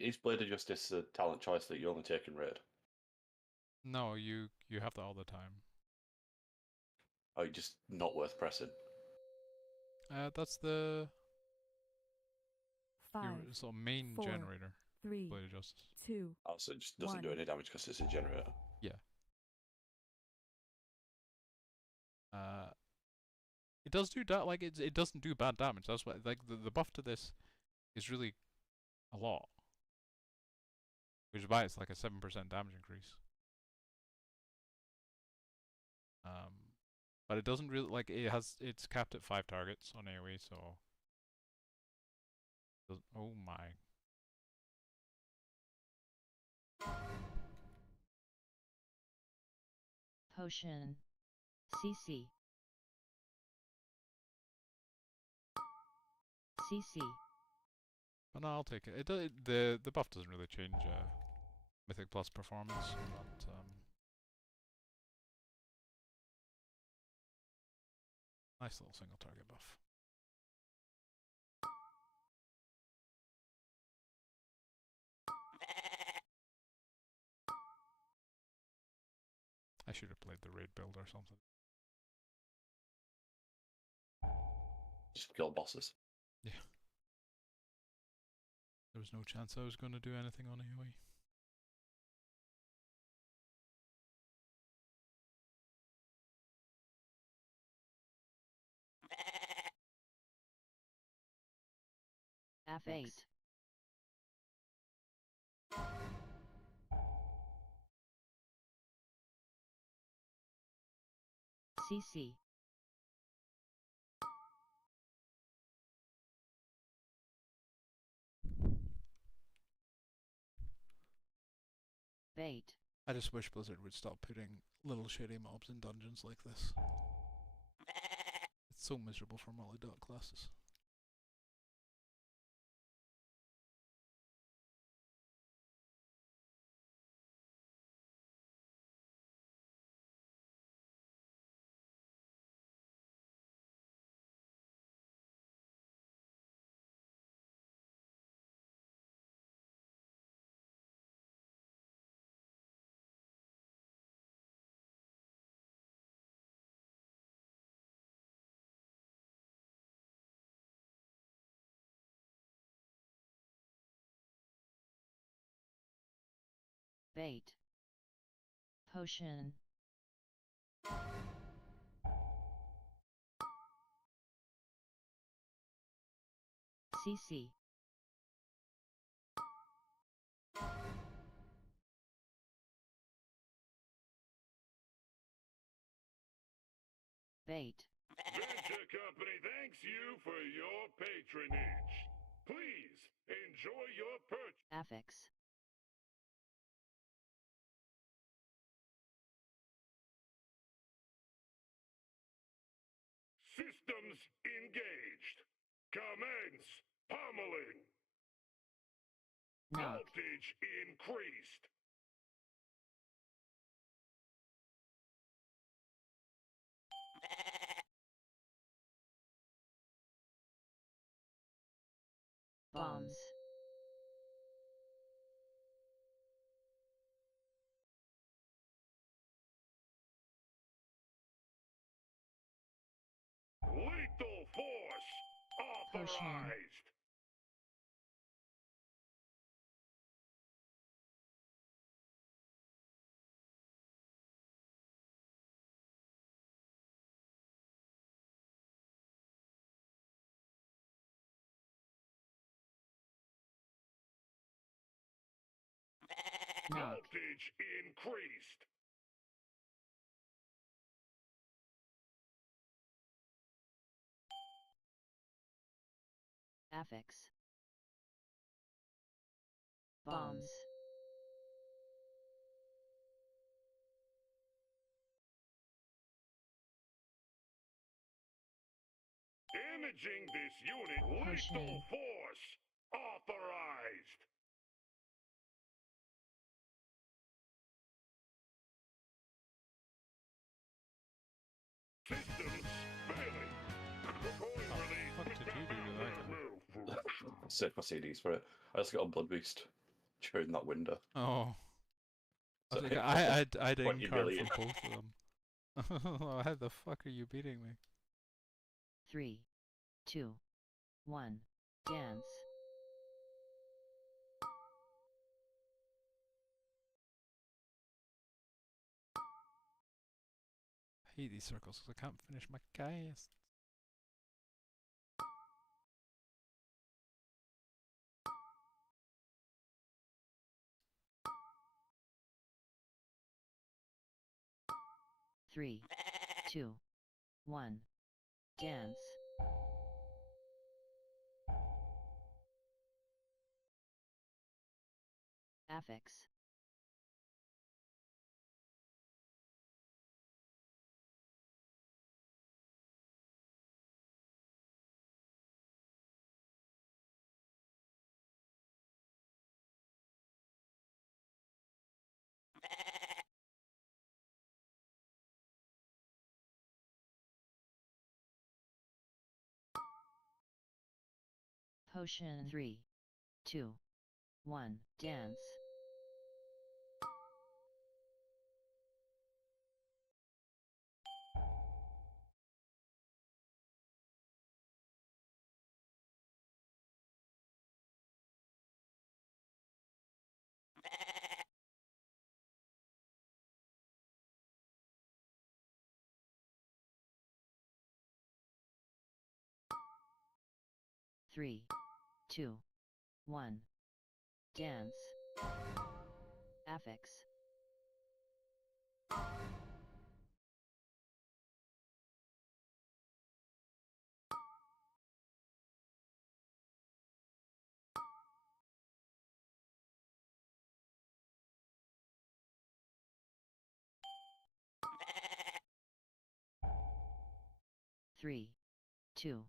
Is Blade of Justice a talent choice that you only take in raid? No, you have that all the time. Or just not worth pressing? That's the your 5, sort of main 4, generator. 3, Blade of Justice. 2. Oh, so it just doesn't do 1. any damage because it's a generator. Yeah. It does do that. Like it doesn't do bad damage. That's why like the buff to this is really a lot, which is why it's like a 7% damage increase. But it doesn't really like it's capped at 5 targets on AoE, so. Oh my. Potion. CC. CC. But no, I'll take it. The buff doesn't really change Mythic Plus performance. But, nice little single target buff. I should have played the raid build or something. Just kill bosses. Yeah. There was no chance I was going to do anything on AoE. F8. CC. Bait. I just wish Blizzard would stop putting little shitty mobs in dungeons like this. It's so miserable for multi-dot classes. Bait. Potion. CC. Bait. Venture Company thanks you for your patronage. Please enjoy your purchase. Affix. Systems engaged. Commence pummeling. Knock. Voltage increased. Bombs. Lethal force authorized. Knock. Voltage increased. Affix. Bombs. Imaging this unit. Potion. Lethal force authorized. Systems failing. Deploying release. What did you do to that guy? Malfunction. saved my CDs for it. I also got a Blood Beast during that window. Oh. I So was it like, cost us I had 20 in card million. for both of them. How the fuck are you beating me? 3, 2, 1, dance. I hate these circles because I can't finish my cast. Three, 2, 1, dance. Affix. Potion 3, 2, 1, dance. Three, 2, 1, dance. Affix. Three, 2,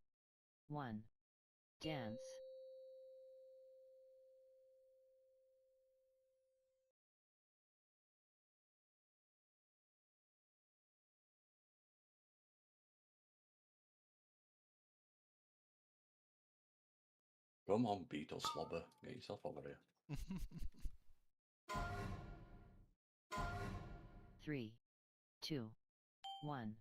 1, dance. Come on, Beetle Slobber. Get yourself over here. 3, 2, 1.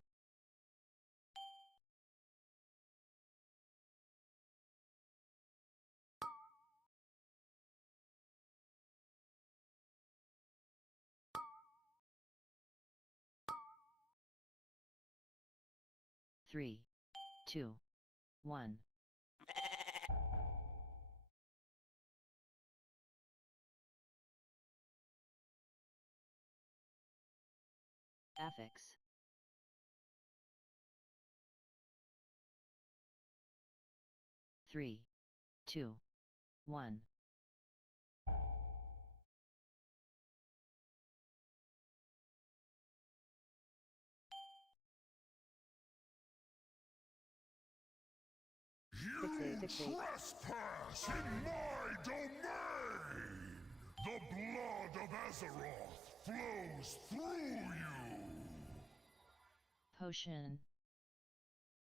Three, 2, 1. Affix. Three, 2, 1. You trespass in my domain! The blood of Azeroth flows through you! Potion.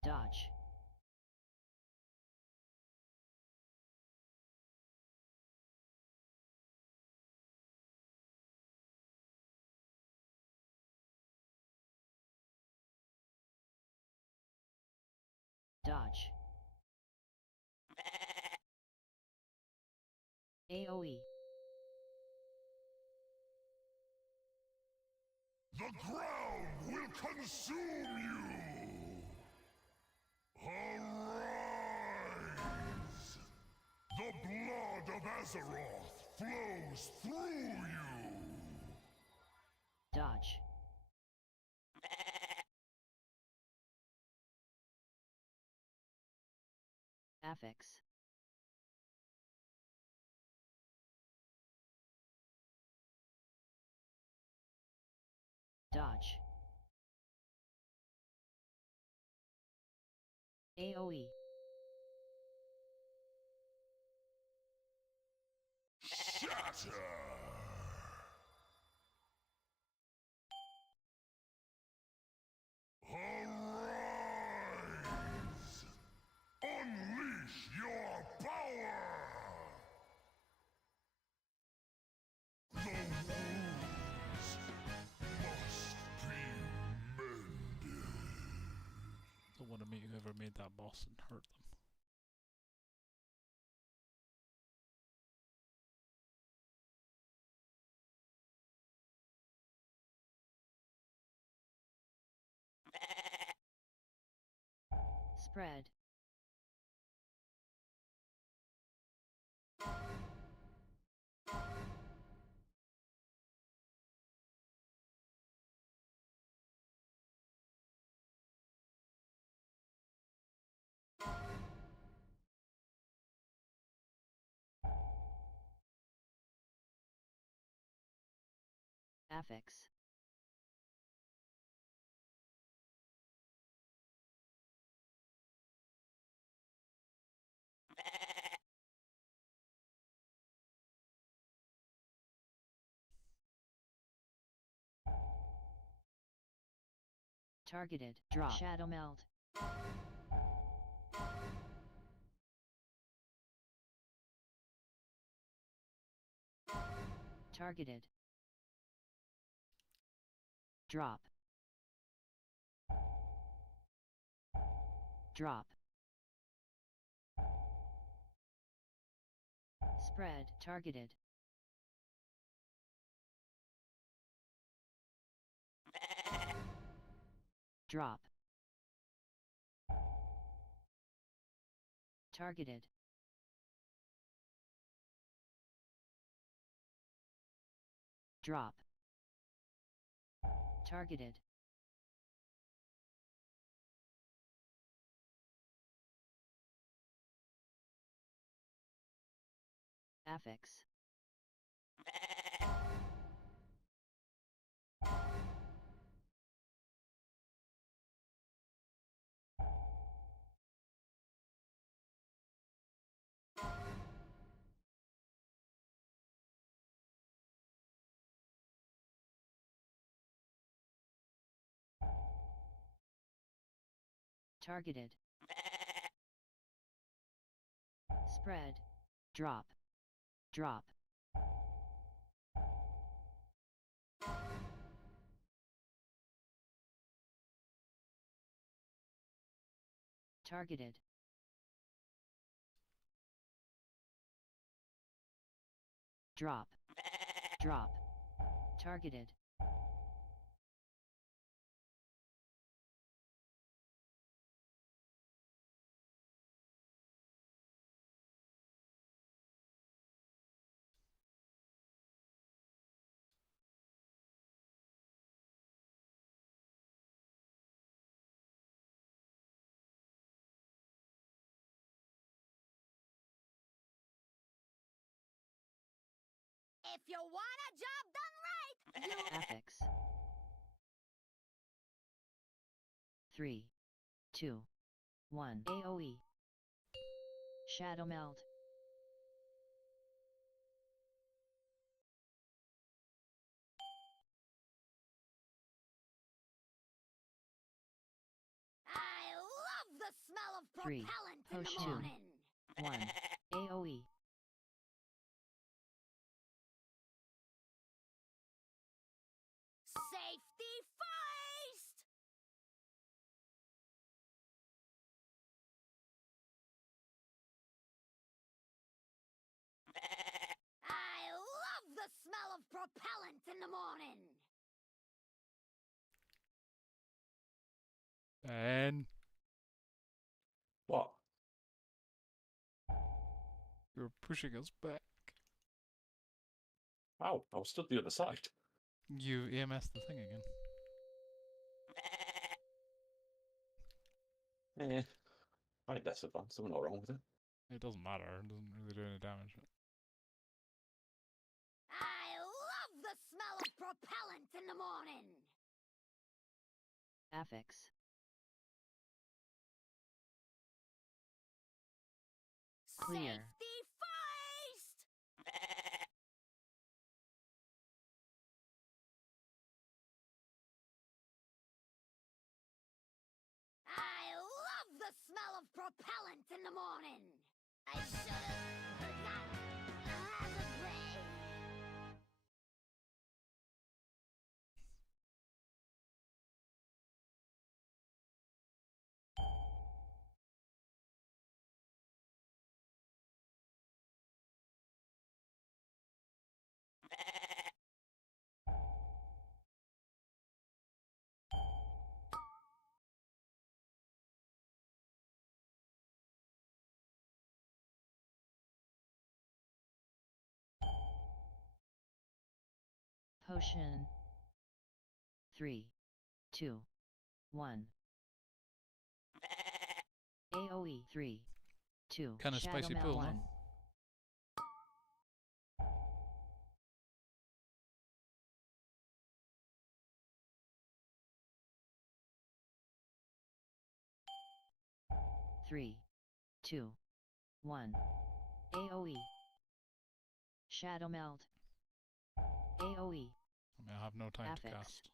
Dodge. Dodge. AoE. The ground will consume you! Arise! The blood of Azeroth flows through you! Dodge. Affix. Dodge. AoE. Shatter! Arise! Unleash your power! that boss and hurt them. Spread. Affix. Targeted. Drop. Shadow meld. Targeted. Drop. Drop. Spread. Targeted. Drop. Targeted. Drop. Targeted. Affix. Targeted. Spread. Drop. Drop. Targeted. Drop. Drop. Targeted. If you want a job done right, you... Affix. 3, 2, 1. AoE. Shadow meld. I love the smell of 3, propellant push in the 2, morning. 1. AoE. Safety first! I love the smell of propellant in the morning. And What? you're pushing us back. Ow, I was stood the other side. You EMS the thing again. I think that's advanced. There's nothing wrong with it. It doesn't matter. It doesn't really do any damage. I love the smell of propellant in the morning. Affix. Clear. Safety first! I love the smell of propellant in the morning. I should've Potion. 3, 2, 1. AoE 3, 2. Kinda Shadow spicy Mount pool, no? 1. Three, 2, 1. AoE. Shadow Melt. AoE. I mean, I have no time to Affix. cast.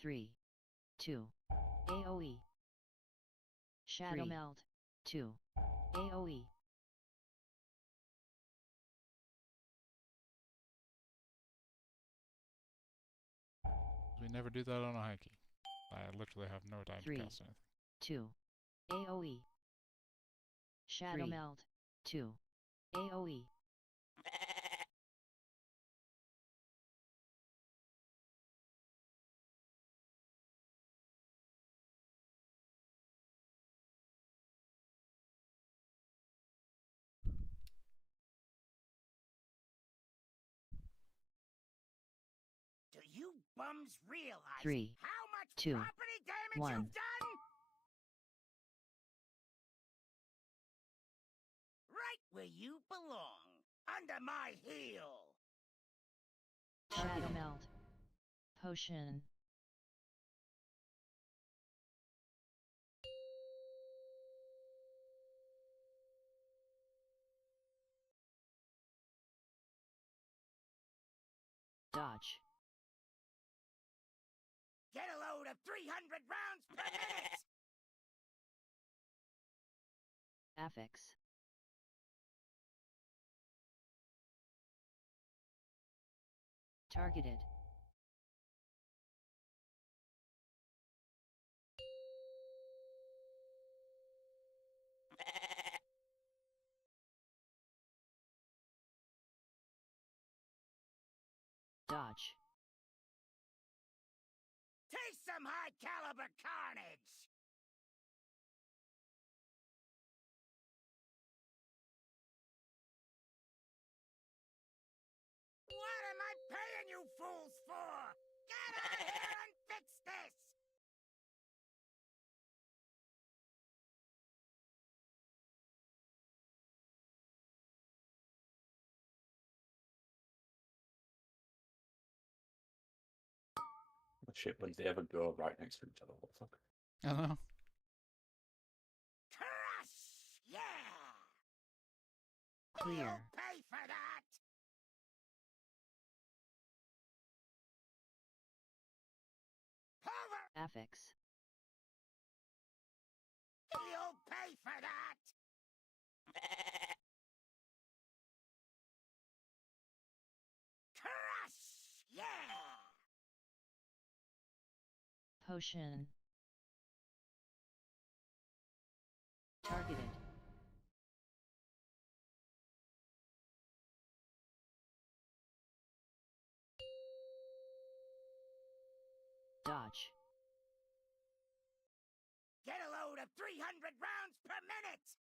Three, 2. AoE. Shadow Melt. 2. AoE. We never do that on a high key. I literally have no time 3, to cast anything. 2. AoE. Shadow 3. Melt. 2. AoE. Do you bums realize 3, how much 2, property damage 1. you've done? Right where you belong, under my heel. Shadow Melt. Potion. Dodge. Get a load of 300 rounds per minute. Affix. Targeted. Dodge. Taste some high caliber carnage. What am I paying you fools for? Get out here and fix this! Oh, shit, when they ever go right next to each other, what the fuck? I don't know. Crush! Yeah! Clear. You'll pay for that! Over! Affix. You'll pay for that! Crush! Yeah! Potion. Targeted. Dodge. Get a load of 300 rounds per minute!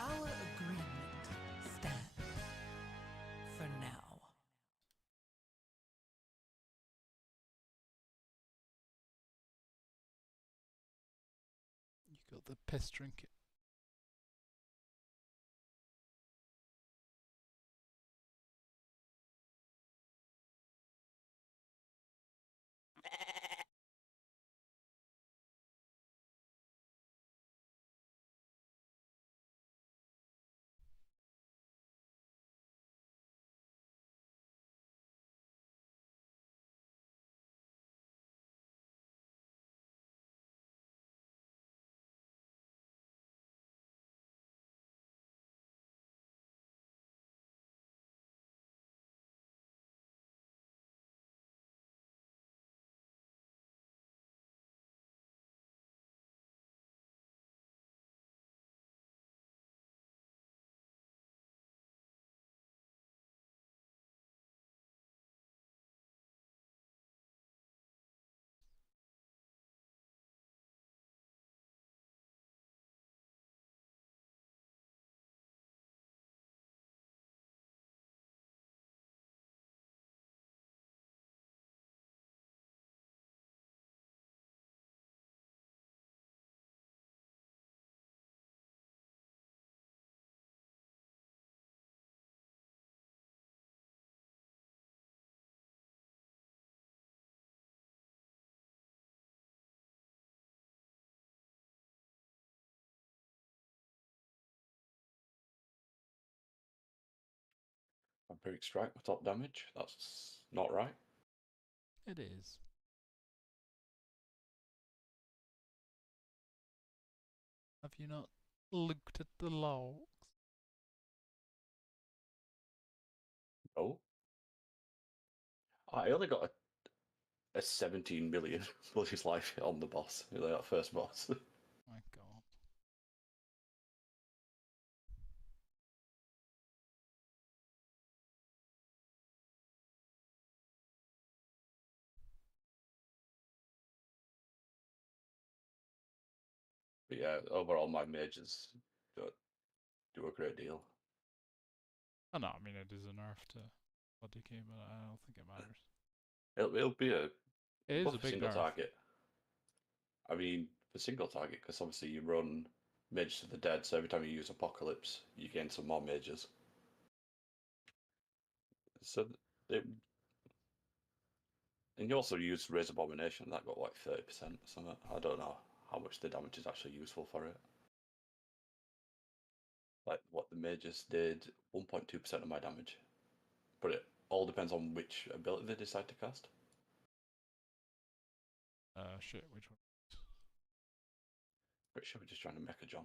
Our agreement stands for now. You got the piss trinket. Vampiric Strike, my top damage. That's not right. It is. Have you not looked at the logs? Oh. I only got a 17 million bloody life hit on the boss, that first boss. My God. But yeah, overall my mages don't do a great deal. Oh no, I mean it is a nerf to blood decay, but I don't think it matters. It'll be a It is buff a for big single nerf. target. I mean, for single target, because obviously you run Mage to the Dead, so every time you use Apocalypse, you gain some more mages. So, and you also use Raise Abomination, that got like 30% or something. I don't know how much the damage is actually useful for it. Like what the mages did, 1.2% of my damage. But it all depends on which ability they decide to cast. Shit, which one? Pretty sure we're just trying to Mecha John.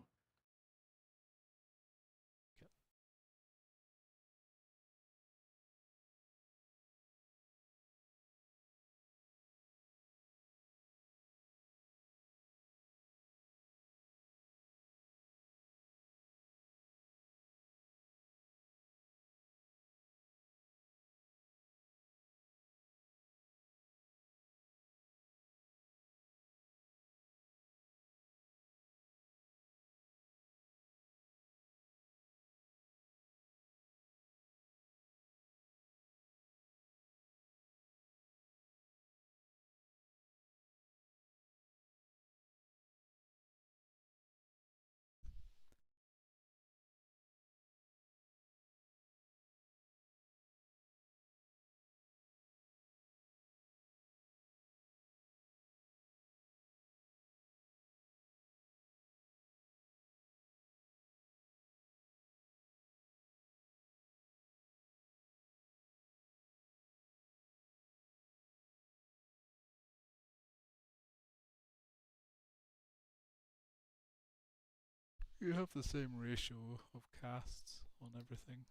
You have the same ratio of casts on everything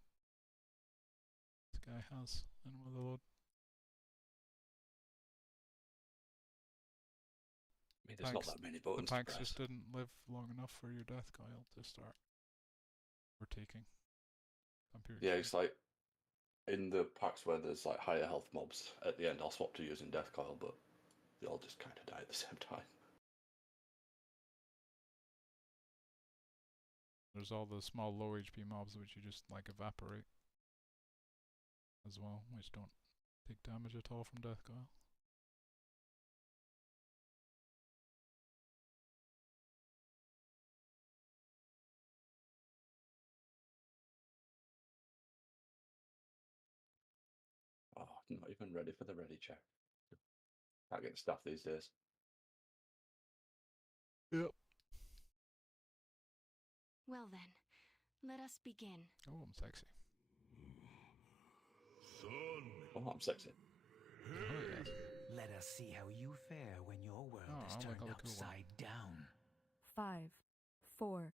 this guy has in Witherload. I mean, there's not that many buttons The to Pax press. just didn't live long enough for your Death Coil to start overtaking. Yeah, it's like in the packs where there's like higher health mobs, at the end I'll swap to using Death Coil, but they all just kind of die at the same time. There's all the small low HP mobs which you just like evaporate as well, which don't take damage at all from Death Coil. Oh, I'm not even ready for the ready check. Can't get the stuff these days. Yep. Well then, let us begin. Oh, I'm sexy. Son, Oh, I'm sexy. Oh yes. Let us see how you fare when your world Oh, is I like turned all the cool ones. upside down. 5, 4,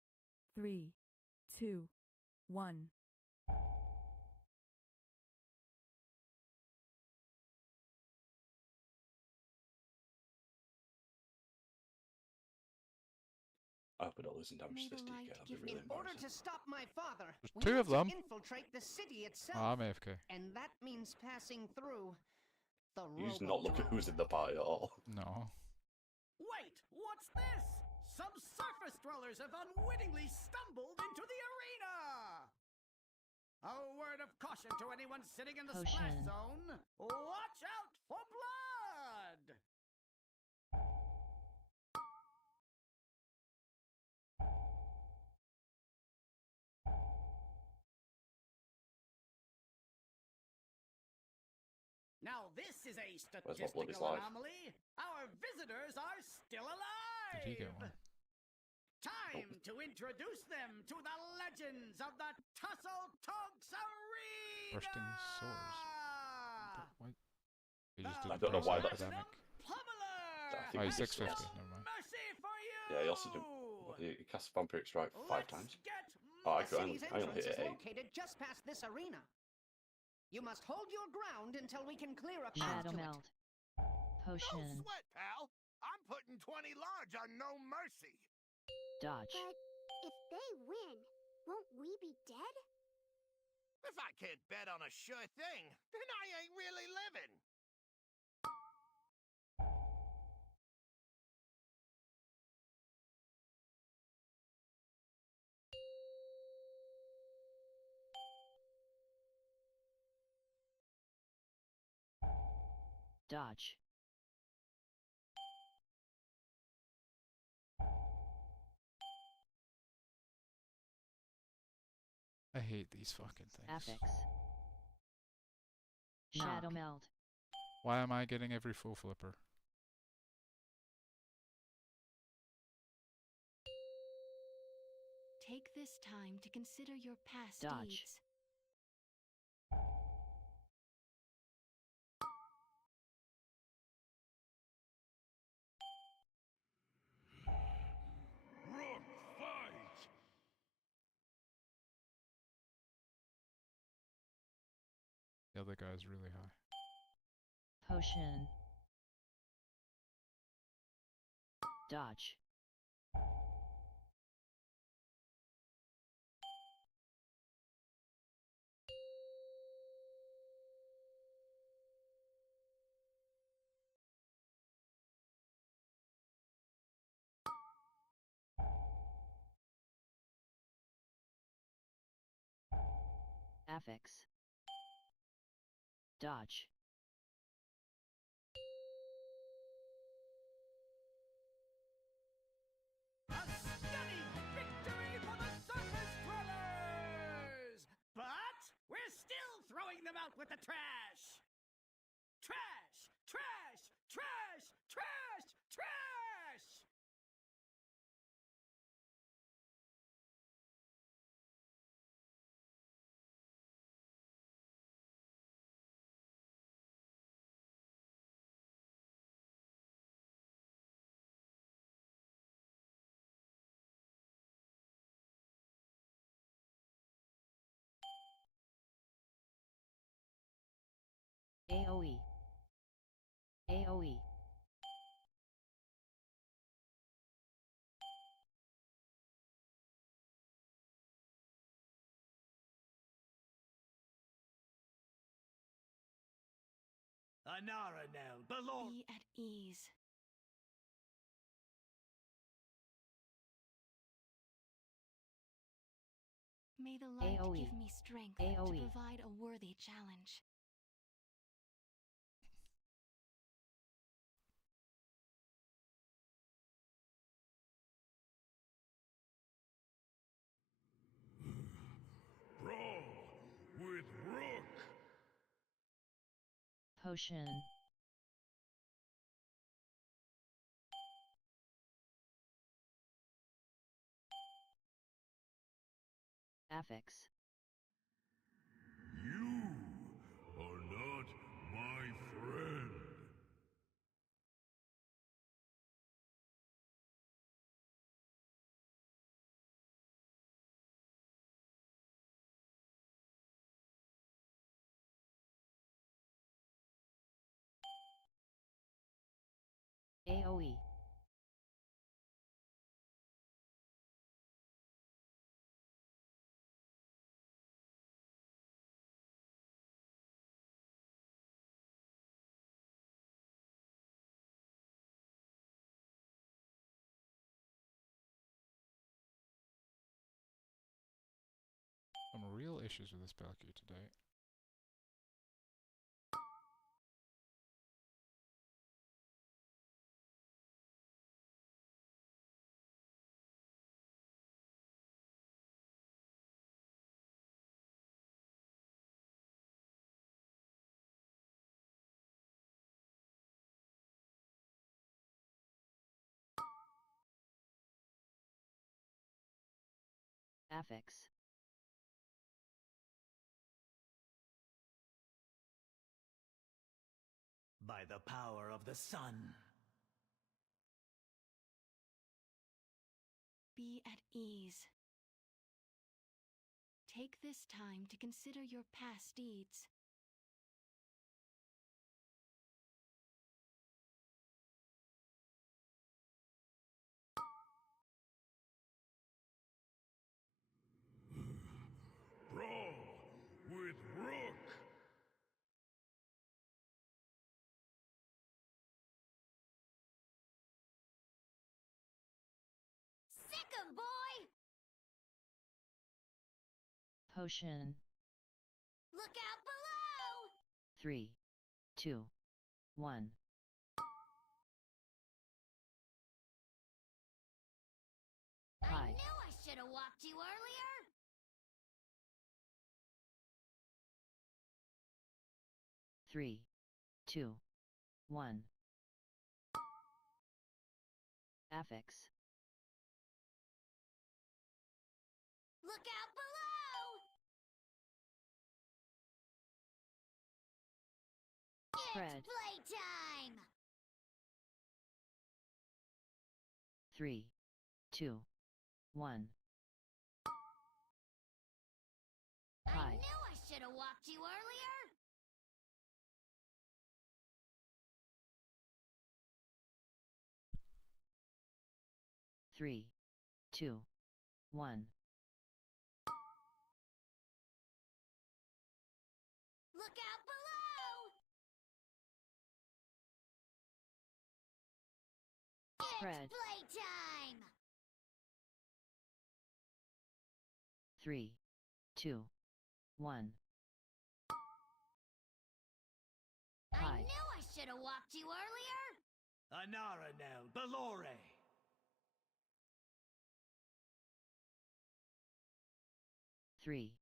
3, 2, 1. I hope I don't lose in damage May to this the light DK. That'd be give really In order embarrassing. to stop my father, There's we two have of them. to infiltrate the city itself. Oh, I'm AFK. And that means passing through the You just not look at who's in the party at all. No. Wait, what's this? Some surface dwellers have unwittingly stumbled into the arena! A word of caution to anyone sitting in the splash Potion. zone. Watch out for blood! Now this is a Where's my bloody statistical slide? anomaly. Our visitors are still alive! Did you get one? Time to introduce them to the legends of the Tussle Tonks Arena! Bursting sores. What? He just did I don't know why that's- epidemic. I think Oh, he's he just 650. lost. Never mind. Mercy for you! Yeah, he also did. He cast Vampiric Strike 5 Let's times. get Oh, I the city's only entrance hit is it 8. located just past this arena. You must hold your ground until we can clear a path Shadow to Melt. No Potion. sweat, pal. I'm putting 20 large on No Mercy. Dodge. But if they win, won't we be dead? If I can't bet on a sure thing, then I ain't really living. Dodge. I hate these fucking things. Affix. Shadow Knock. Melt. Why am I getting every full flipper? Take this time to consider your past Dodge. deeds. Rook, fight! The other guy's really high. Potion. Dodge. Affix. Dodge. A stunning victory for the Surface Dwellers! But we're still throwing them out with the trash! Trash! Trash! Trash! Trash! Trash! AoE. AoE. Anara now, belong. Be at ease. May the light AoE. give me strength AoE. to provide a worthy challenge. Brawl with Rook! Potion. Affix. You are not my friend. AoE. Some real issues with this spell queue today. Affix. By the power of the sun. Be at ease. Take this time to consider your past deeds. Brawl with Rook. Sick of boy! Potion. Look out below! 3, 2, 1. I Hide. knew I should have walked you earlier! 3, 2, 1. Affix. Look out below! Fred. It's playtime! 3, 2, 1. I Hide. knew I should have walked you earlier! 3, 2, 1. Look out below! Fred. It's playtime! 3, 2, 1. I Hide. knew I should have walked you earlier! Anaranel, Belore. 3,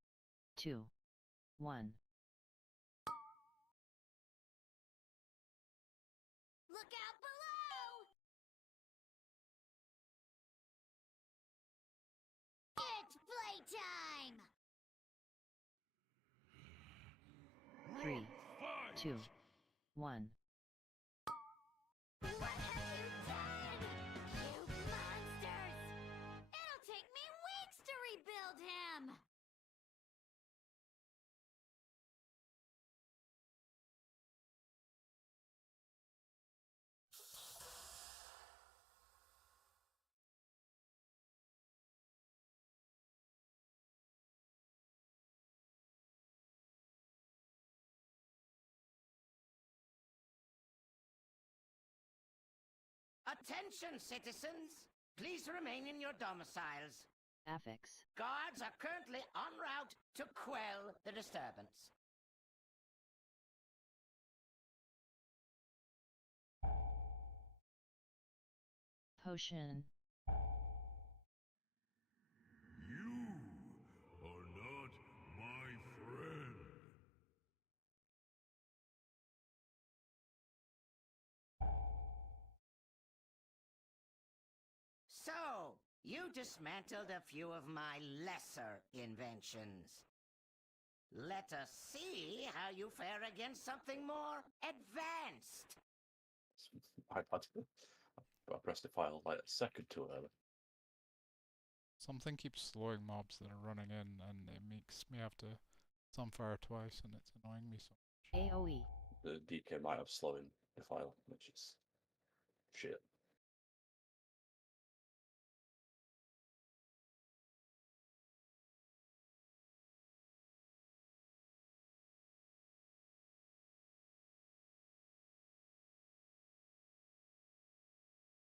2, 1. Look out below! It's playtime! 3, 2, 1. What have you done? You monsters! It'll take me weeks to rebuild him! Attention, citizens! Please remain in your domiciles. Affix. Guards are currently en route to quell the disturbance. Potion. You are not my friend. So, you dismantled a few of my lesser inventions. Let us see how you fare against something more advanced. I pressed the file like a second too early. Something keeps slowing mobs that are running in, and it makes me have to sunfire twice, and it's annoying me so much. AoE. The DK might have slowing the file, which is shit.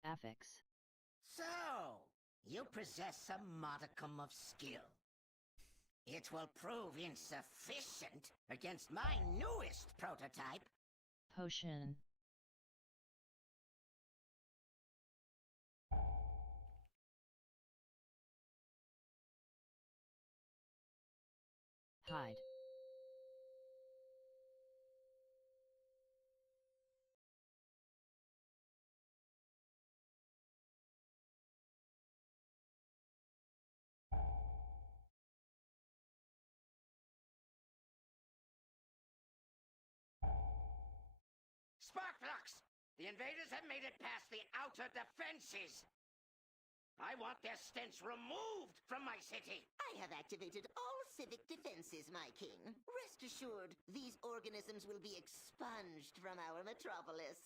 Affix. So, you possess a modicum of skill. It will prove insufficient against my newest prototype. Potion. Hide. Sparkflux! The invaders have made it past the outer defenses. I want their stench removed from my city. I have activated all civic defenses, my king. Rest assured, these organisms will be expunged from our metropolis.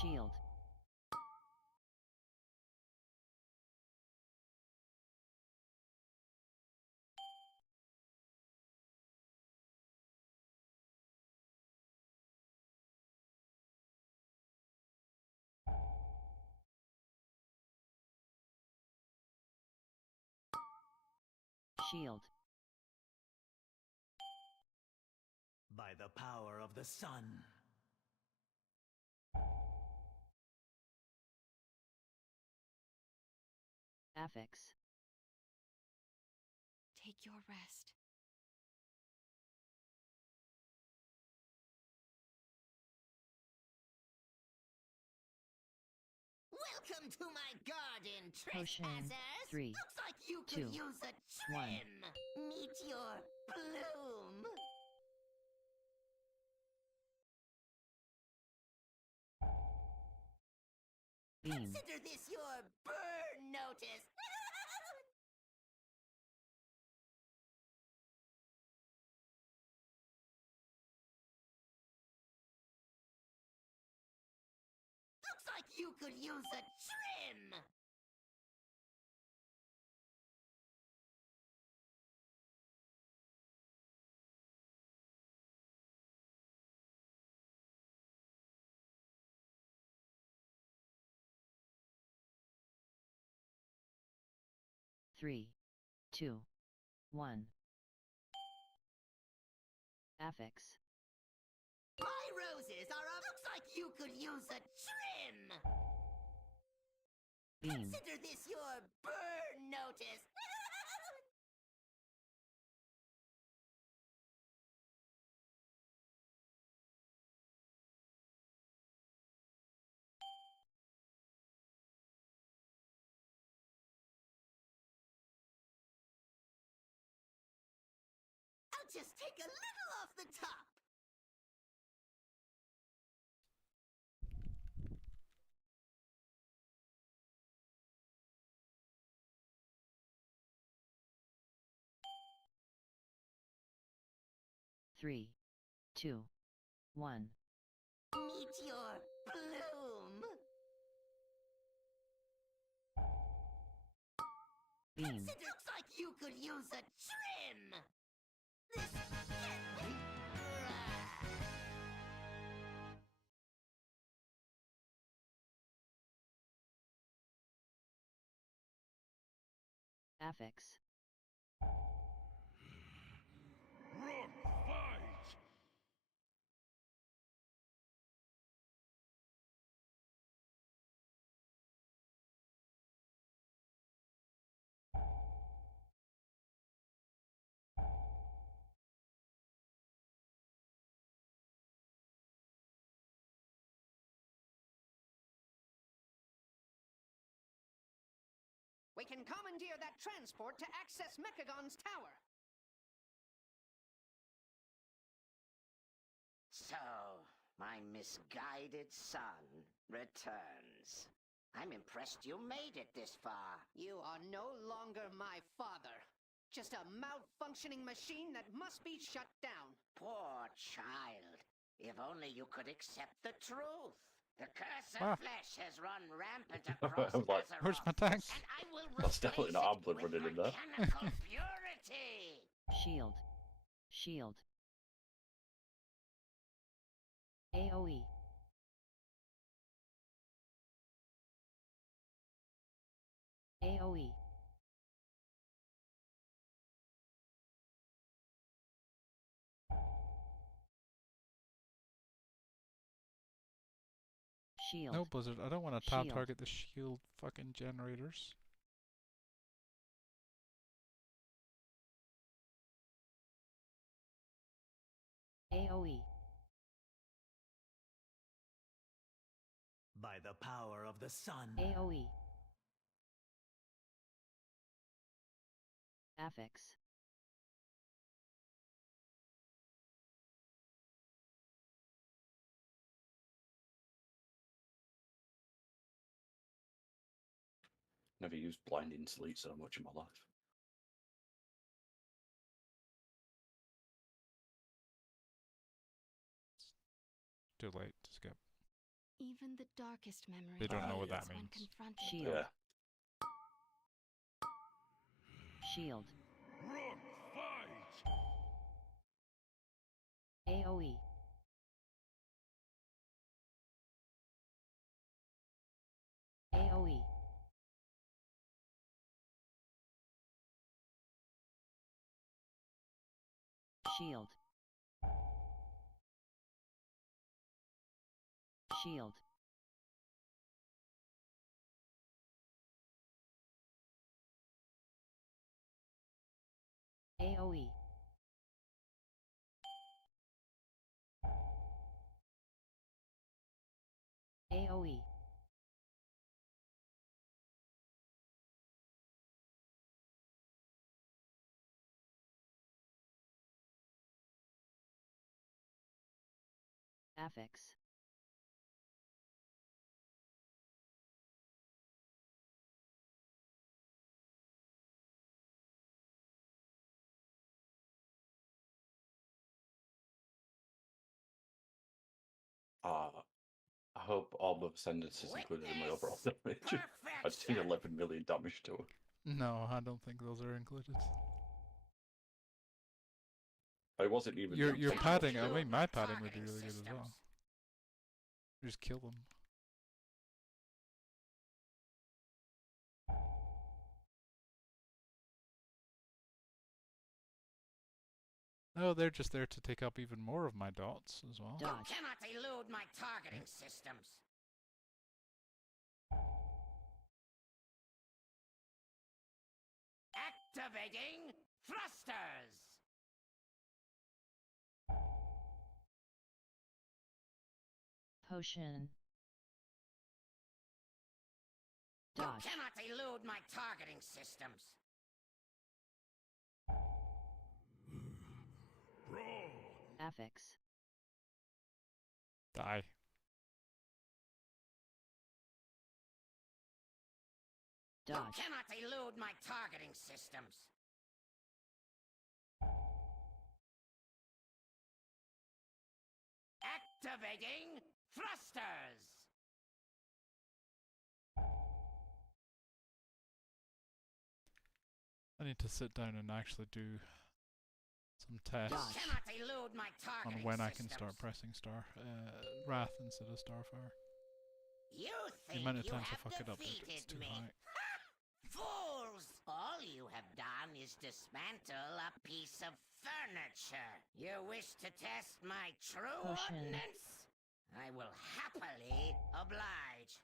Shield. Shield. By the power of the sun. Affix. Take your rest. Welcome to my garden, Potion trespassers! 3, Looks like you could 2, use a 1. trim! Meet your bloom! Beam. Consider this your burn notice! Looks like you could use a trim! Three, 2, 1. Affix. My roses are up! Looks like you could use a trim! Beam. Consider this your burn notice! I'll just take a little off the top! Three, 2, 1. Meet your bloom! Beam. It looks like you could use a trim! This can't be Affix. Rock fight! We can commandeer that transport to access Mechagon's tower. So, my misguided son returns. I'm impressed you made it this far. You are no longer my father. Just a malfunctioning machine that must be shut down. Poor child. If only you could accept the truth. The curse of flesh has run rampant across Like, Azeroth, where's my tank? and I will That's definitely not replace Amblin it with running in there. mechanical purity. Shield. Shield. AoE. AoE. Shield. No, Blizzard, I don't want to tab Shield. target the shield fucking generators. AoE. By the power of the sun. AoE. Affix. Never used blinding sleet so much in my life. Too late to skip. Even the darkest memories. They don't know what that fades when means. confronted. Shield. Yeah. Shield. Rook, fight! AoE. AoE. Shield. Shield. AoE. AoE. Affix. I hope Orb of Ascendance is included in my overall damage. I just did 11 million damage to her. No, I don't think those are included. I wasn't even. Your padding, I mean, my padding would be really good as well. Just kill them. No, they're just there to take up even more of my dots as well. You cannot elude my targeting systems. Activating thrusters. Potion. You Dodge. cannot elude my targeting systems. Affix. Die. You Dodge. cannot elude my targeting systems. Activating thrusters. I need to sit down and actually do some tests Cannot elude my on targeting when I systems. can start pressing Wrath instead of Starfire. You The think amount of you times I have fuck it up is defeated too me. high. Fools! All you have done is dismantle a piece of furniture. You wish to test my true Potion. ordnance? I will happily oblige.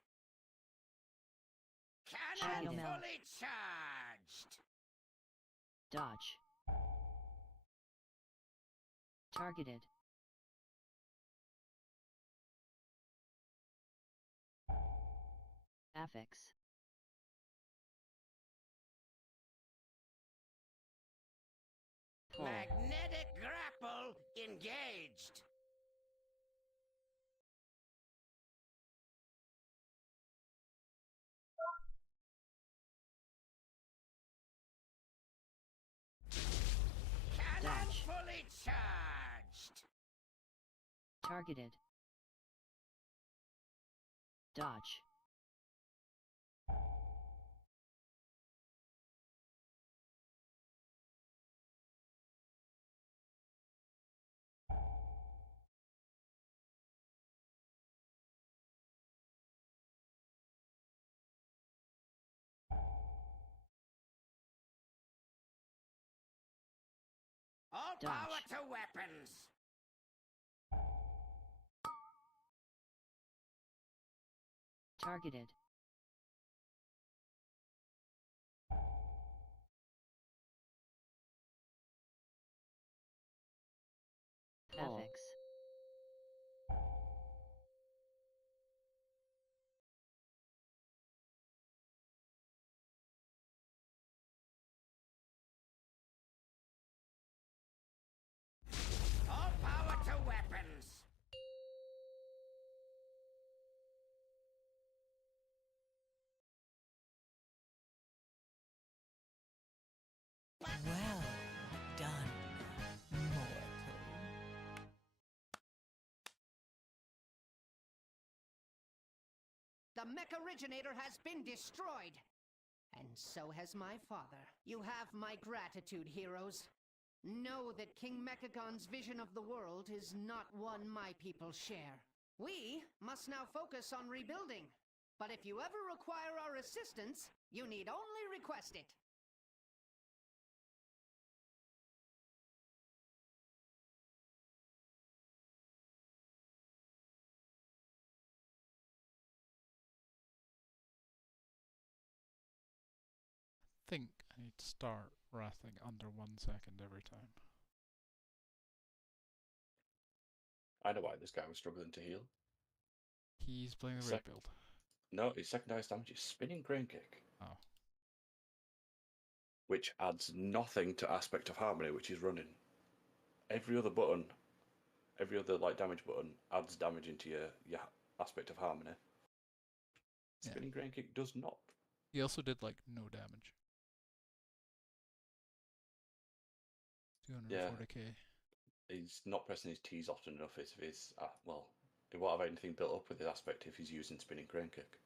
Cannon Shadow Mel. fully charged. Dodge. Targeted. Affix. Pull. Magnetic grapple engaged. Cannon Dodge. fully charged. Targeted. Dodge. All Dodge. power to weapons. Targeted. Affix. All power to weapons! Well done, mortal. The mech originator has been destroyed. And so has my father. You have my gratitude, heroes. Know that King Mechagon's vision of the world is not one my people share. We must now focus on rebuilding. But if you ever require our assistance, you need only request it. I think I need to start wrathing under 1 second every time. I know why this guy was struggling to heal. He's playing the red build. No, his second highest damage is Spinning Crane Kick. Oh. Which adds nothing to Aspect of Harmony, which is running. Every other button, every other like damage button adds damage into your Aspect of Harmony. Spinning Crane Kick does not. He also did like no damage. 240k. He's not pressing his T's often enough. If he's well, he won't have anything built up with his aspect if he's using Spinning Crane Kick.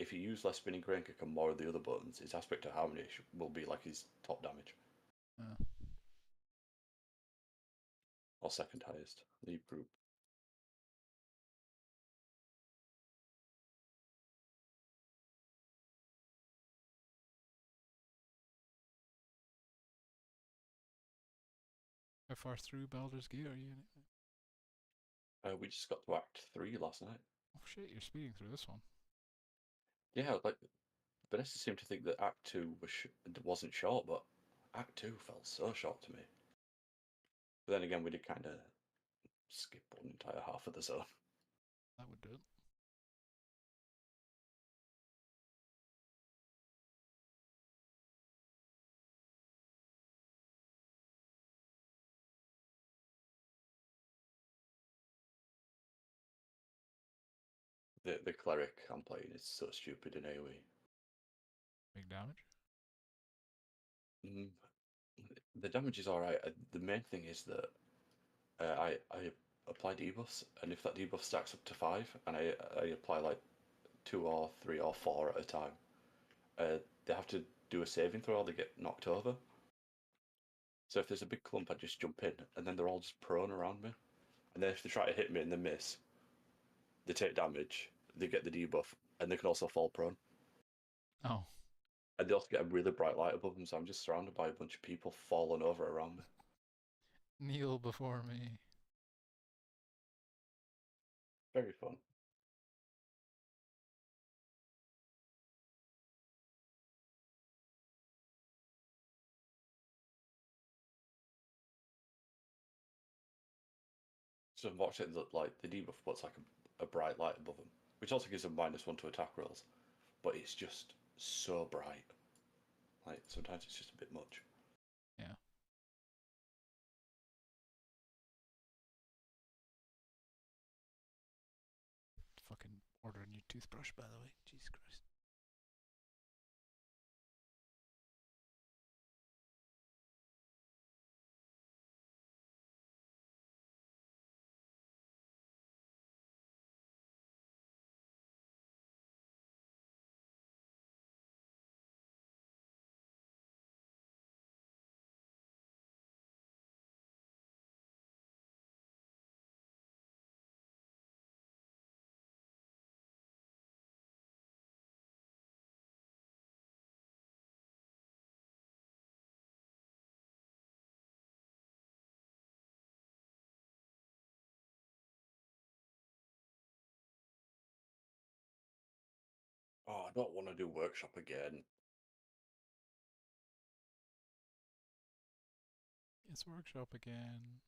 If he used less Spinning Crane Kick and more of the other buttons, his Aspect of Harmony will be like his top damage. Or second highest. Lead group. How far through Baldur's Gate are you in it? We just got to Act 3 last night. Oh shit, you're speeding through this one. Yeah, like Vanessa seemed to think that Act 2 wasn't short, but Act 2 felt so short to me. But then again, we did kind of skip one entire half of the zone. That would do it. The cleric I'm playing is so stupid in AoE. Big damage? The damage is alright. The main thing is that I apply debuffs, and if that debuff stacks up to 5, and I apply like 2 or 3 or 4 at a time, they have to do a saving throw or they get knocked over. So if there's a big clump, I just jump in, and then they're all just prone around me. And then if they try to hit me and they miss, they take damage, they get the debuff, and they can also fall prone. Oh. And they also get a really bright light above them, so I'm just surrounded by a bunch of people falling over around me. Kneel before me. Very fun. So unfortunately, like the debuff puts like a bright light above them, which also gives them -1 to attack rolls, but it's just so bright. Like sometimes it's just a bit much. Yeah. Fucking order a new toothbrush, by the way. Jesus Christ. I don't want to do workshop again. It's workshop again.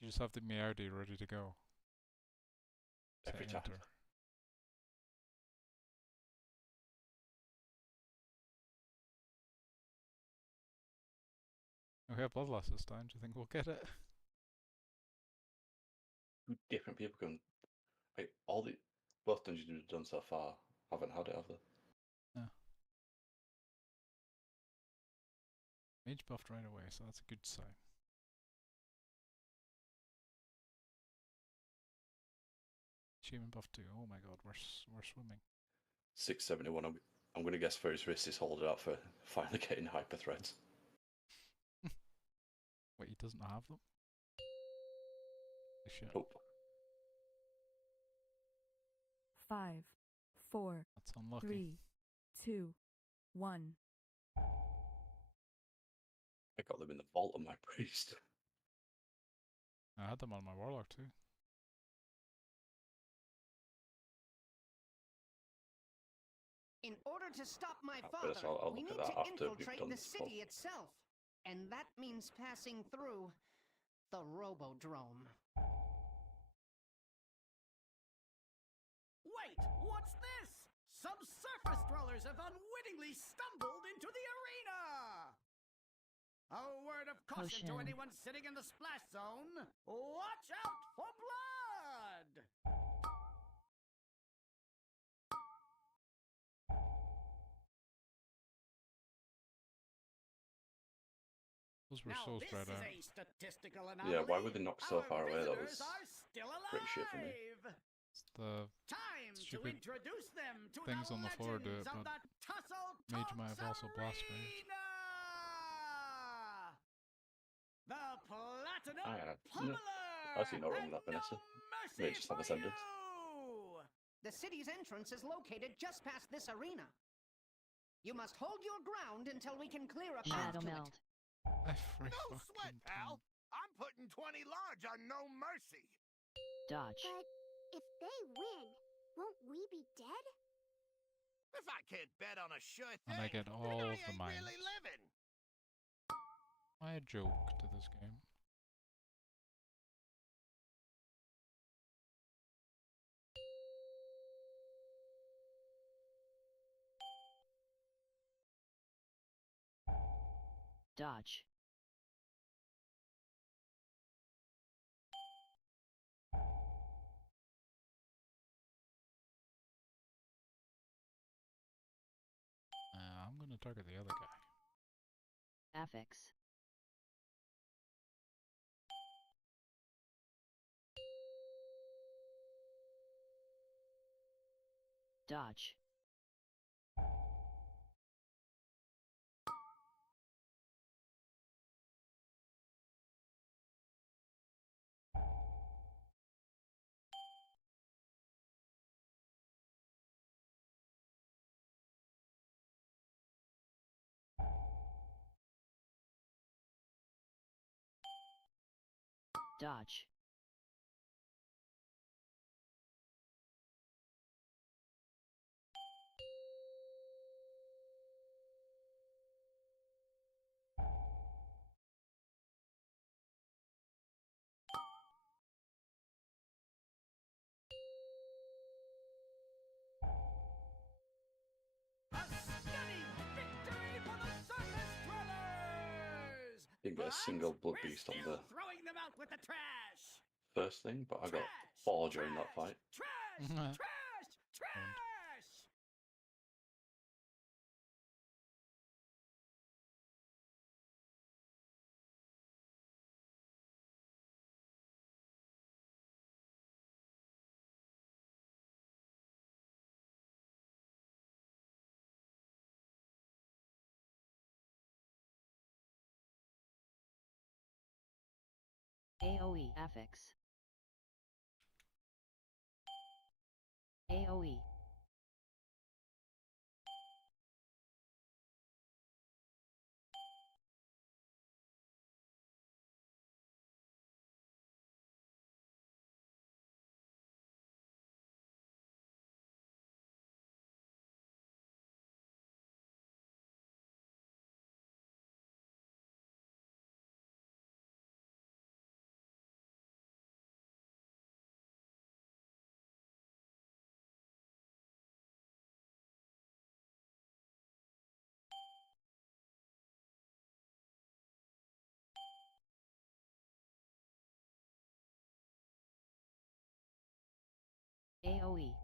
You just have the Meowdy ready to go. Every To time. enter. We have Bloodlust this time. Do you think we'll get it? Different people can. Like, all the both dungeons we've done so far haven't had it, have they? No. Mage buffed right away, so that's a good sign. Achievement buff 2. Oh my god, we're swimming. 671. I'm going to guess for his wrist is holding out for finally getting hyper threads. Wait, he doesn't have them? Shit. Nope. 5, 4, That's unlucky. 3, 2, 1. I got them in the vault of my priest. I had them on my Warlock too. In order to stop my But father, I'll we look need at to that after we've infiltrate done the this vault. city itself. And that means passing through the Robodrome. Wait, what's this? Some surface dwellers have unwittingly stumbled into the arena! A word of caution to Caution. anyone sitting in the splash zone. Watch out for blood! Those were Now so this spread is out. a statistical anomaly. Yeah, why were they knocked so Our far away? That visitors was are still pretty shit for me. alive. It's the Time to stupid introduce them to things the on the floor do legends it, of but the Tussle Mage might have Talks also blasphemous. Arena! The Platinum I see no wrong with that, Vanessa. May just have ascendance. The city's entrance is located just past this arena. You must hold your ground until we can clear a path Shadow to Meld. it. Every No fucking sweat, pal. I'm putting 20 large on No Mercy. Dodge. But if they win, won't we be dead? If I can't bet on a sure thing, And I get then all I of the ain't mines. really living. I joke to this game. Dodge. I'm gonna target the other guy. Affix. Dodge. Dodge. A stunning victory for the surface dwellers! Didn't get a single blood We're beast on still the throwing them out with the trash! first thing, but I got 4 during that fight. Trash! Trash! Trash! AoE affix. AoE. AoE.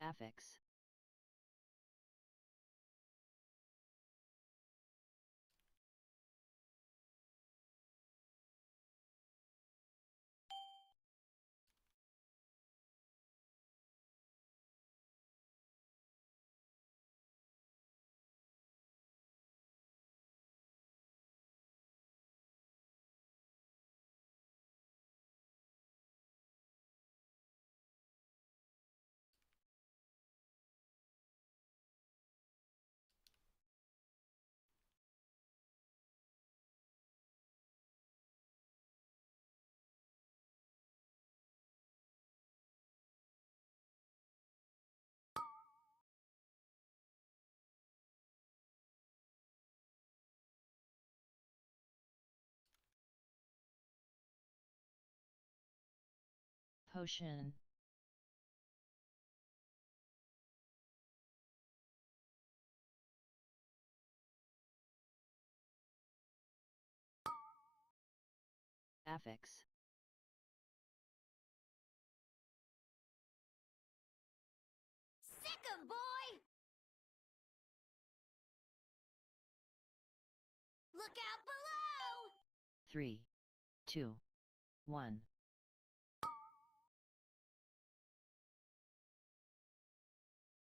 Affix. Potion. Affix. Sick 'em, boy! Look out below! 3, 2, 1.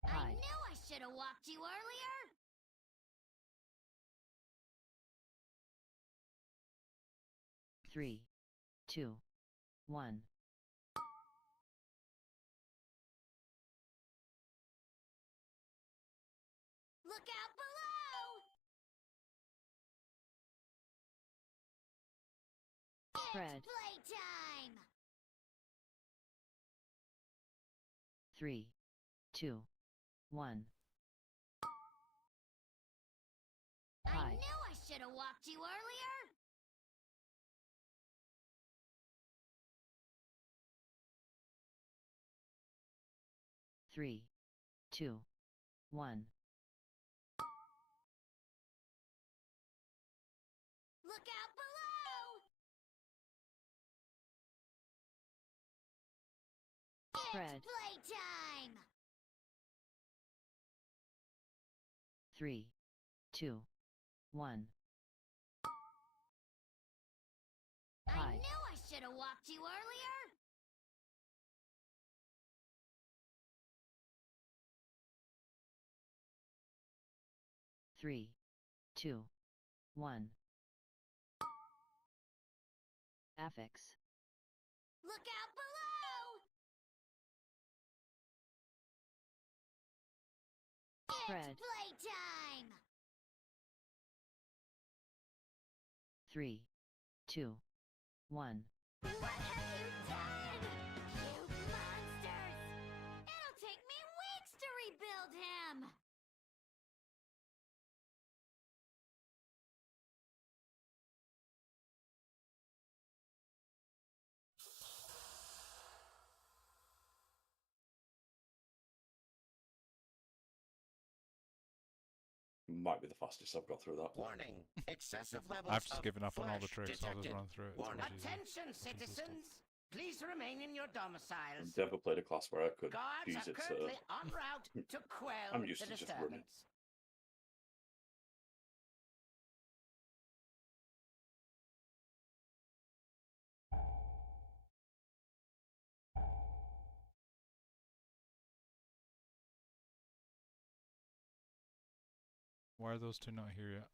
I Hide. knew I should have walked you earlier! 3, 2, 1. Look out below! Fred. Playtime! 3, 2, 1. I Hide. knew I should have walked you earlier! 3, 2, 1. Look out below! Fred. Playtime! 3, 2, 1. I Hide. knew I should have walked you earlier! 3, 2, 1. Affix. Look out below! Fred. Playtime! 3, 2, 1. What have you done? You monsters! It'll take me weeks to rebuild him! Might be the fastest I've got through that. Warning. Excessive levels I've just of given up on all the flesh tricks. I'll just detected. run through it. It's Warning. much easier. Attention, citizens! Please remain in your domiciles. I've never played a class where I could Guards use are it currently to... en route to quell I'm used the to just running. disturbance. Why are those two not here yet?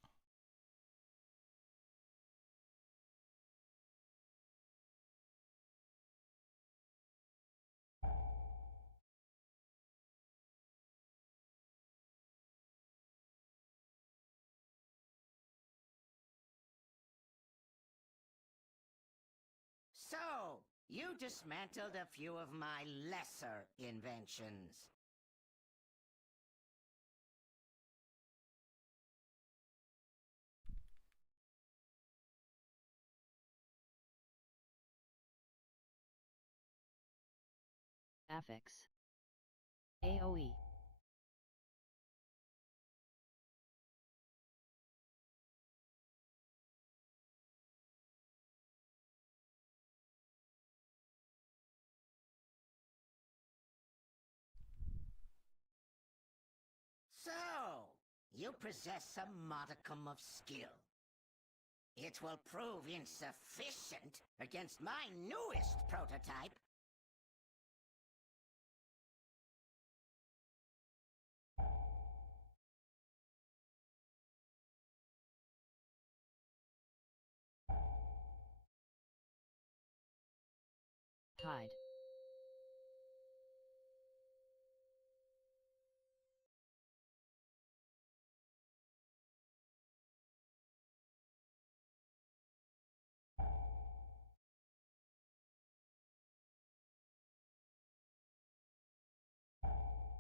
So, you dismantled a few of my lesser inventions. Affix. AoE. So, you possess a modicum of skill. It will prove insufficient against my newest prototype. Hide.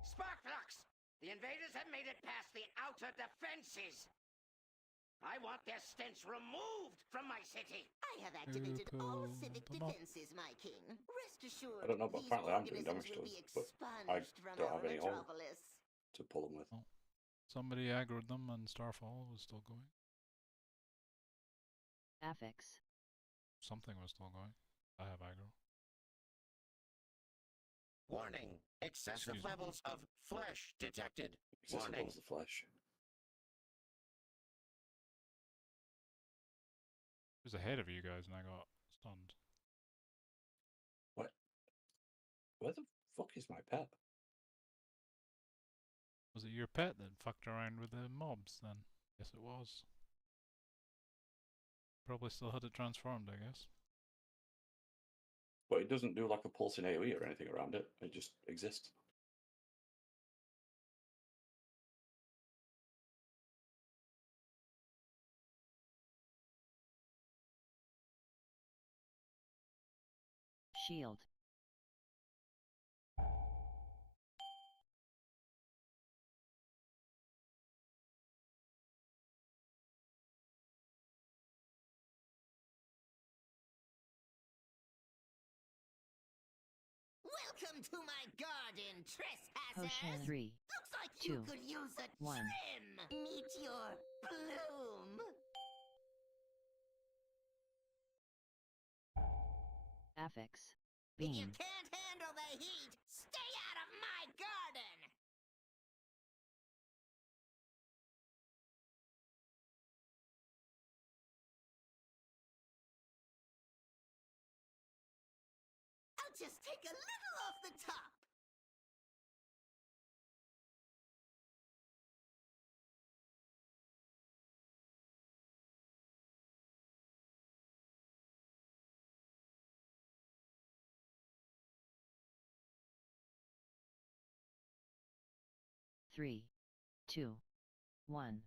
Sparkflux! The invaders have made it past the outer defenses! I want their stench removed from my city! I have activated all civic defenses, my king. Rest assured, I don't know, but these apparently I'm doing organisms damage to will be them, but I expunged from don't our have any armor metropolis. to pull them with. Somebody aggroed them and Starfall was still going. Affix. Something was still going. I have aggro. Warning. Excessive Excuse me. levels of flesh detected. Excessive Warning. levels of flesh. I was ahead of you guys and I got stunned. What? Where the fuck is my pet? Was it your pet that fucked around with the mobs then? Yes, it was. Probably still had it transformed, I guess. But it doesn't do like a pulsing AoE or anything around it. It just exists. Shield. Welcome to my garden, trespassers! Potion 3. Looks like 2, you could use a 1. trim! Meet your bloom! Affix. If you Beam. can't handle the heat, stay out of my garden! I'll just take a little off the top. Three, 2, 1.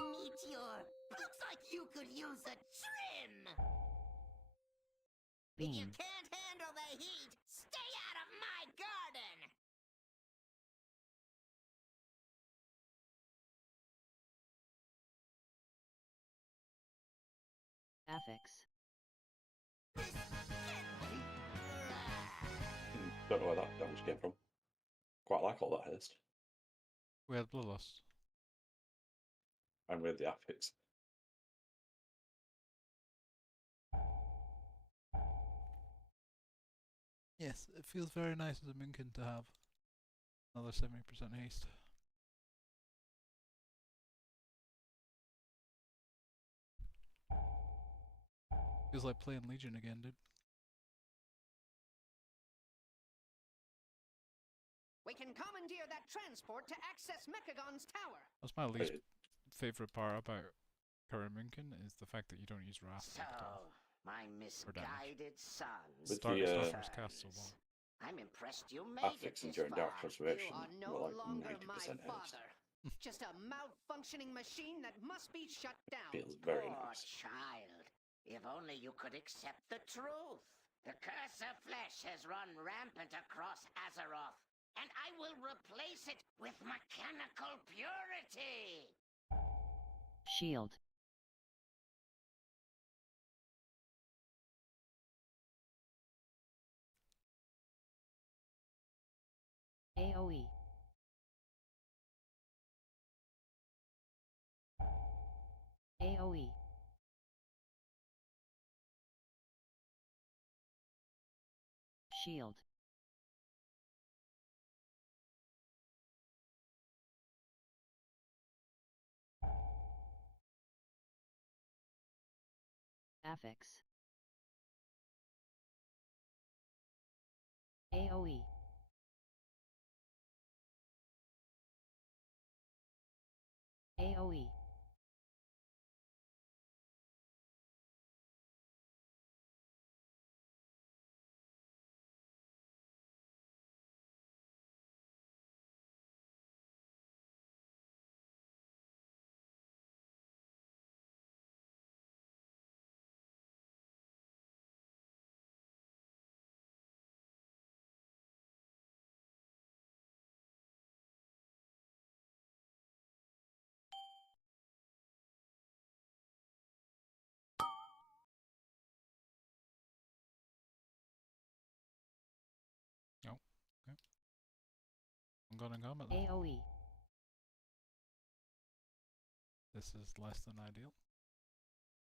Meteor! Looks like you could use a trim! If you Beam. can't handle the heat, stay out of my garden! Affix. Don't know where that damage came from. Quite like all that haste. We had Bloodlust. And with the affix. Yes, it feels very nice as a Minkin to have another 70% haste. Feels like playing Legion again, dude. We can commandeer that transport to access Mechagon's tower. That's my least favorite part about Karaminkin is the fact that you don't use Wrath. So, my misguided sons. With Start the first cast so long. I'm impressed you made it affixing this during far. Dark Transformation, You are no we're like longer 90% my haste. father. Just a malfunctioning machine that must be shut down. Feels very Poor nice. child. If only you could accept the truth. The curse of flesh has run rampant across Azeroth, and I will replace it with mechanical purity. Shield. AoE. AoE. Shield. Affix. AoE. AoE. No. Okay. I'm gonna come at AoE. This is less than ideal.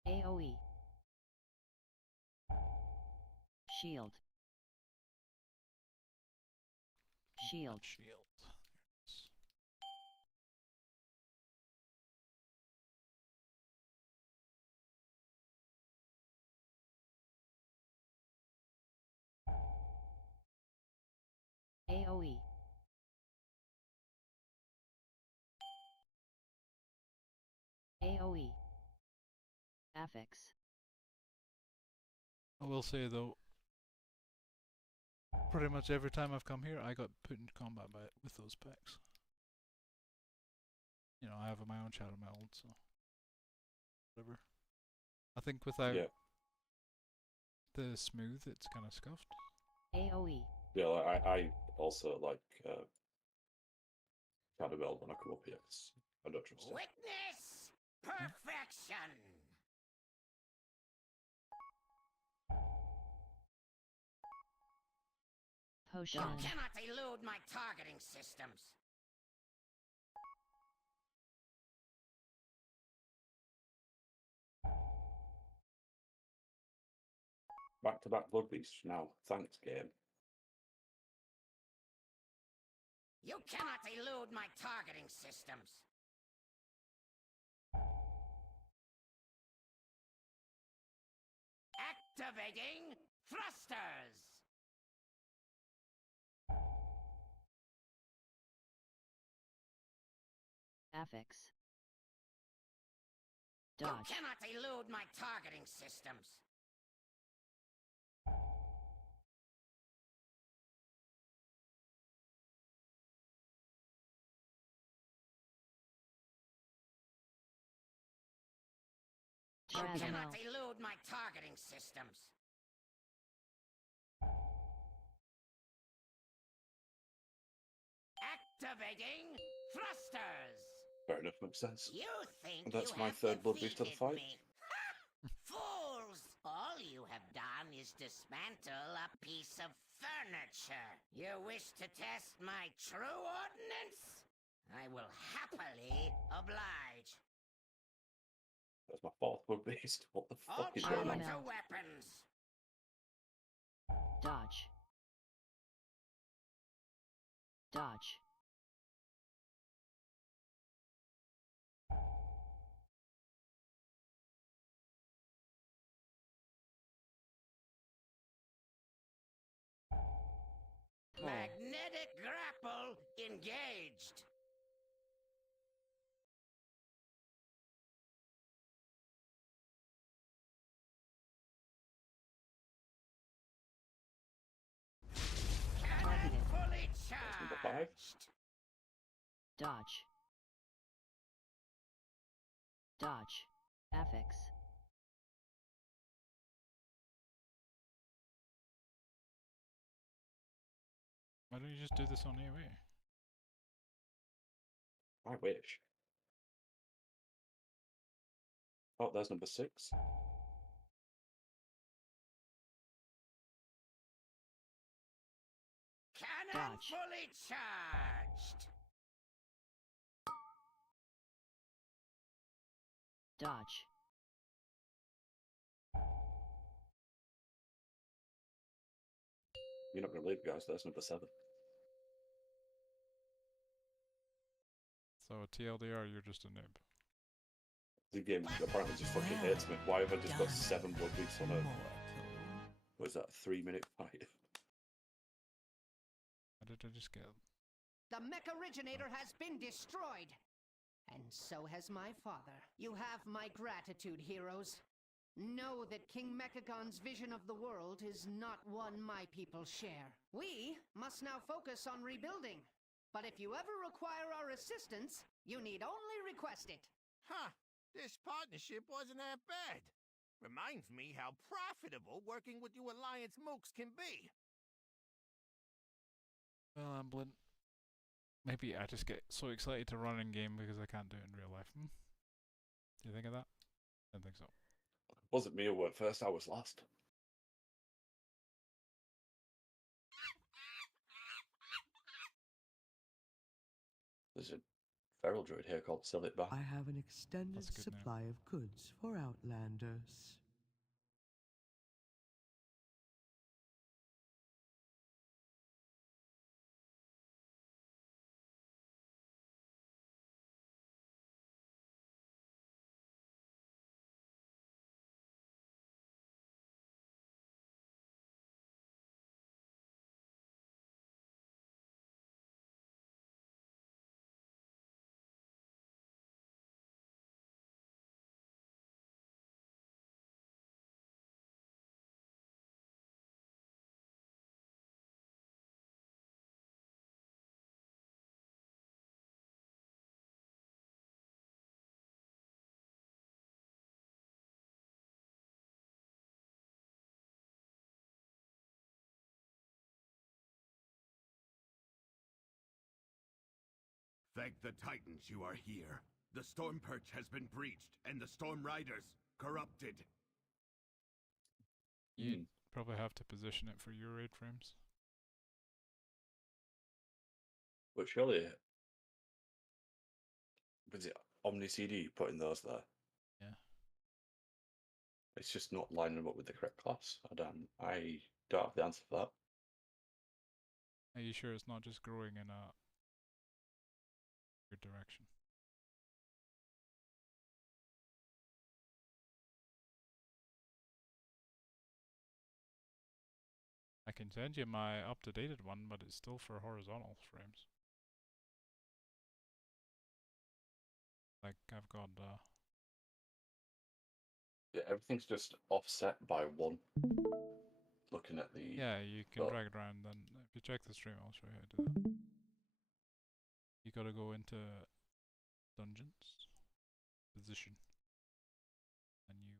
AoE. Shield. Shield. Shield. AoE. AoE. Affix. I will say though, pretty much every time I've come here, I got put into combat by it with those packs. You know, I have my own Shadow Meld, so whatever. I think without the smooth, it's kind of scuffed. AoE. Yeah, like, I also like Shadow Meld when I come up here. 'Cause I don't trust it. Witness perfection. Potion. You cannot elude my targeting systems. Back-to-back Blood Beasts now. Thanks, game. You cannot elude my targeting systems. Activating thrusters. Affix. You Dodge. cannot elude my targeting systems. You cannot elude my targeting systems. Activating thrusters. Fair enough, makes sense. You think And that's you my have third Blood Beast of the defeated fight. me. Fools! All you have done is dismantle a piece of furniture. You wish to test my true ordnance? I will happily oblige. That's my fourth Blood Beast. What the fuck is All going on? to weapons. Dodge. Dodge. Pull. Kinetic grapple engaged. Cannon fully Number 5. charged. Dodge. Dodge. Affix. Why don't you just do this on AoE? I wish. Oh, there's number 6. Cannon Dodge. fully charged. Dodge. You're not going to believe, guys, there's number 7. So TLDR, you're just a noob. The game apparently just fucking hates me. Why have I just got 7 blood beats on a... What is that, 3-minute fight? How did I just get... The mech originator has been destroyed. And so has my father. You have my gratitude, heroes. Know that King Mechagon's vision of the world is not one my people share. We must now focus on rebuilding. But if you ever require our assistance, you need only request it. Huh. This partnership wasn't that bad. Reminds me how profitable working with you Alliance mooks can be. Well, Amblin, maybe I just get so excited to run in game because I can't do it in real life. Do you think of that? I don't think so. Wasn't me who went first, I was last. There's a feral druid here called Sell It Back. I have an extended That's a good name. supply of goods for Outlanders. Thank the Titans you are here. The Storm Perch has been breached, and the Storm Riders corrupted. You'd probably have to position it for your raid frames. But surely... Was it Omni CD putting those there? Yeah. It's just not lining them up with the correct class. I don't have the answer for that. Are you sure it's not just growing in a weird direction? I can send you my up-to-dated one, but it's still for horizontal frames. Like, I've got, Yeah, everything's just offset by 1. Looking at the... yeah, you can drag it around, then if you check the stream, I'll show you how to do that. You gotta go into Dungeons, Position, and you,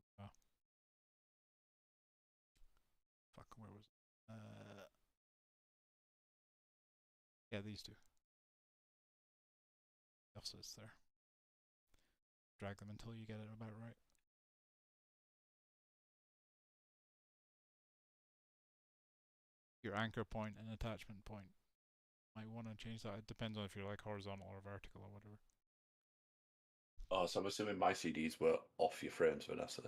fuck, where was it? Yeah, these two. Offsets there. Drag them until you get it about right. Your anchor point and attachment point. Might want to change that. It depends on if you're like horizontal or vertical or whatever. Oh, so I'm assuming my CDs were off your frames, Vanessa.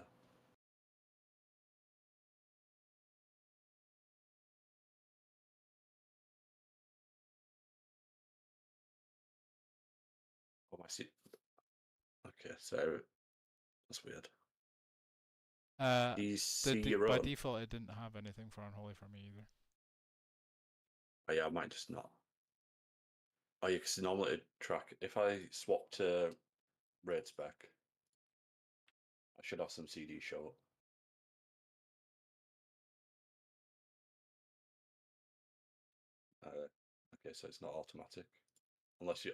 Oh, my CD... Okay, so... That's weird. By default, it didn't have anything for Unholy for me either. Oh yeah, I might just not. Oh yeah, because normally it'd track. If I swap to raid spec, I should have some CD show up. Okay, so it's not automatic. Unless you're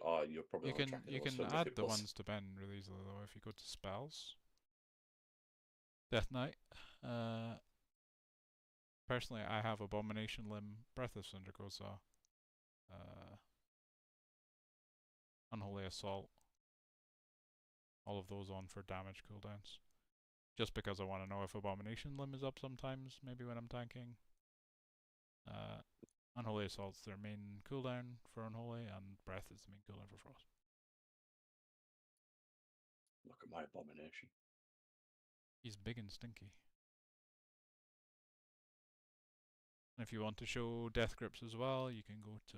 probably You only can tracking you those can for add the Mythicals. ones to Ben really easily though if you go to spells. Death Knight. Personally, I have Abomination Limb, Breath of Syndragosa, Unholy Assault, all of those on for damage cooldowns. Just because I want to know if Abomination Limb is up sometimes, maybe when I'm tanking. Unholy Assault's their main cooldown for Unholy, and Breath is the main cooldown for Frost. Look at my Abomination. He's big and stinky. And if you want to show Death Grips as well, you can go to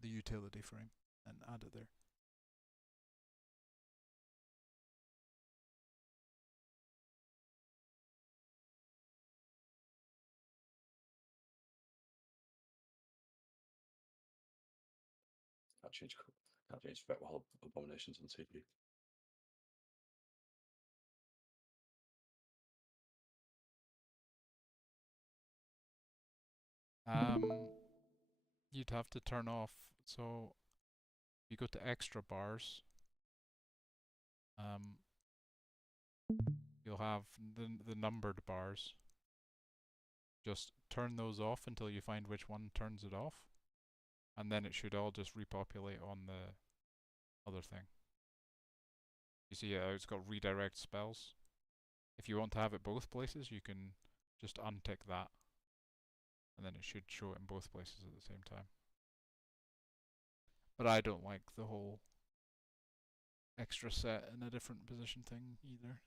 the utility frame and add it there. Can't change spec while Abominations on CD. You'd have to turn off, so you go to extra bars, you'll have the numbered bars. Just turn those off until you find which one turns it off, and then it should all just repopulate on the other thing. You see how it's got redirect spells? If you want to have it both places, you can just untick that, and then it should show it in both places at the same time. But I don't like the whole extra set in a different position thing either.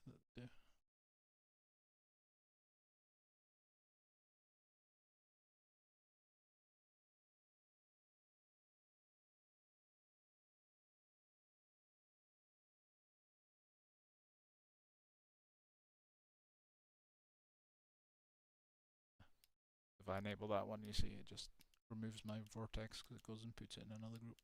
If I enable that one, you see it just removes my vortex because it goes and puts it in another group.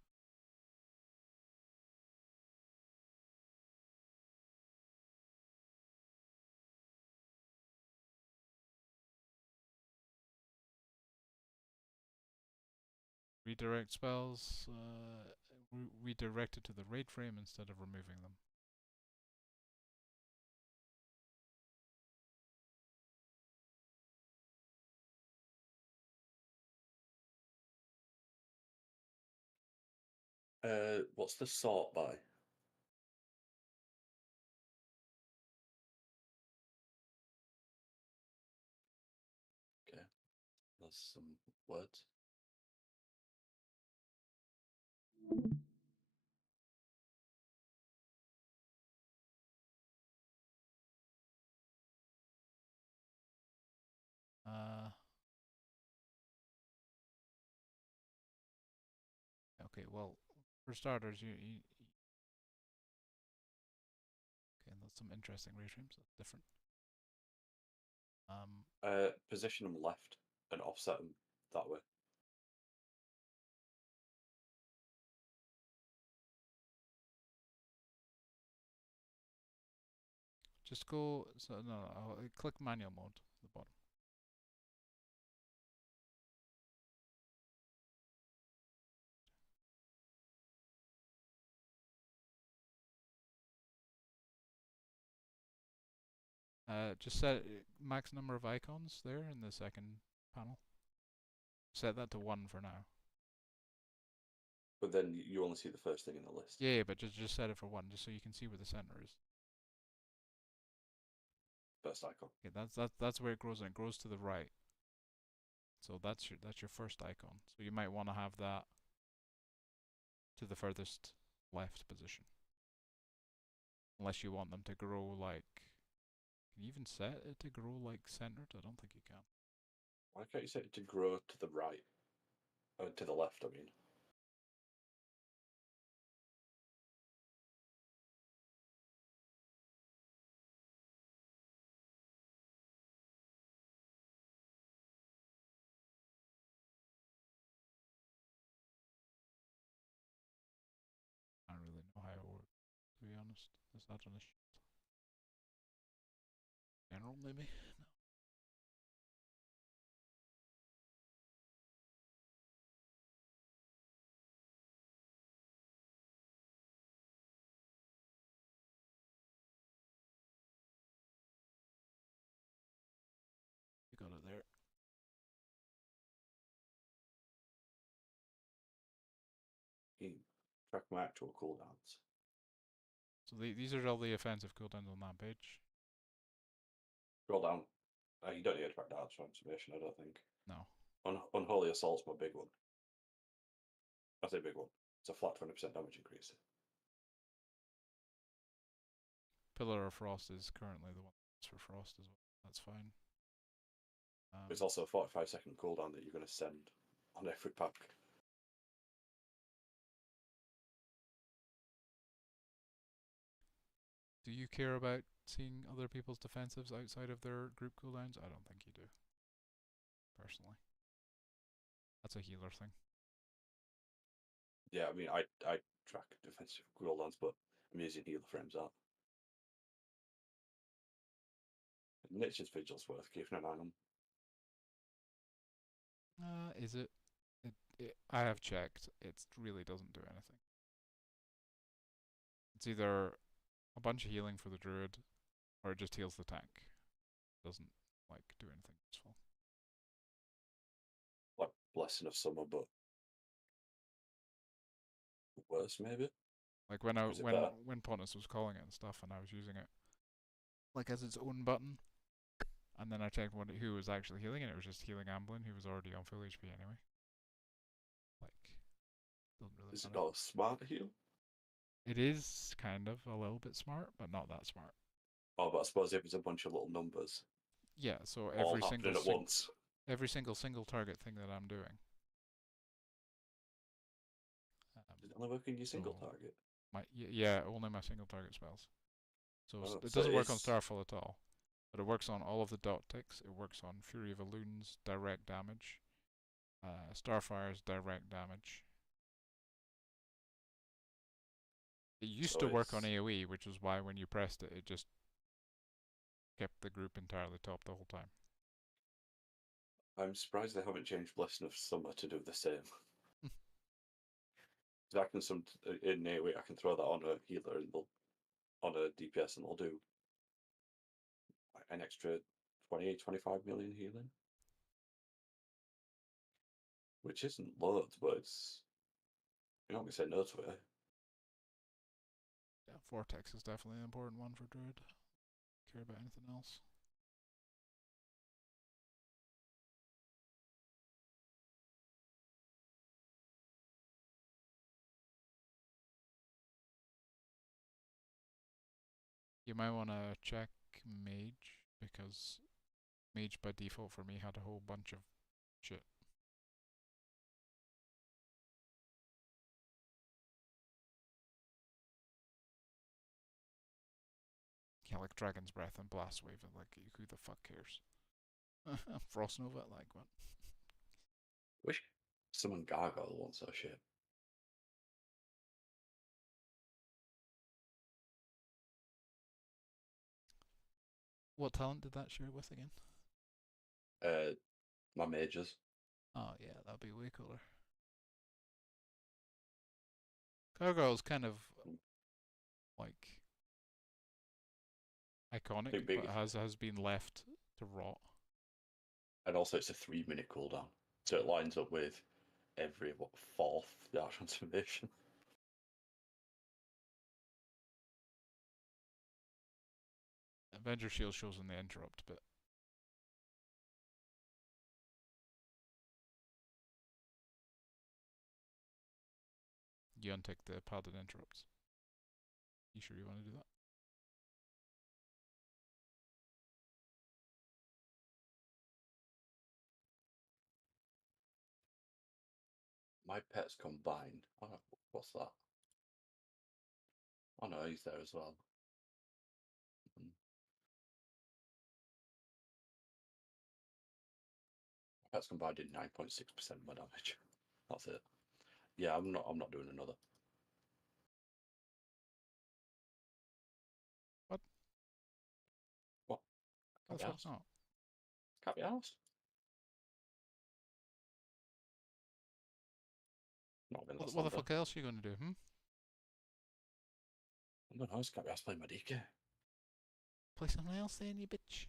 Redirect spells, redirect it to the raid frame instead of removing them. What's the sort by? Okay, that's some words. Okay, well, for starters, okay, that's some interesting raid frames. That's different. Position them left and offset them that way. Just go. So no, I'll click manual mode at the bottom. Just set max number of icons there in the second panel. Set that to 1 for now. But then you only see the first thing in the list. Yeah, but just set it for 1, just so you can see where the center is. First icon. Okay, that's where it grows, and it grows to the right. So that's your first icon. So you might want to have that to the furthest left position. Unless you want them to grow like... Can you even set it to grow like centered? I don't think you can. Why can't you set it to grow to the right? To the left, I mean. be honest. Is that on a shield? General, maybe? No. You got it there. You track my actual cooldowns. So these are all the offensive cooldowns on that page. Scroll down. You don't need to track down transformation, I don't think. No. Unholy Assault's my big one. I say big one. It's a flat 20% damage increase. Pillar of Frost is currently the one that's for Frost as well. That's fine. It's also a 45-second cooldown that you're going to send on every pack. Do you care about seeing other people's defensives outside of their group cooldowns? I don't think you do. Personally. That's a healer thing. Yeah, I mean, I track defensive cooldowns, but I'm using healer frames out. Nature's Vigil's worth keeping an eye on. Is it? I have checked. It really doesn't do anything. It's either a bunch of healing for the druid, or it just heals the tank. It doesn't like do anything useful. Like Blessing of Summer, but worse maybe. Like when Pontus was calling it and stuff, and I was using it like as its own button, and then I checked who was actually healing, and it was just healing Amblin, who was already on full HP anyway. Like, doesn't really. Is it not a smart heal? It is kind of a little bit smart, but not that smart. Oh, but I suppose if it's a bunch of little numbers. Yeah, so all happening at once. Every single target thing that I'm doing. Does it only work in your single target? Yeah, only my single target spells. So it so doesn't work on Starfall at all. But it works on all of the dot ticks. It works on Fury of Elune direct damage. Starfire's direct damage. It used to work on AoE, which is why when you pressed it, it just kept the group entirely top the whole time. I'm surprised they haven't changed Blessing of Summer to do the same. I can in AoE, I can throw that on a healer and on a DPS, and they'll do an extra 28-25 million healing, which isn't loads, but it's, you're not going to say no to it. Yeah, Vortex is definitely an important one for Druid. Care about anything else? You might want to check Mage, because Mage by default for me had a whole bunch of shit. Yeah, like Dragon's Breath and Blast Wave, and like, who the fuck cares? Frost Nova, like, what? Wish someone Gargoyle wants that shit. What talent did that share with again? My mages. Oh yeah, that'd be way cooler. Gargoyle's kind of like iconic, but has been left to rot. And also it's a 3-minute cooldown. So it lines up with every, fourth Dark Transformation. Avenger Shield shows in the interrupt bit. You untick the padded interrupts. You sure you want to do that? My Pets Combined. Oh, what's that? Oh no, he's there as well. My Pets Combined did 9.6% of my damage. That's it. Yeah, I'm not doing another. What the fuck not? Can't be asked. Not been What the fuck else are you going to do, I don't know, it's can't be asked playing my DK. Play something else then, you bitch.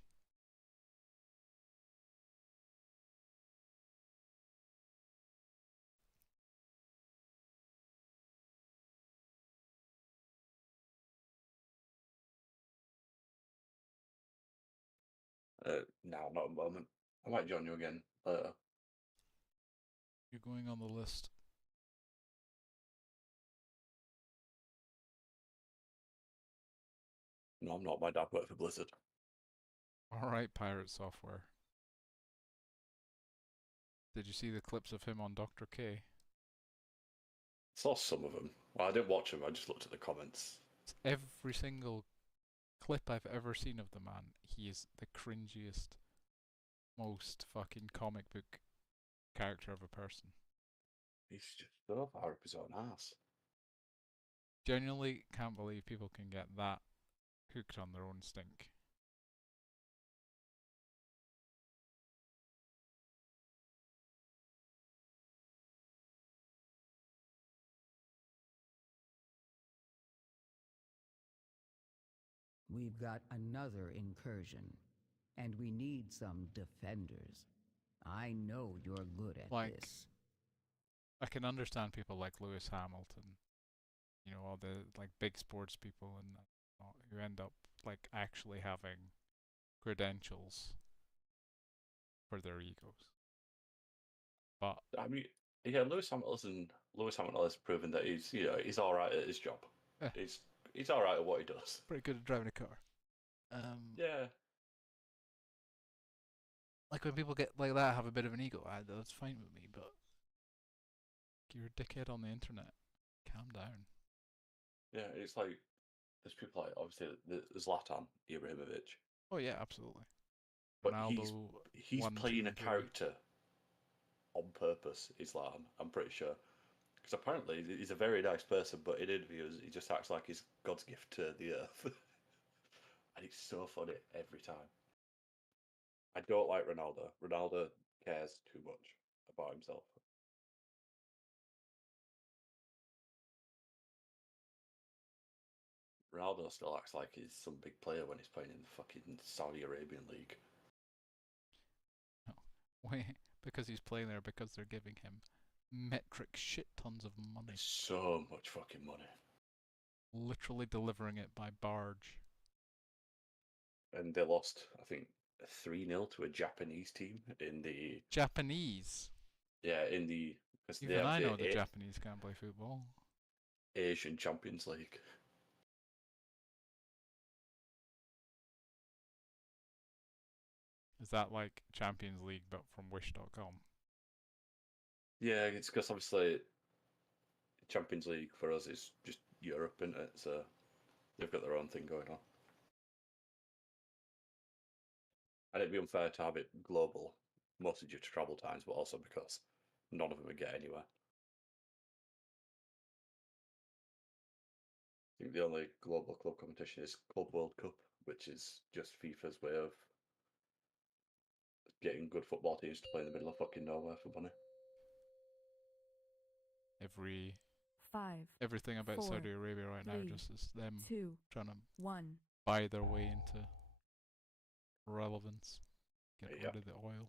No, not at the moment. I might join you again later. You're going on the list. No, I'm not. My dad worked for Blizzard. Alright, Pirate Software. Did you see the clips of him on Dr. K? Saw some of them. Well, I didn't watch them. I just looked at the comments. Every single clip I've ever seen of the man, he is the cringiest, most fucking comic book character of a person. He's just so far up his own ass. Genuinely can't believe people can get that hooked on their own stink. We've got another incursion, and we need some defenders. I know you're good at this. I can understand people like Lewis Hamilton, you know, all the like big sports people and who end up like actually having credentials for their egos. But I mean, yeah, Lewis Hamilton has proven that he's all right at his job. Yeah. He's all right at what he does. Pretty good at driving a car. Yeah. Like when people get like that, have a bit of an ego, that's fine with me, but you're a dickhead on the internet. Calm down. Yeah, it's like there's people like obviously Zlatan Ibrahimovic. Oh yeah, absolutely. But Ronaldo, he's playing a character on purpose, Islam, I'm pretty sure. Because apparently he's a very nice person, but in interviews he just acts like he's God's gift to the earth. And it's so funny every time. I don't like Ronaldo. Ronaldo cares too much about himself. Ronaldo still acts like he's some big player when he's playing in the fucking Saudi Arabian league. Wait, because he's playing there because they're giving him metric shit tons of money. So much fucking money. Literally delivering it by barge. And they lost, I think, 3-0 to a Japanese team in the... Japanese? Yeah, in the... Even I know the Japanese can't play football. Asian Champions League. Is that like Champions League but from Wish.com? Yeah, it's because obviously Champions League for us is just Europe, isn't it? So they've got their own thing going on. And it'd be unfair to have it global, mostly due to travel times, but also because none of them would get anywhere. I think the only global club competition is Club World Cup, which is just FIFA's way of getting good football teams to play in the middle of fucking nowhere for money. Everything about 4, Saudi Arabia right 3, now just is them 2, trying to 1. buy their way into relevance, get rid of the oil.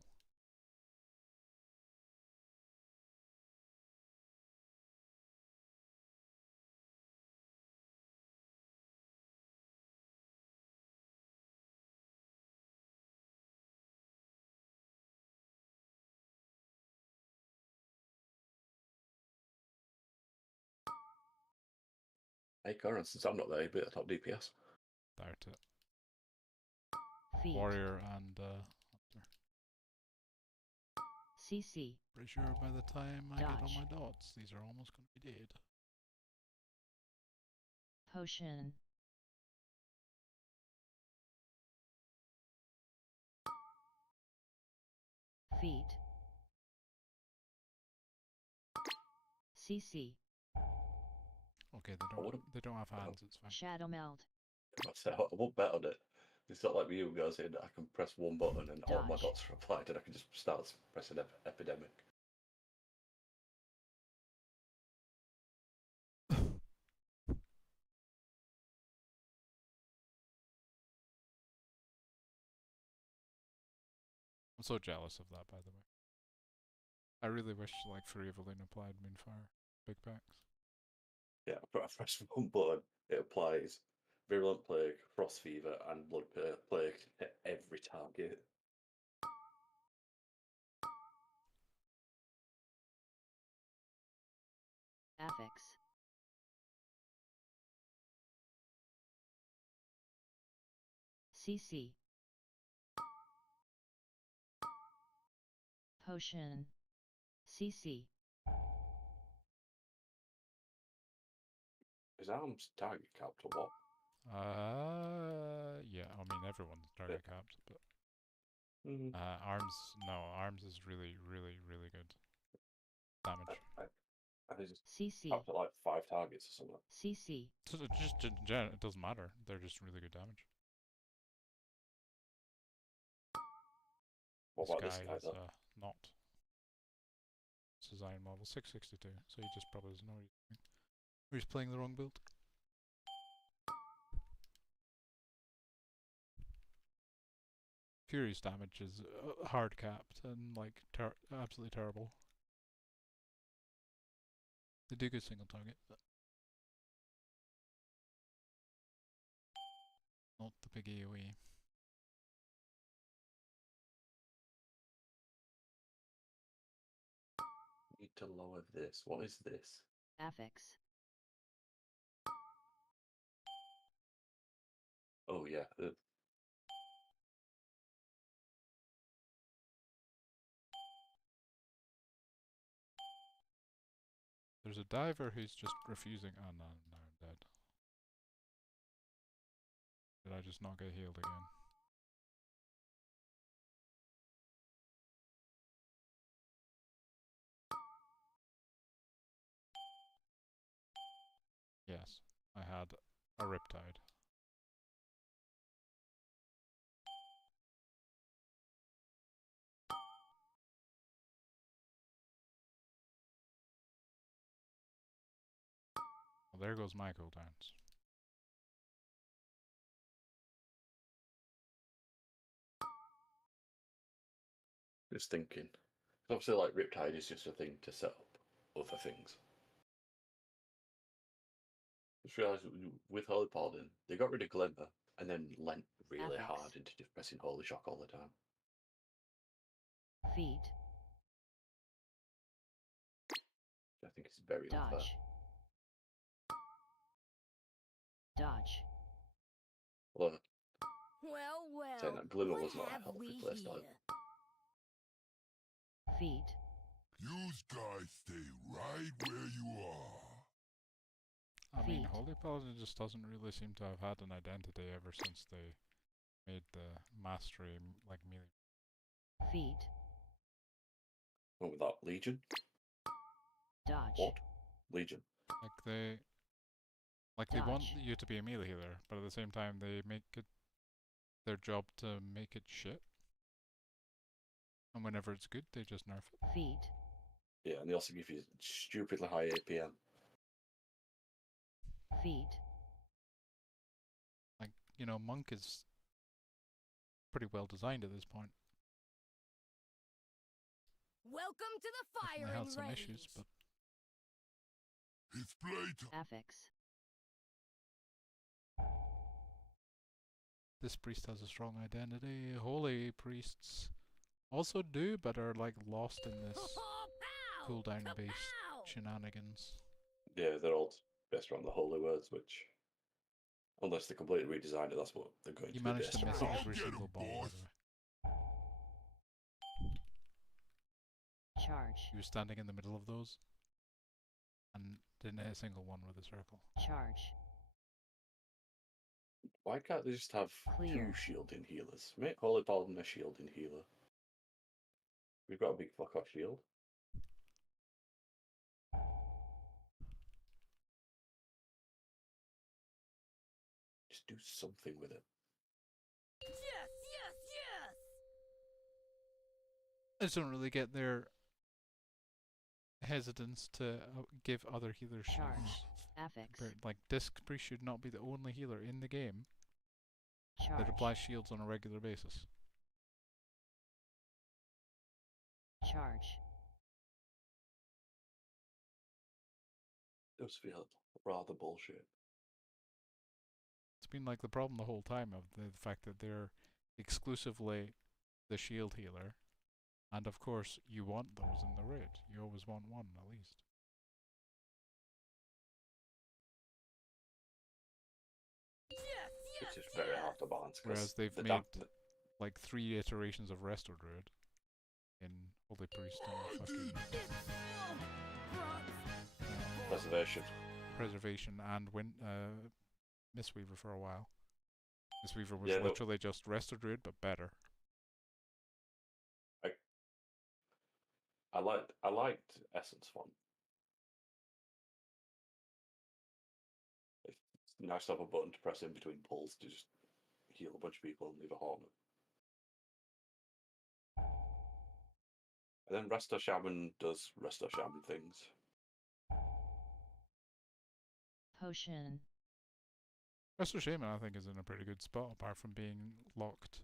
Hey, Corin, since I'm not there, you beat a top DPS. Doubt it. Feet. Warrior and Hunter. CC. Pretty sure by the time I get on Dodge. my dots, these are almost going to be dead. Potion. Feet. CC. Okay, they don't have hands, it's fine. Shadow meld. I won't bet on it. It's not like you guys in. I can press one button and all my Dodge. dots are applied, and I can just start pressing epidemic. I'm so jealous of that, by the way. I really wish like for Evelyn applied Moonfire big packs. Yeah, I press one button, it applies Virulent Plague, Frost Fever, and Blood Plague to every target. Affix. CC. Potion. CC. Is Arm's target capped or what? Yeah, I mean everyone's target capped, but Arms is really, really, really good damage. I think it's CC. capped at like 5 targets or something. CC. So it just in general, it doesn't matter. They're just really good damage. What about this guy is though? not. It's design model 662, so he just probably doesn't know what he's doing. Or he's playing the wrong build. Furious damage is hard capped and like absolutely terrible. They do good single target, but not the big AoE. Need to lower this. What is this? Affix. Oh yeah. There's a diver who's just refusing. Oh no, no, I'm dead. Did I just not get healed again? Yes, I had a Riptide. Well, there goes my cooldowns. Just thinking. Obviously, like Riptide is just a thing to set up other things. Just realised with Holy Paladin, they got rid of Glimmer and then lent really hard into just pressing Holy Shock all the time. Feet. I think it's very unfair. Dodge. Well, Well, saying that Glimmer what was not a have healthy we playstyle. here? Feet. Yous guys stay right where you are. I mean, Holy Paladin just doesn't really seem to have had an identity ever since they made the mastery like melee. Feet. What with that? Legion? Dodge. What? Legion. They want you to be a melee healer, but at the same time they make it their job to make it shit. And whenever it's good, they just nerf it. Feet. Yeah, and they also give you stupidly high APM. Feet. Like, you know, Monk is pretty well designed at this point. Welcome to the Definitely firing had some range. issues, but it's playtime. Affix. This priest has a strong identity. Holy priests also do, but are like lost in this cooldown-based shenanigans. Yeah, they're all based around the holy words, which, unless they completely redesigned it, that's what they're going to be managed based to miss around. every single bomb, by the way. Charge. He was standing in the middle of those and didn't hit a single one with a circle. Charge. Why can't they just have two shielding healers? Make Holy Paladin a shielding healer. We've got a big fuck off shield. Just do something with it. Yes, yes, yes! I just don't really get their hesitance to give other healers Charge. shields. Affix. Like, Disc Priest should not be the only healer in the game Charge. that applies shields on a regular basis. Charge. Those feel rather bullshit. It's been like the problem the whole time of the fact that they're exclusively the shield healer, and of course you want those in the raid. You always want one at least. It's just very hard to balance. Whereas they've the made like 3 iterations of Resto Druid in Holy Priest and fucking Preservation and Mistweaver for a while. Mistweaver was literally just Resto Druid but better. I liked Essence Font. It's nice to have a button to press in between pulls to just heal a bunch of people and leave a Hornet. And then Resto Shaman does Resto Shaman things. Potion. Resto Shaman I think is in a pretty good spot apart from being locked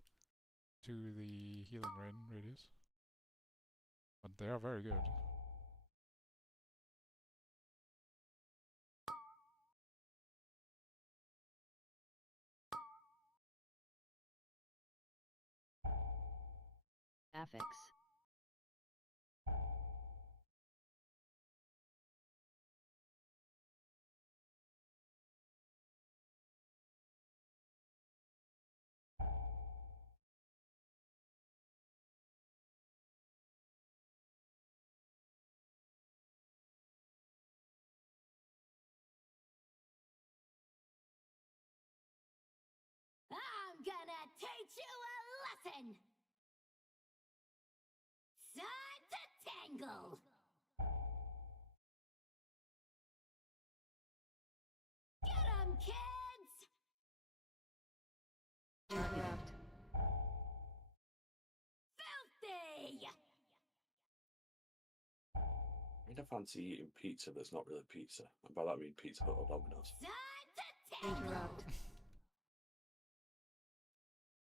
to the healing rain radius. But they are very good. Affix. I'm gonna teach you a lesson! Time to tangle! Get 'em, kids! Interrupt. Filthy! I don't fancy eating pizza that's not really pizza. And by that I mean Pizza Hut or Domino's. Time to tangle!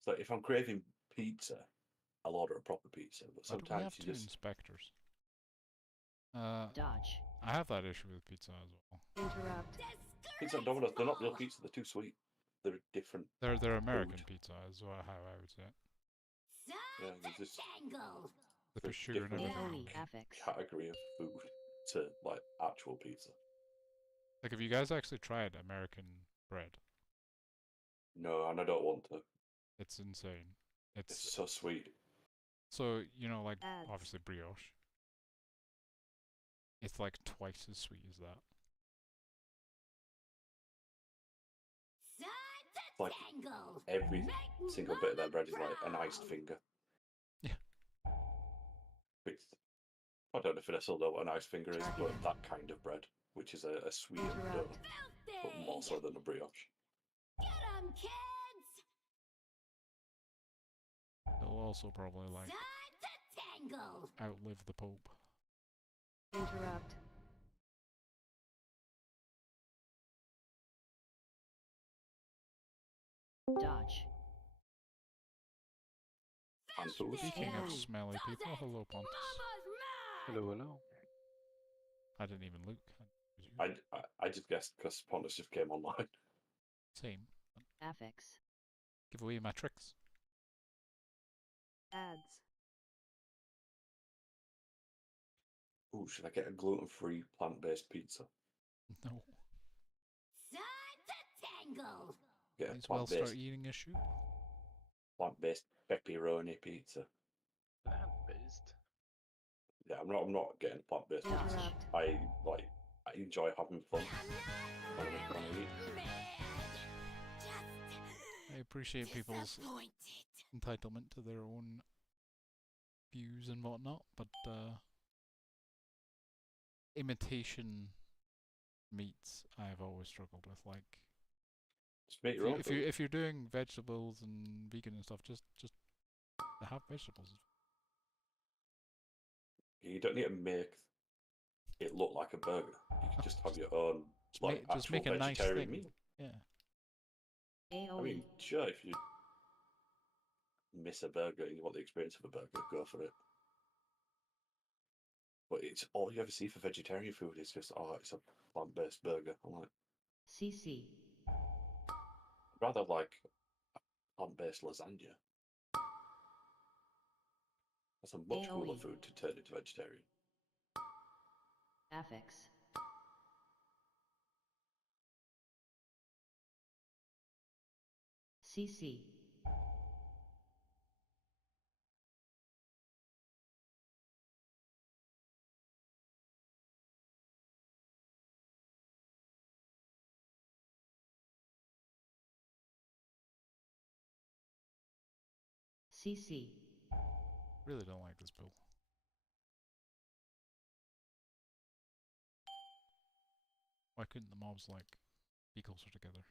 So if I'm craving pizza, I'll order a proper pizza. But But we sometimes have you 2 just inspectors. Dodge. I have that issue with pizza as well. Interrupt. Pizza and Domino's, they're not real pizza, they're too sweet. They're different. They're American pizza is how I would say it. Yeah, there's this Tangle! They put sugar in different everything. Affix. category of food to like actual pizza. Like, have you guys actually tried American bread? No, and I don't want to. It's insane. It's so sweet. So, you know, like, Ads. obviously brioche. It's like twice as sweet as that. Like every single bit of their bread is like an iced finger. Yeah. It's, I don't know if I still know what an iced finger is, but that kind of bread, which is a sweet dough, but more so than a brioche. Get 'em, kids! They'll also probably like Time to tangle! outlive the Pope. Interrupt. Dodge. And so Speaking of smelly people, hello Pontus. Hello, hello. I didn't even look. I just guessed because Pontus just came online. Same. Affix. Give away my tricks. Ads. Ooh, should I get a gluten-free plant-based pizza? No. Time to tangle! Get a Might as well start plant-based eating a shoe. plant-based pepperoni pizza. Plant-based. Yeah, I'm not getting a plant-based pizza. I enjoy having fun when I eat. I appreciate people's entitlement to their own views and whatnot, but imitation meats I've always struggled with. Like, make your own If food. you're doing vegetables and vegan and stuff, just have vegetables. You don't need to make it look like a burger. You can just have your own like just actual make a nice vegetarian thing. meal. Yeah. I mean, sure, if you miss a burger and you want the experience of a burger, go for it. But it's all you ever see for vegetarian food is just, oh, it's a plant-based burger. I'm like, CC. I'd rather like a plant-based lasagna. That's a much cooler AOE. food to turn into vegetarian. Affix. CC. CC. Really don't like this build. Why couldn't the mobs like be closer together?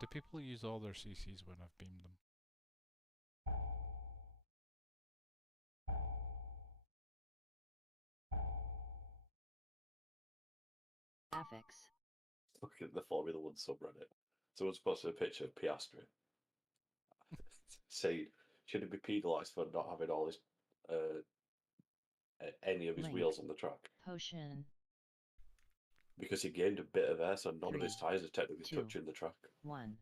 Do people use all their CCs when I've beamed them? Affix. Look at the Formula One subreddit. Someone's posted a picture of Piastri. Saying, should he be penalised for not having all his any of his Link. wheels on the track? Potion. Because he gained a bit of air, so none of his 3, tyres are technically 2, touching the track. 1.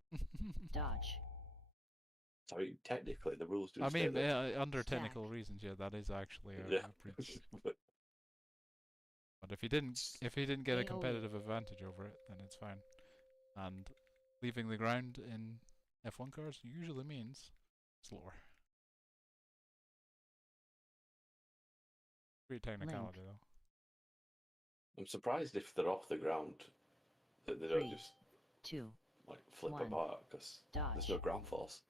Dodge. I mean, technically, the rules do. I state mean, that. under Stack. technical reasons, yeah, that is actually a Yeah. breach. But if he didn't get a competitive advantage over it, then it's fine. And leaving the ground in F1 cars usually means slower. Great technicality though. I'm surprised if they're off the ground that they don't 3, just 2, like flip 1. apart because there's Dodge. no ground force.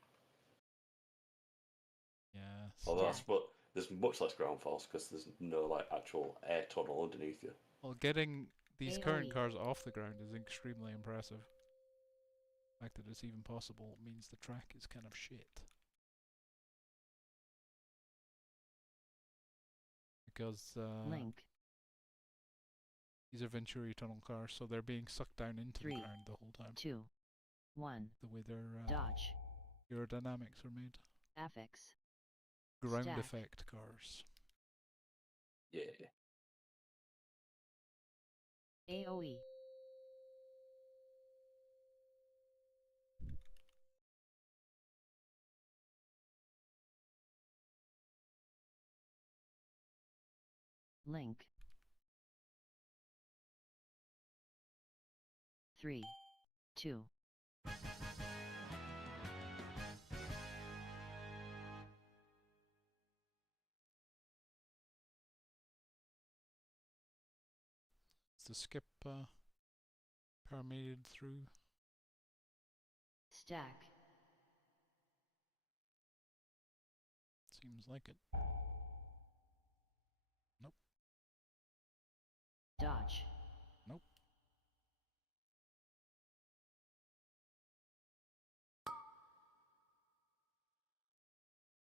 Yeah. Although there's much less ground force because there's no like actual air tunnel underneath you. Well, getting these current AOE. cars off the ground is extremely impressive. The fact that it's even possible means the track is kind of shit. Because Link. these are Venturi tunnel cars, so they're being sucked down into 3, the ground the whole time. 2, 1. The way their Dodge. aerodynamics are made. Affix. Ground Stack. effect cars. Yeah. AOE. Link. 3, 2. Is the skip permeated through? Stack. Seems like it. Nope. Dodge. Nope.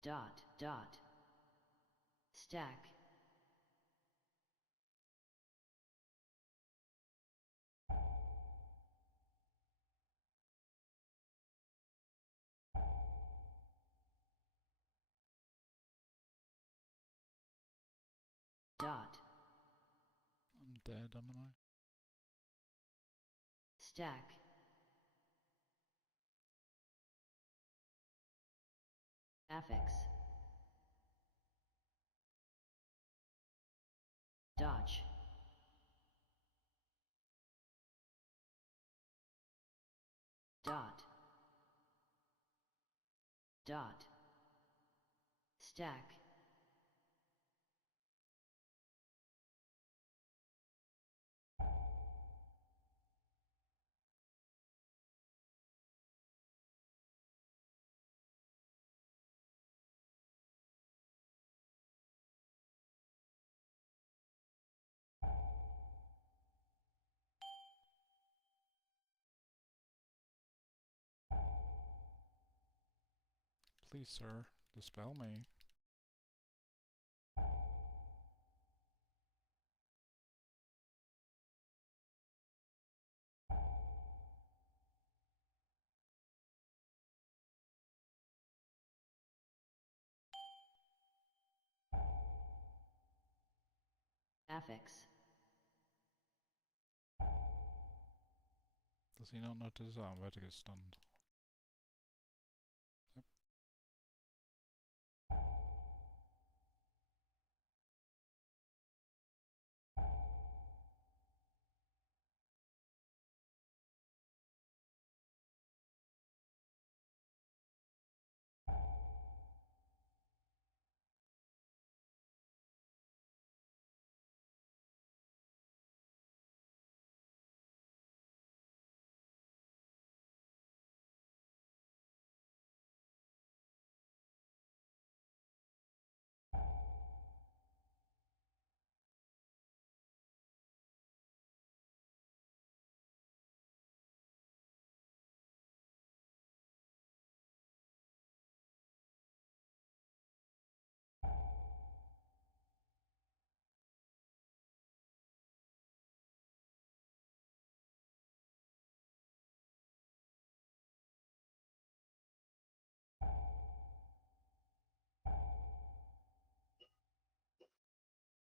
Dot, dot. Stack. Dot. I'm dead, am I? Stack. Affix. Dodge. Dot. Dot. Stack. Please, sir, dispel me. Affix. Does he not notice that I'm about to get stunned? Yep.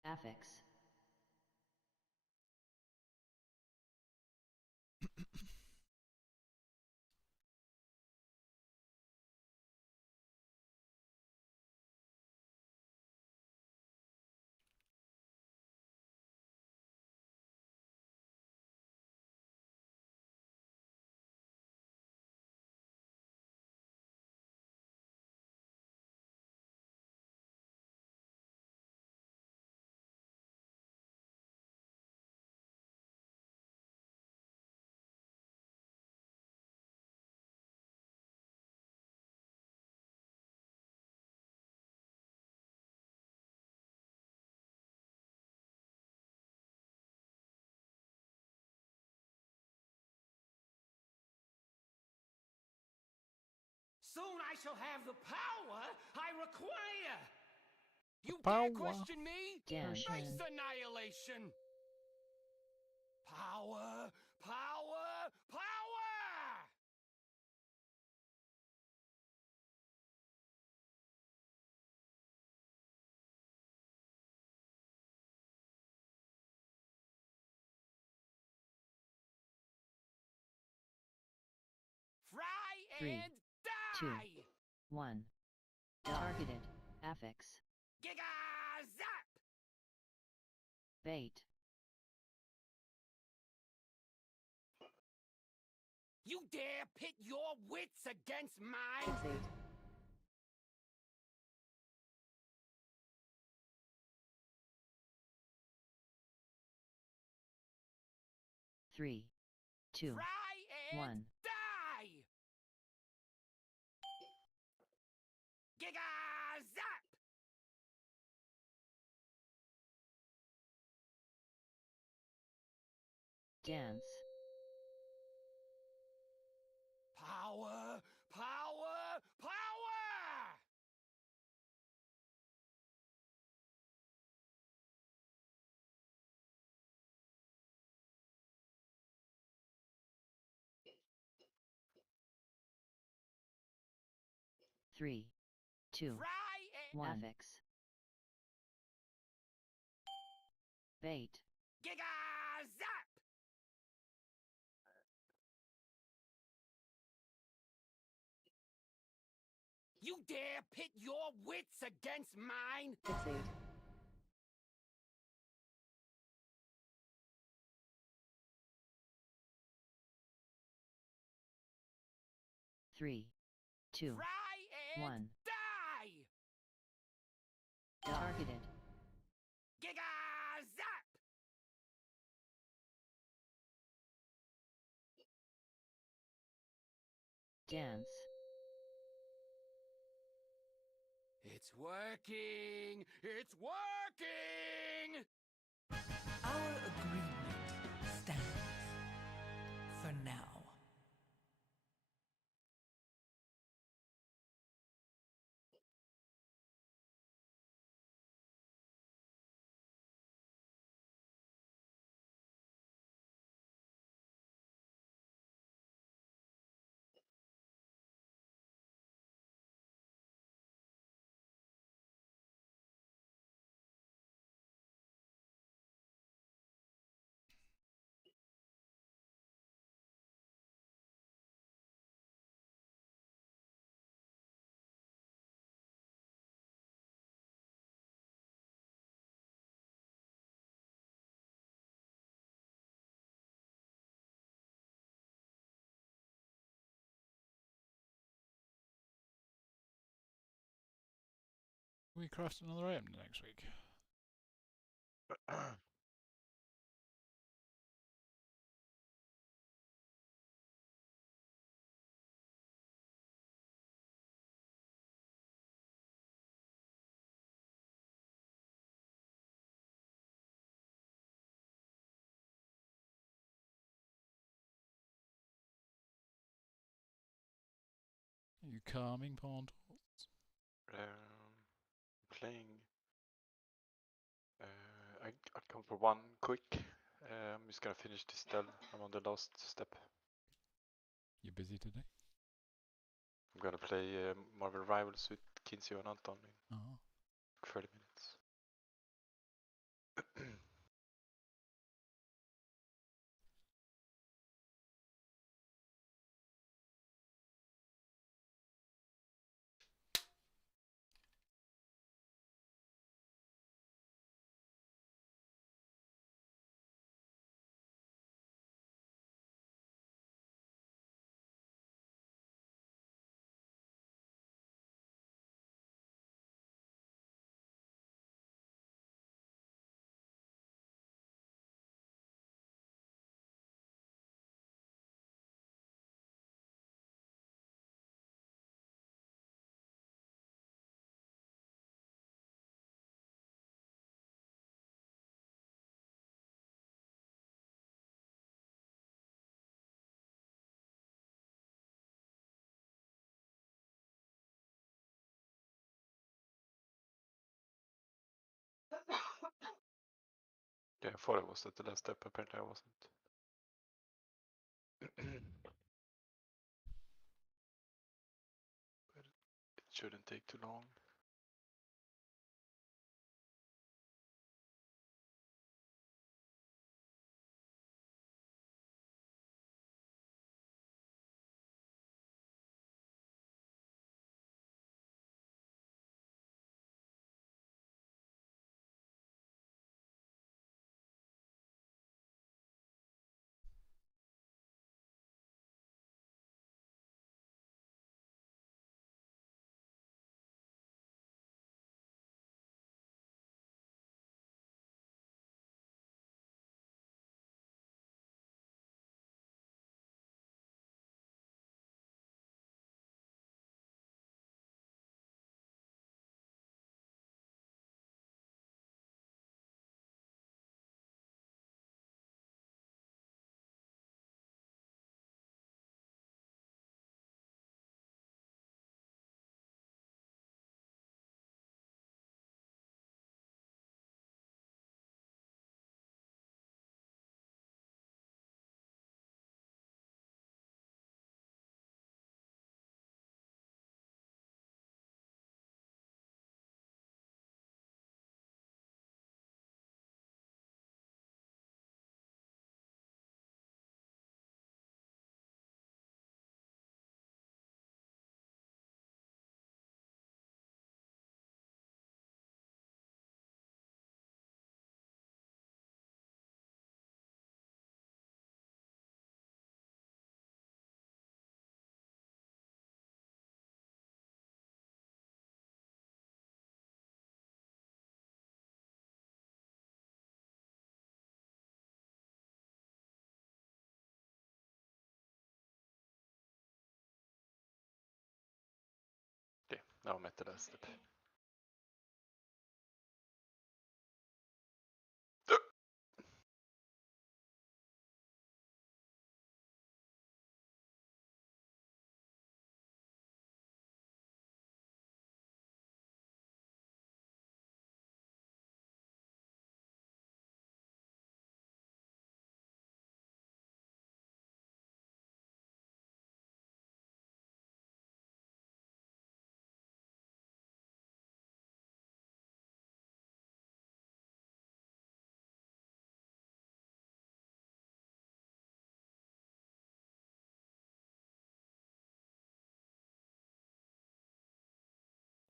Affix. Soon I shall have the power I require! You Power. dare question me? Dash. Face annihilation! Power! Power! Power! Fry 3, and 2, die! 1. Targeted. Affix. Giga zap! Bait. You dare pit your wits against mine? Succeed. 3, 2, Fry and 1. die! Giga zap! Dance. Power! Power! Power! Three, two, Fry and 1. Affix. Bait. Giga zap! You dare pit your wits against mine? Succeed. 3, 2, Fry and 1. die! Targeted. Giga Zap! Dance. It's working! It's working! Our agreement stands. For now. We craft another item next week. Are you coming, Pontos? Playing. I'll come for one quick. I'm just gonna finish this stealth. I'm on the last step. You busy today? I'm gonna play Marvel Rivals with Kinsey and Anton in 30 minutes. Yeah, I thought I was at the last step, apparently I wasn't. But it shouldn't take too long. Ja, Metalist typ.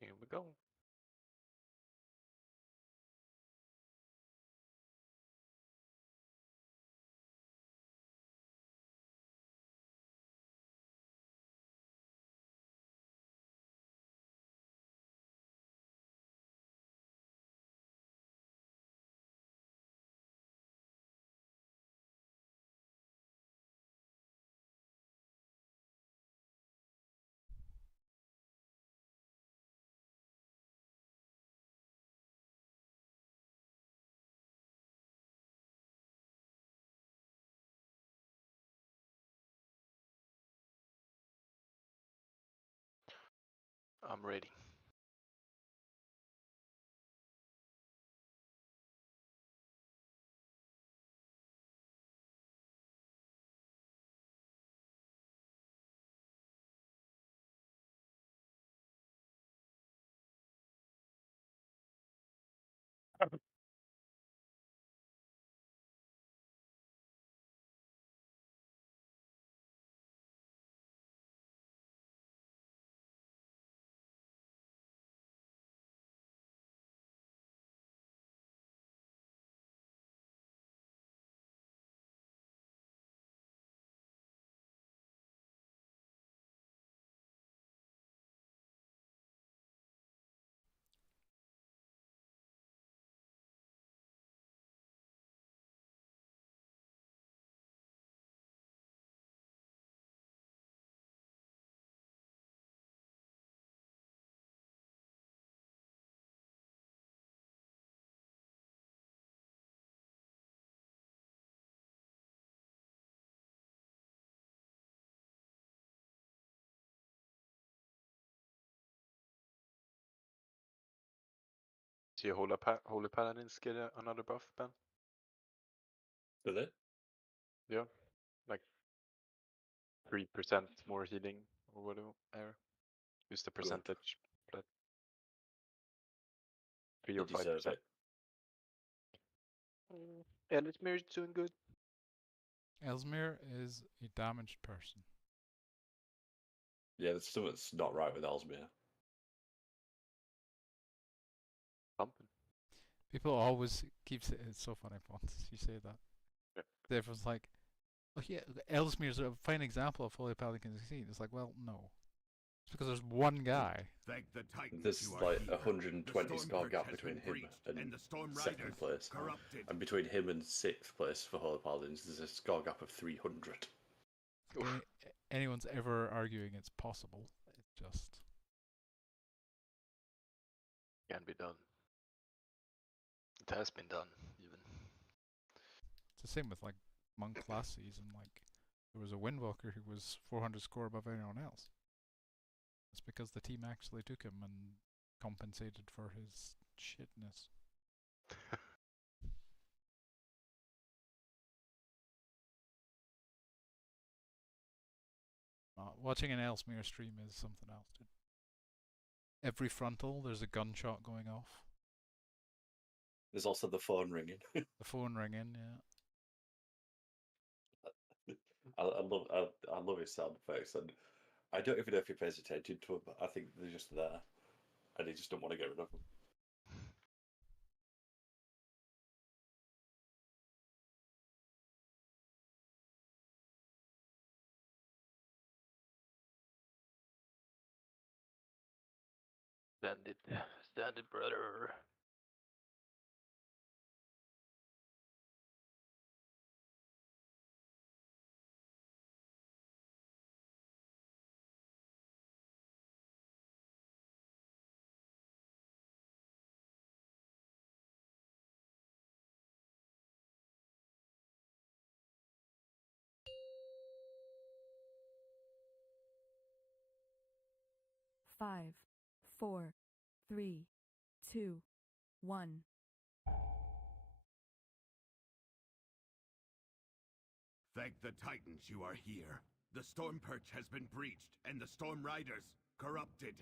Here we go. I'm ready. So your Holy Paladins get another buff, Ben? Do they? Yeah. Like 3% more healing or whatever. Use the percentage. But 3 or They deserve 5%. it. Ellesmere is doing good. Ellesmere is a damaged person. Yeah, there's something's not right with Ellesmere. Pumping. People always keep saying, it's so funny, Pontus, you say that. Yeah. Everyone's like, oh yeah, Ellesmere's a fine example of Holy Paladin can succeed. It's like, well, no. It's because there's one guy. Thank the Titans There's who are like here. 120 The score Storm gap Purge has between been him breached, and the Storm second Riders place. corrupted. And between him and 6th place for Holy Paladins, there's a score gap of 300. Okay, anyone's ever arguing it's possible. It just Can be done. It has been done, even. it's the same with like Monk last season. Like there was a Windwalker who was 400 score above anyone else. It's because the team actually took him and compensated for his shitness. Watching an Ellesmere stream is something else, dude. Every frontal, there's a gunshot going off. There's also the phone ringing. The phone ringing, yeah. I love his sound effects, and I don't even know if he pays attention to them, but I think they're just there, and he just don't want to get rid of them. Stand it, brother. 5, 4, 3, 2, 1. Thank the Titans you are here. The Storm Perch has been breached, and the Storm Riders corrupted.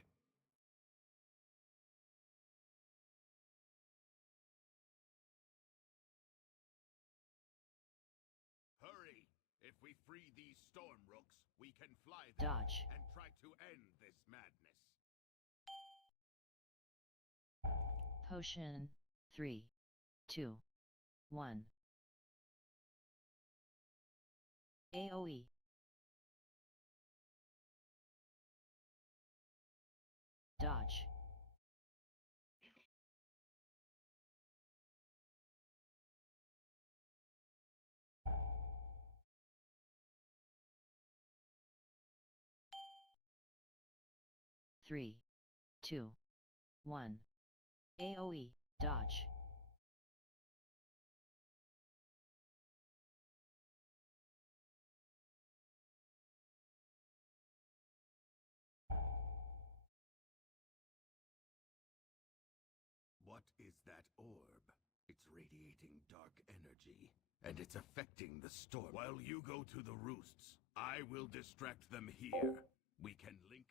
Hurry! If we free these Storm Rooks, we can fly them Dodge. and try to end this madness. Potion. 3, 2, 1. AoE. Dodge. Three, 2, 1. AoE. Dodge. What is that orb? It's radiating dark energy, and it's affecting the storm. While you go to the roosts, I will distract them here. We can link...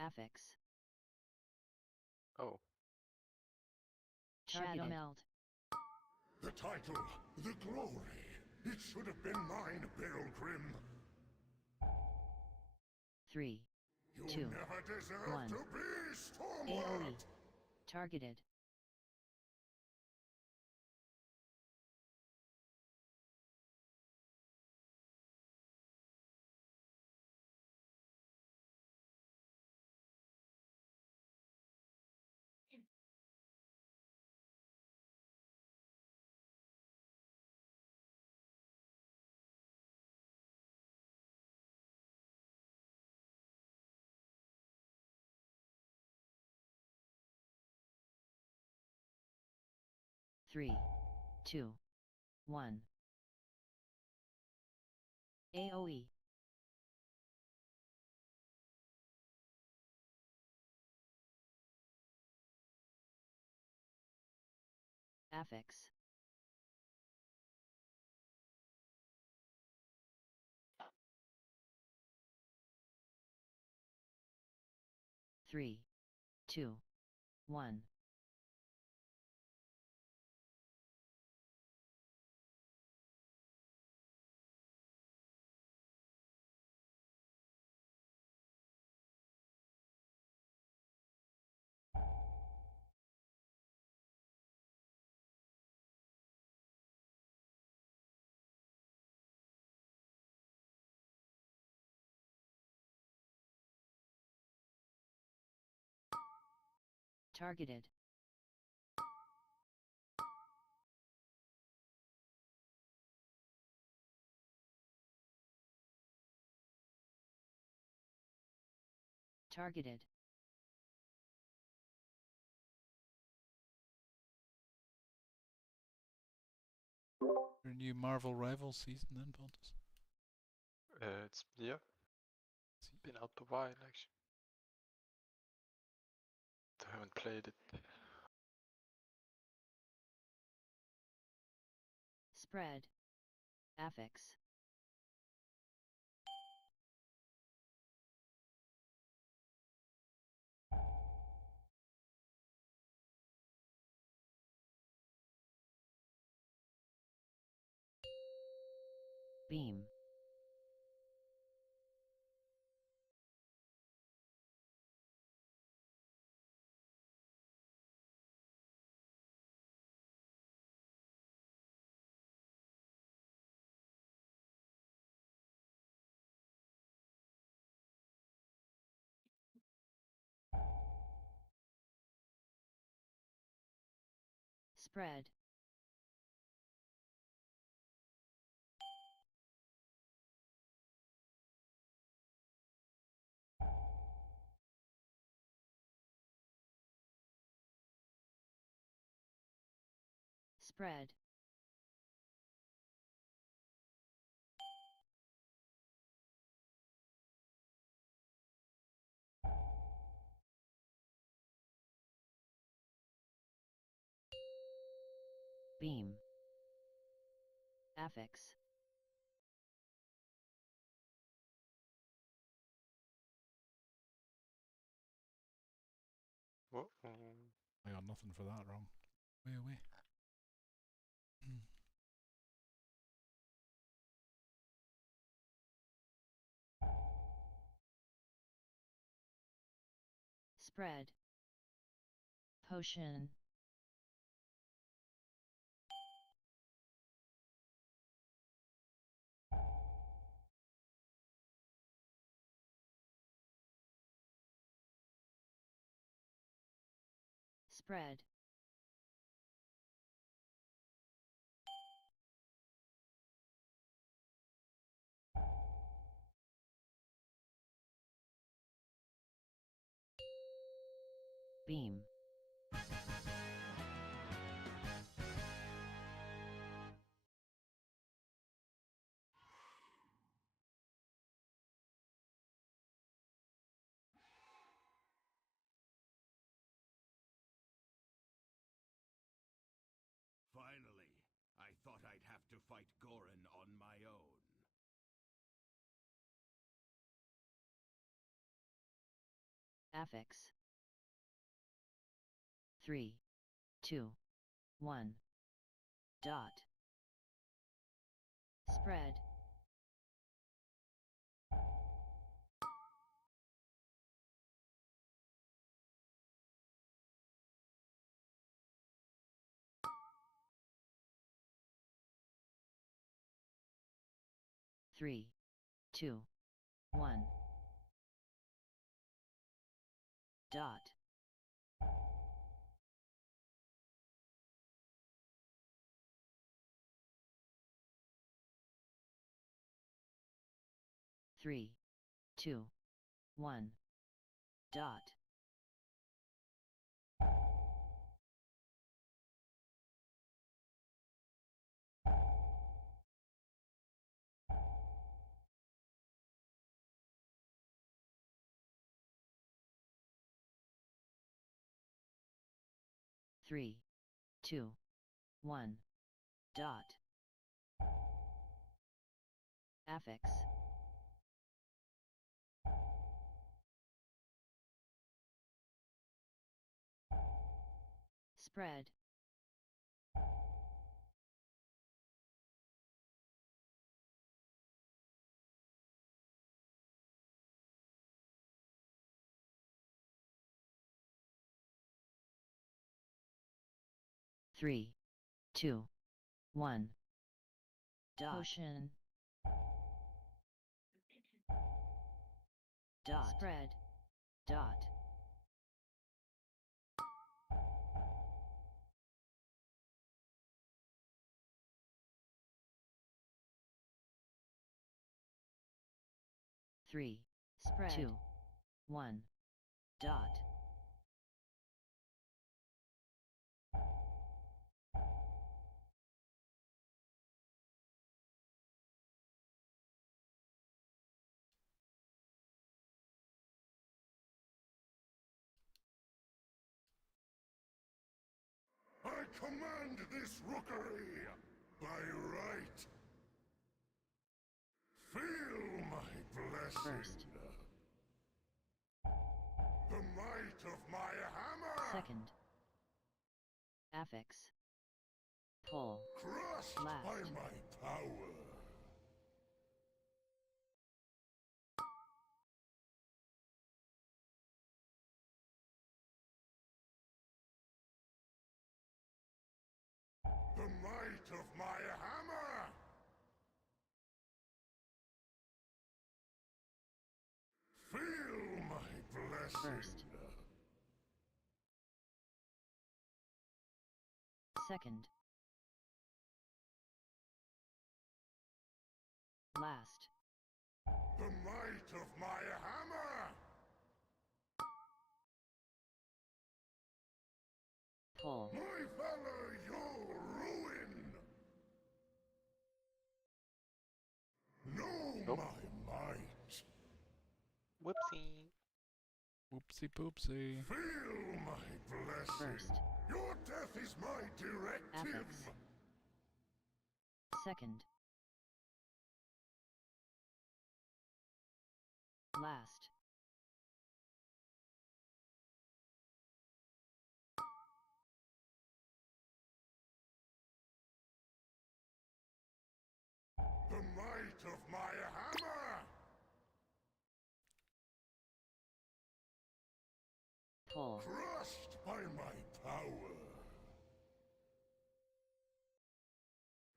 Affix. Oh. Shadow Meld. The title, the glory, it should have been mine, Pilgrim. 3, You 2, never deserved 1. to be Stormward. AoE. Targeted. Three, 2, 1. AoE. Affix. Three, 2, 1. Targeted. Targeted. Your new Marvel Rivals season then, Pontus? It's, yeah. It's been out a while, actually. I haven't played it. Spread. Affix. Beam. Spread. Spread. Beam. Affix. What? I got nothing for that wrong. Way away. Spread. Potion. Spread. Beam. Finally, I thought I'd have to fight Gorin on my own. Affix. 3, 2, 1. Dot. Spread. Three, 2, 1. Dot. Three, 2, 1. Dot. Three, 2, 1. Dot. Affix. Spread. Three, 2, 1. Dot. Potion. Dot. Spread. Dot. Three, spread. 2, 1. Dot. I command this rookery by right. Feel my blessing. First. The might of my hammer. Second. Affix. Pull. Crushed Last. by my power. The might of my hammer! Feel my blessing! First. Second. Last. The might of my hammer! Pull. My valor, your ruin! Nope. my might. Whoopsie. Whoopsie poopsie. Feel my blessing. First. Your death is my directive. Affix. Second. Last. The might of my hammer. Pull. Crushed by my power.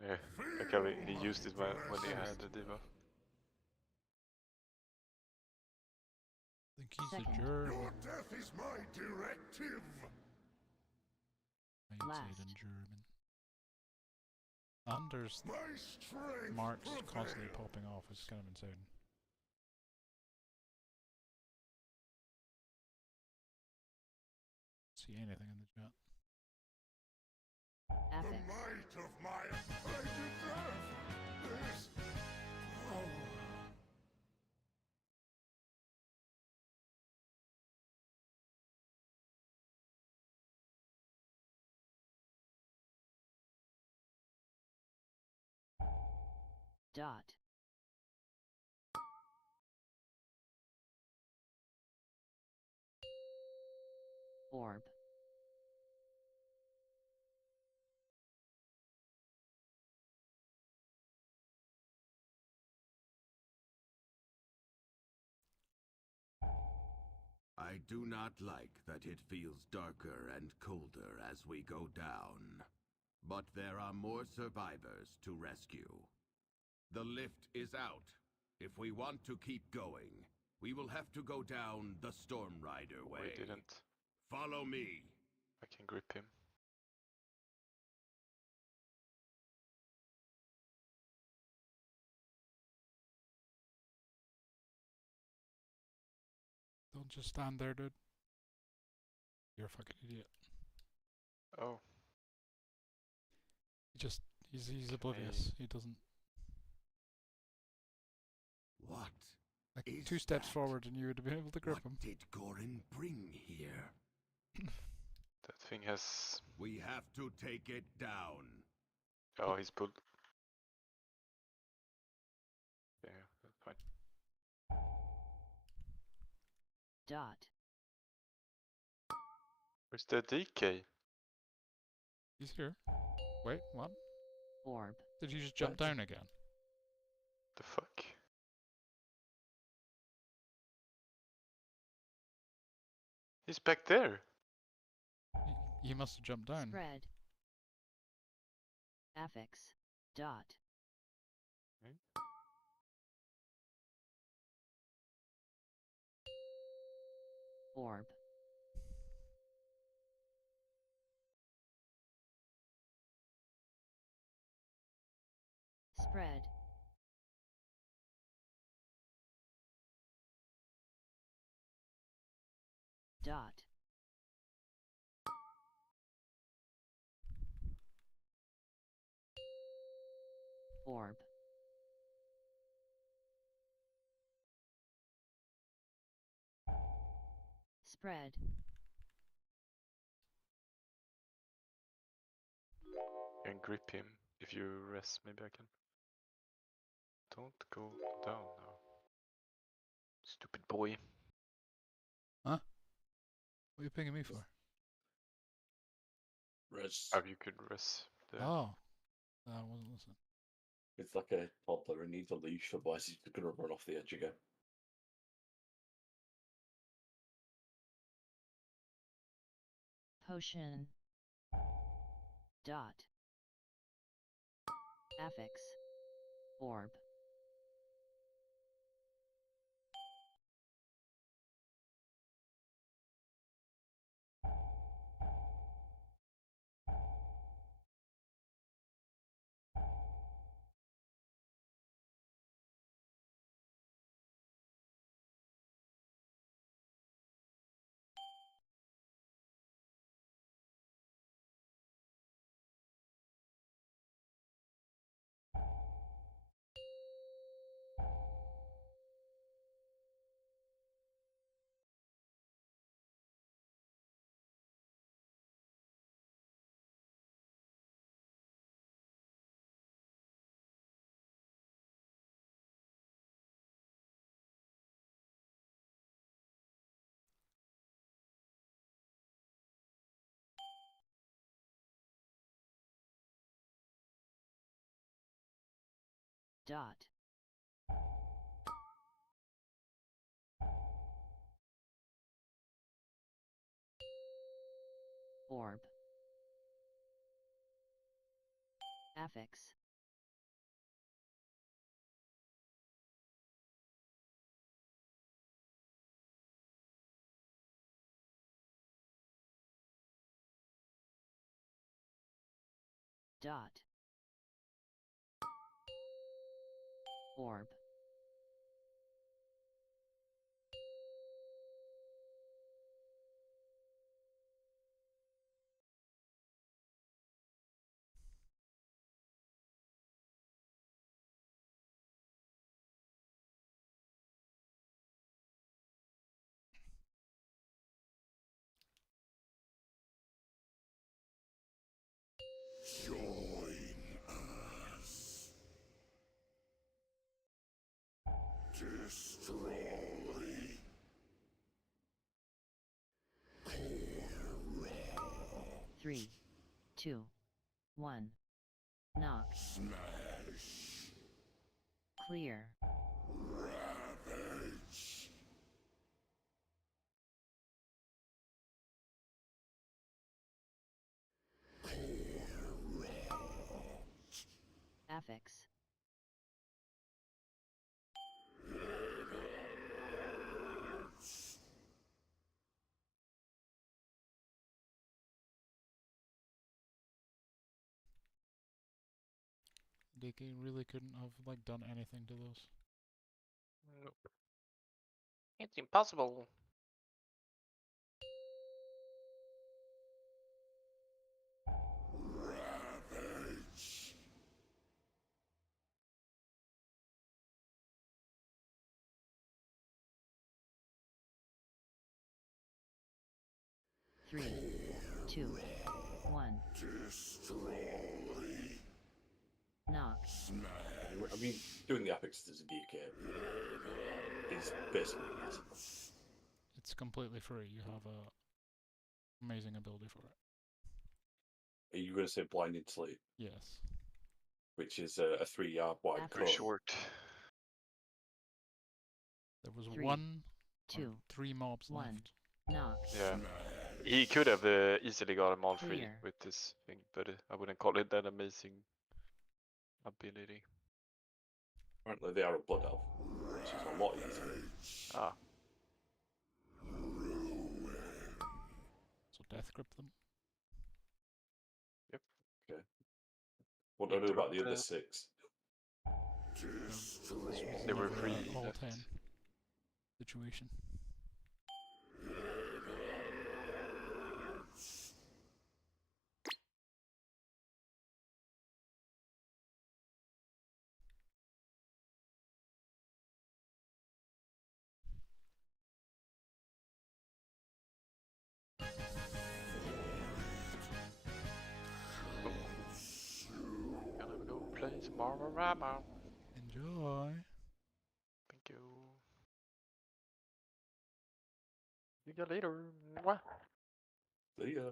Yeah, like how he used it when he had the debuff. I think he's Second. a German. Your death is my directive. I'd Last. say it in German. Anders My strength marks constantly prevails. popping off is kind of insane. See anything in the chat? The Affix. might of my... I deserve this power. Dot. Orb. I do not like that it feels darker and colder as we go down. But there are more survivors to rescue. The lift is out. If we want to keep going, we will have to go down the Storm Rider way. We didn't. Follow me. I can grip him. Don't just stand there, dude. You're a fucking idiot. Oh. He's oblivious. He doesn't. What? Like is 2 steps that? forward and you would have been able to grip him. What did Gorin bring here? That thing has... We have to take it down. Oh, he's pulled. Yeah, that's fine. Dot. Where's the DK? He's here. Wait, what? Orb. Did you just jump down again? The fuck? He's back there. He must have jumped down. Spread. Affix. Dot. Okay. Orb. Spread. Dot. Orb. Spread. And grip him. If you rest, maybe I can. Don't go down now. Stupid boy. Huh? What are you pinging me for? Res. Oh, you could rest there. Oh. I wasn't listening. It's like a toddler who needs a leash, otherwise he's going to run off the edge again. Potion. Dot. Affix. Orb. Dot. Orb. Affix. Dot. Orb. Join us. Destroy. 3, 2, 1. Knock. Smash. Clear. Ravage. Affix. DK really couldn't have like done anything to those. Nope. It's impossible. Ravage. Three, 2, 1. Destroy. Knock. Smash. I mean, doing the affix as a DK is basically easy. It's completely free. You have a amazing ability for it. Are you going to say blinding slate? Yes. Which is a 3-yard wide Very cone. short. There was 3, one, 2, 3 mobs 1. left. Knock. Yeah. He could have easily got them all free Clear. with this thing, but I wouldn't call it that amazing ability. Apparently they are a blood elf, which is a lot easier. Ah. So death grip them. Yep. Okay. What do I do about the other Interrupt, 6? They were Never free. an all left. 10 situation. Gonna go play some Marvel. Enjoy. Thank you. See you later. Mwah. See ya.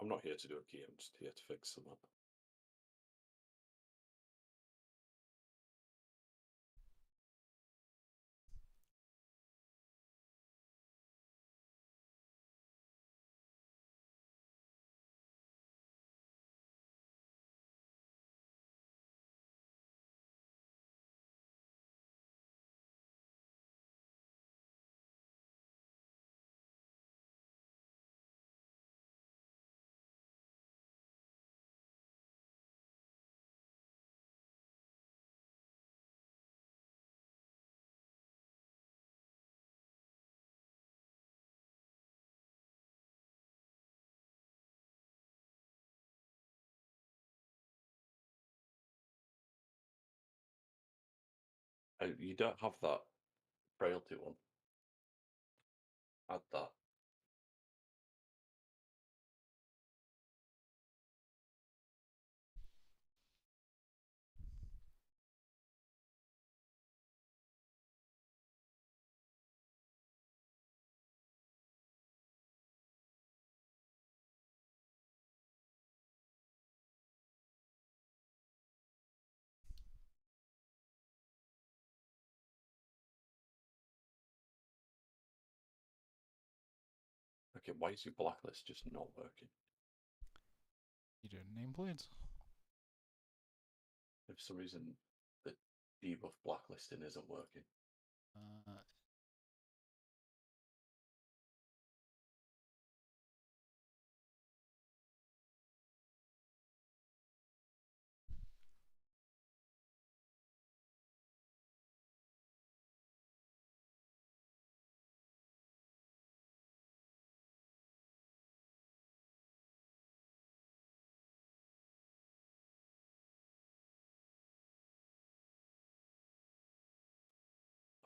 I'm not here to do a key, I'm just here to fix something. You don't have that frailty one. Add that. Okay, why is your blacklist just not working? You doing nameplates? If for some reason the debuff blacklisting isn't working.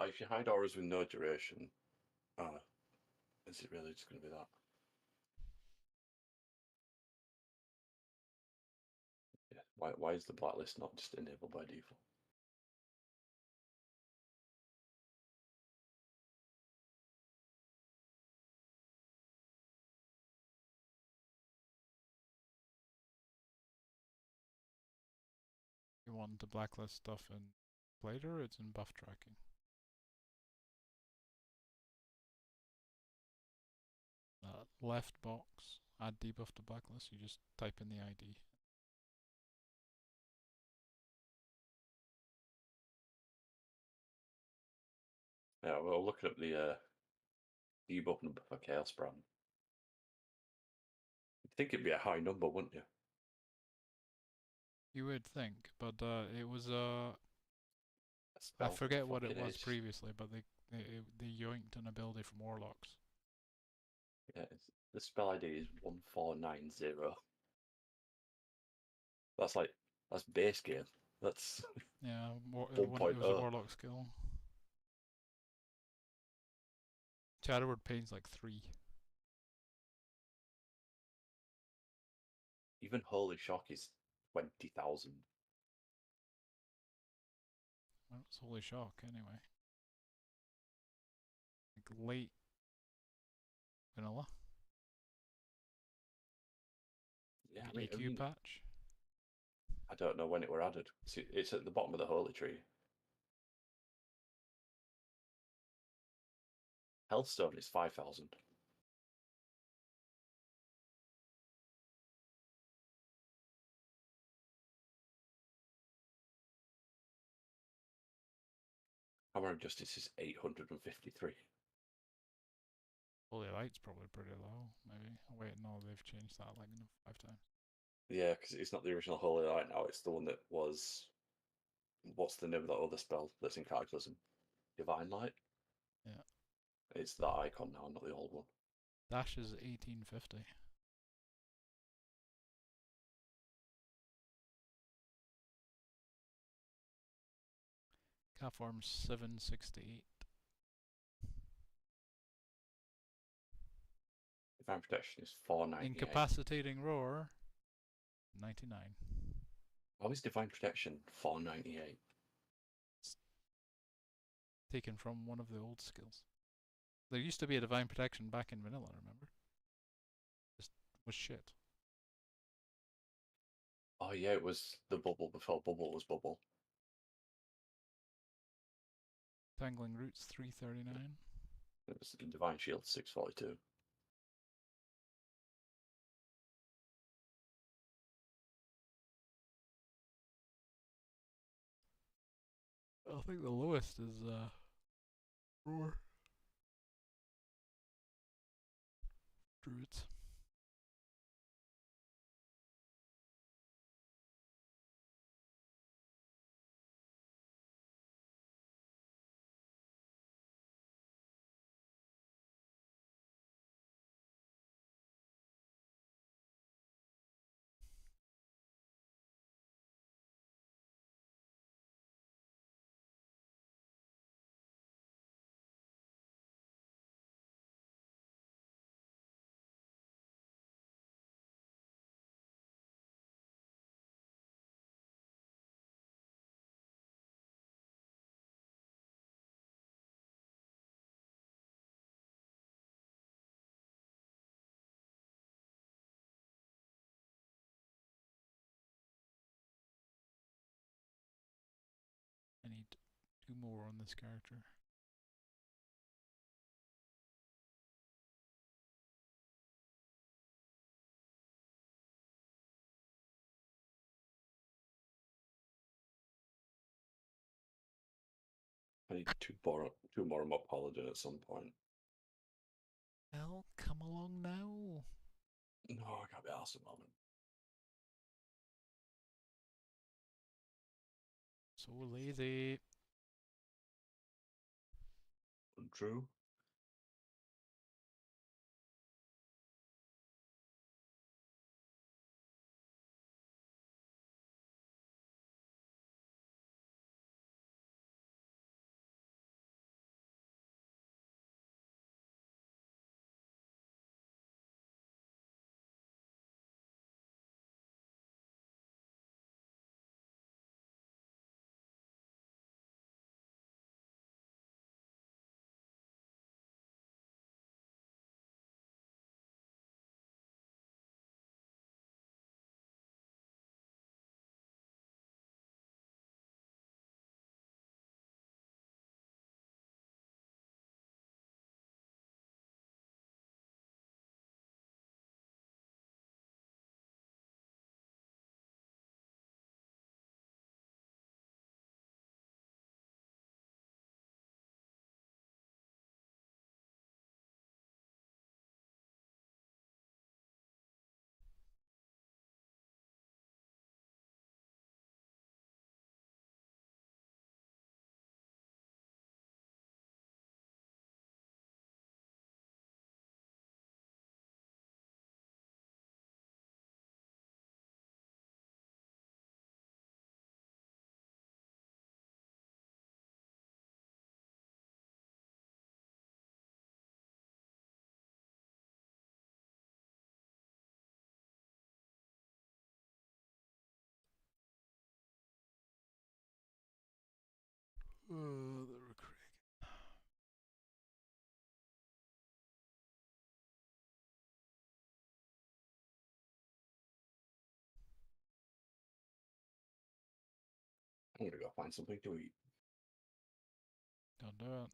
If you hide auras with no duration, is it really just going to be that? Yeah. Why is the blacklist not just enabled by default? You want to blacklist stuff in Blader? It's in buff tracking. Left box, add debuff to blacklist. You just type in the ID. Yeah, well, looking up the debuff number for Chaos Brand. You'd think it'd be a high number, wouldn't you? You would think, but it was I forget what it was previously, but they yoinked an ability from Warlocks. Yeah, the spell ID is 1490. That's base game. That's yeah, it 1.0. was a Warlock skill. Shadowward Pain's like 3. Even Holy Shock is 20,000. Well, it's Holy Shock anyway. Like late vanilla. Yeah, EQ patch. I don't know when it were added. It's at the bottom of the Holy Tree. Healthstone is 5,000. Hammer of Justice is 853. Holy Light's probably pretty low, maybe. Oh, wait, no, they've changed that like 5 times. Yeah, because it's not the original Holy Light now, it's the one that was... What's the name of that other spell that's in Cataclysm? Divine Light? Yeah. It's that icon now, not the old one. Dash is 1850. Catform 768. Divine Protection is 498. Incapacitating Roar 99. Why is Divine Protection 498? It's taken from one of the old skills. There used to be a Divine Protection back in vanilla, remember? Just was shit. Oh yeah, it was the bubble before bubble was bubble. Tangling Roots 339. It was Divine Shield 642. I think the lowest is Roar. Druids. more on this character. I need two more mob paladin at some point. Well, come along now. No, I can't be asked at the moment. So lazy. True. The recruiting. I'm gonna go find something to eat. Don't do it.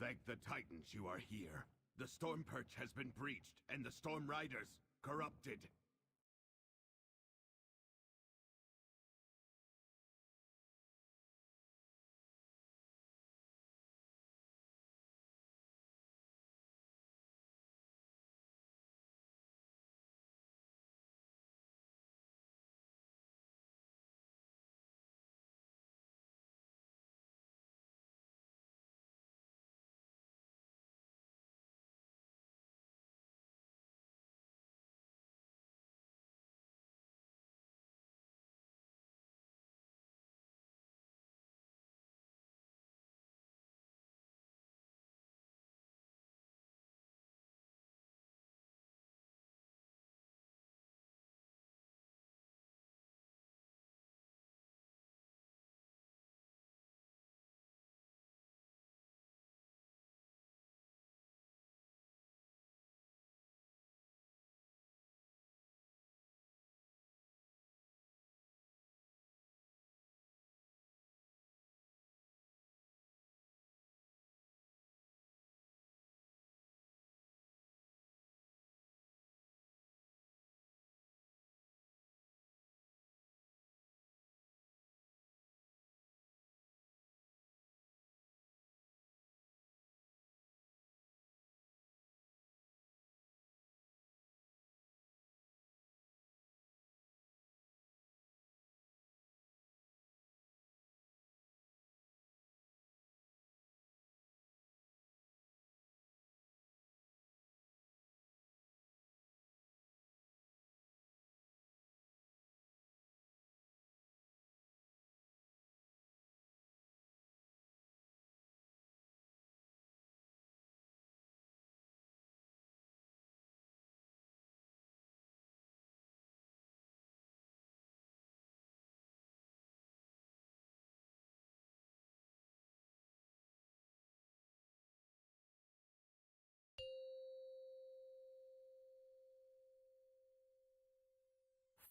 Thank the Titans you are here. The Storm Perch has been breached, and the Storm Riders corrupted.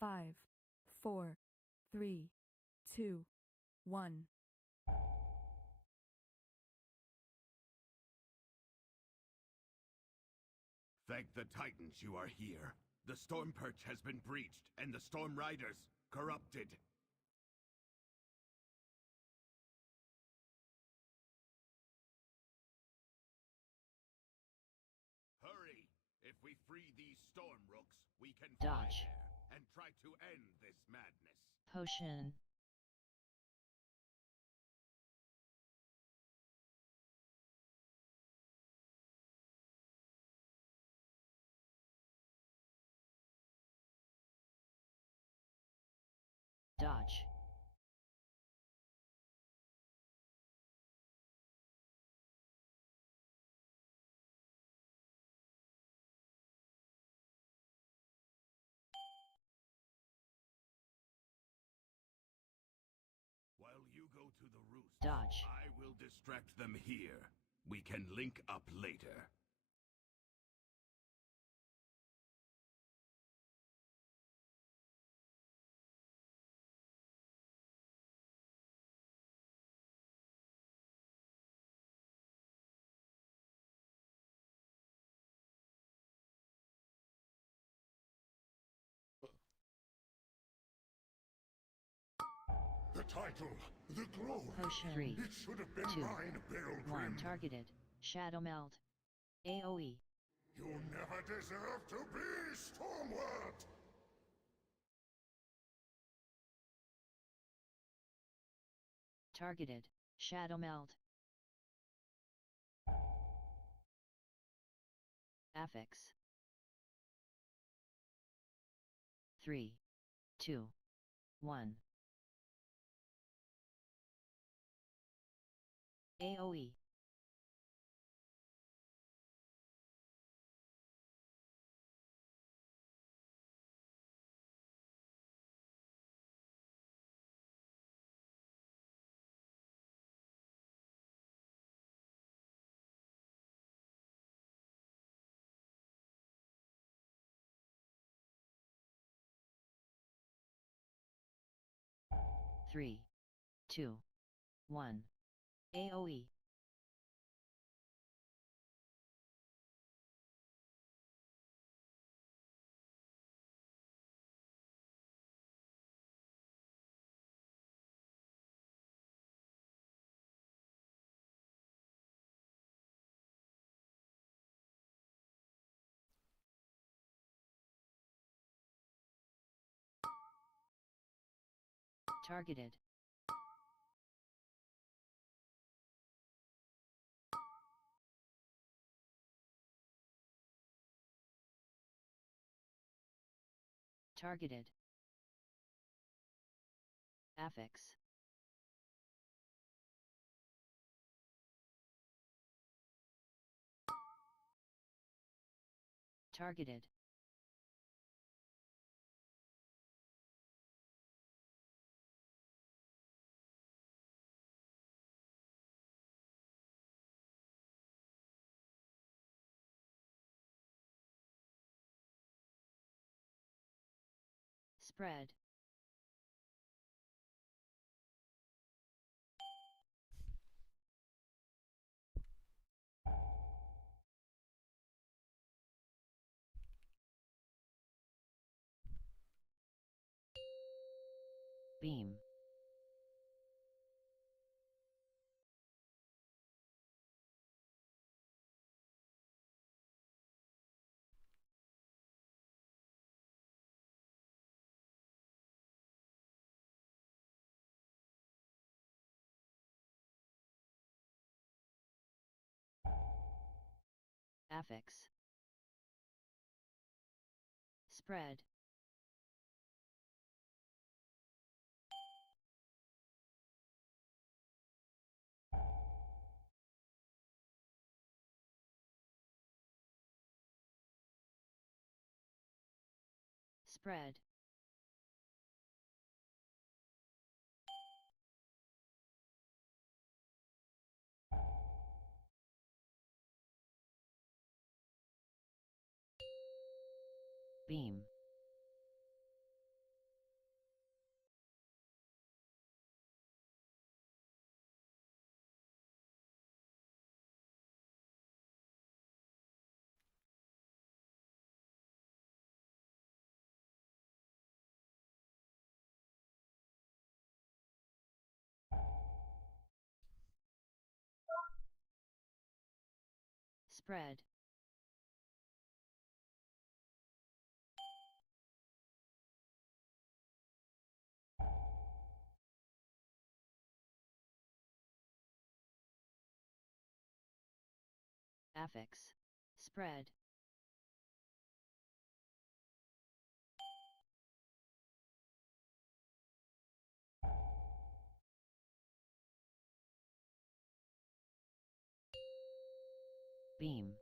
5, 4, 3, 2, 1. Thank the Titans you are here. The Storm Perch has been breached, and the Storm Riders corrupted. Hurry! If we free these Storm Rooks, we can fly Dodge. there and try to end this madness. Potion. Dodge. While you go to the roost, Dodge. I will distract them here. We can link up later. The title, the glory. Potion. 3, It should have been 2, mine, 1. Pilgrim. Targeted. Shadow Melt. AoE. You never deserved to be Stormworld. Targeted. Shadow Melt. Affix. 3, 2, 1. AoE. Three, 2, 1. AoE. Targeted. Targeted. Affix. Targeted. Spread. Beam. Affix. Spread. Spread. Beam. Spread. Affix. Spread. Beam.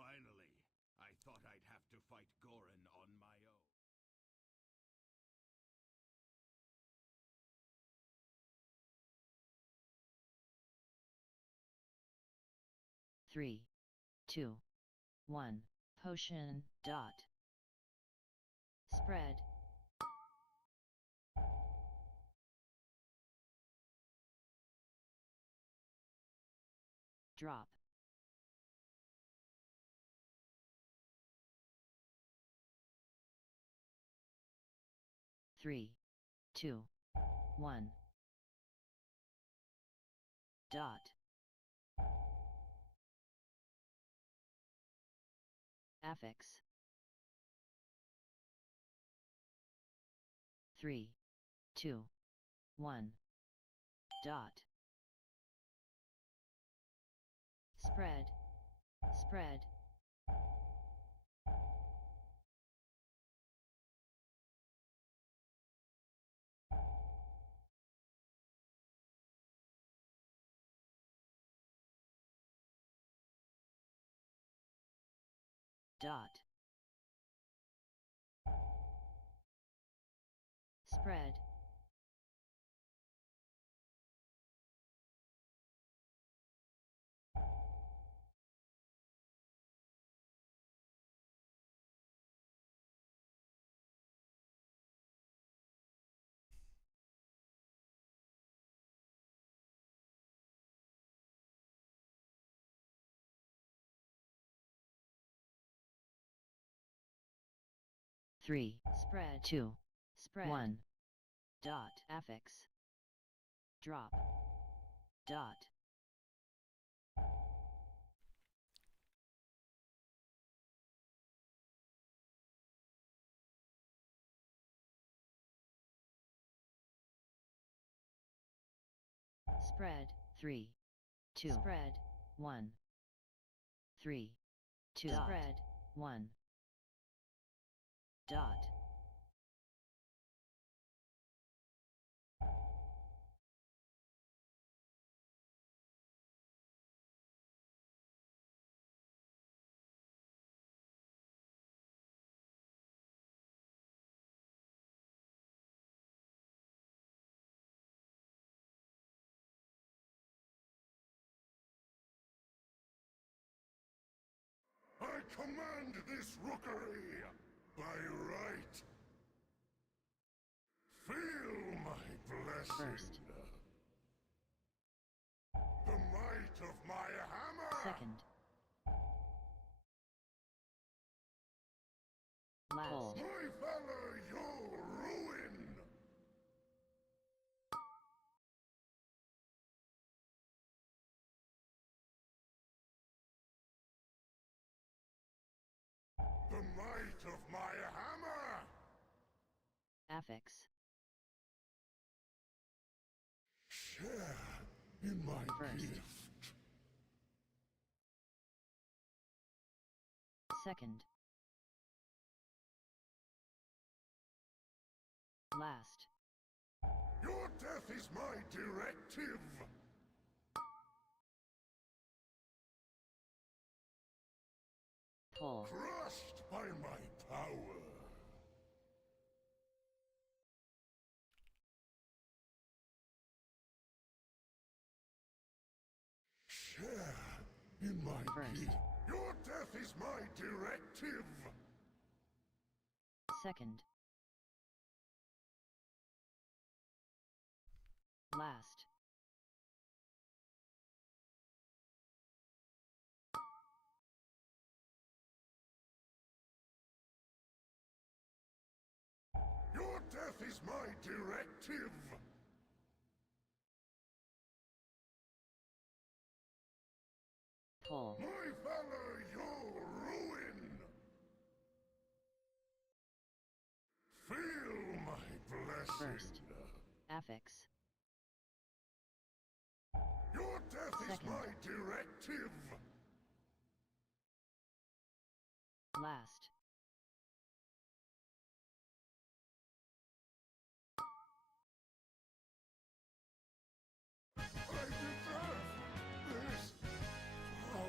Finally, I thought I'd have to fight Gorin on my own. 3, 2, 1. Potion. Dot. Spread. Drop. Three, 2, 1. Dot. Affix. 3, 2, 1. Dot. Spread. Spread. Dot. Spread. Three. Spread. 2. Spread. 1. Dot. Affix. Drop. Dot. Spread. 3, 2. Spread. 1. 3, 2. Dot. Spread. 1. Dot. I command this rookery by right. Feel my blessing. First. The might of my hammer. Second. Last. My valor, your ruin. The might of my hammer! Affix. Share in my First. gift. Second. Last. Your death is my directive. Pull. Crushed by my power. Share in my First. gift. Your death is my directive. Second. Last. Your death is my directive! Pull. My valor, your ruin! Feel my blessing! First. Affix. Your death is Second. my directive! Last. I deserve this power!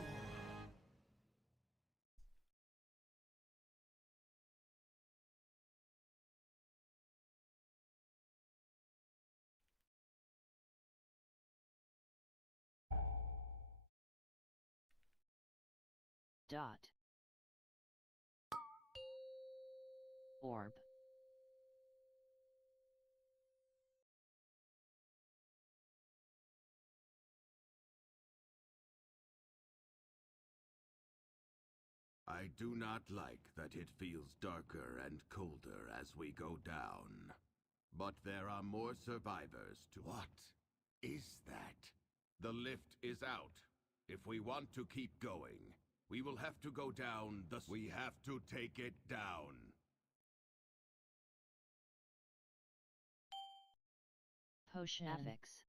Dot. Orb. I do not like that it feels darker and colder as we go down. But there are more survivors to— What is that? The lift is out. If we want to keep going, we will have to go down the— We have to take it down. Potion. Affix.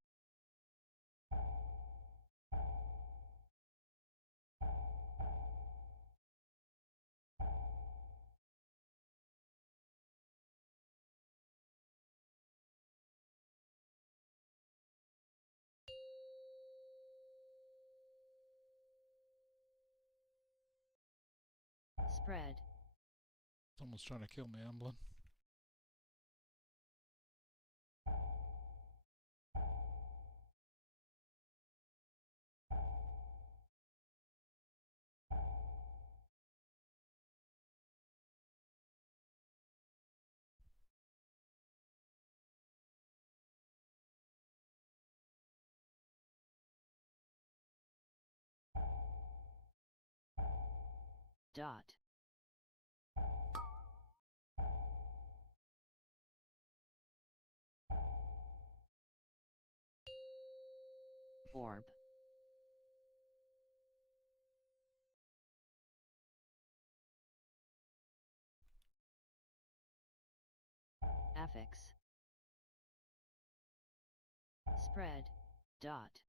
Spread. Someone's trying to kill me, Amblin. Dot. Orb. Affix. Spread. Dot.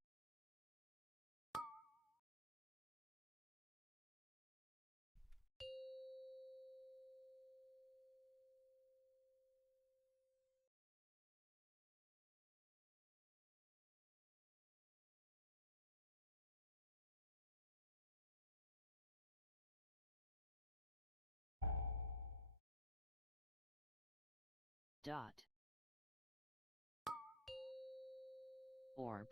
Dot. Orb.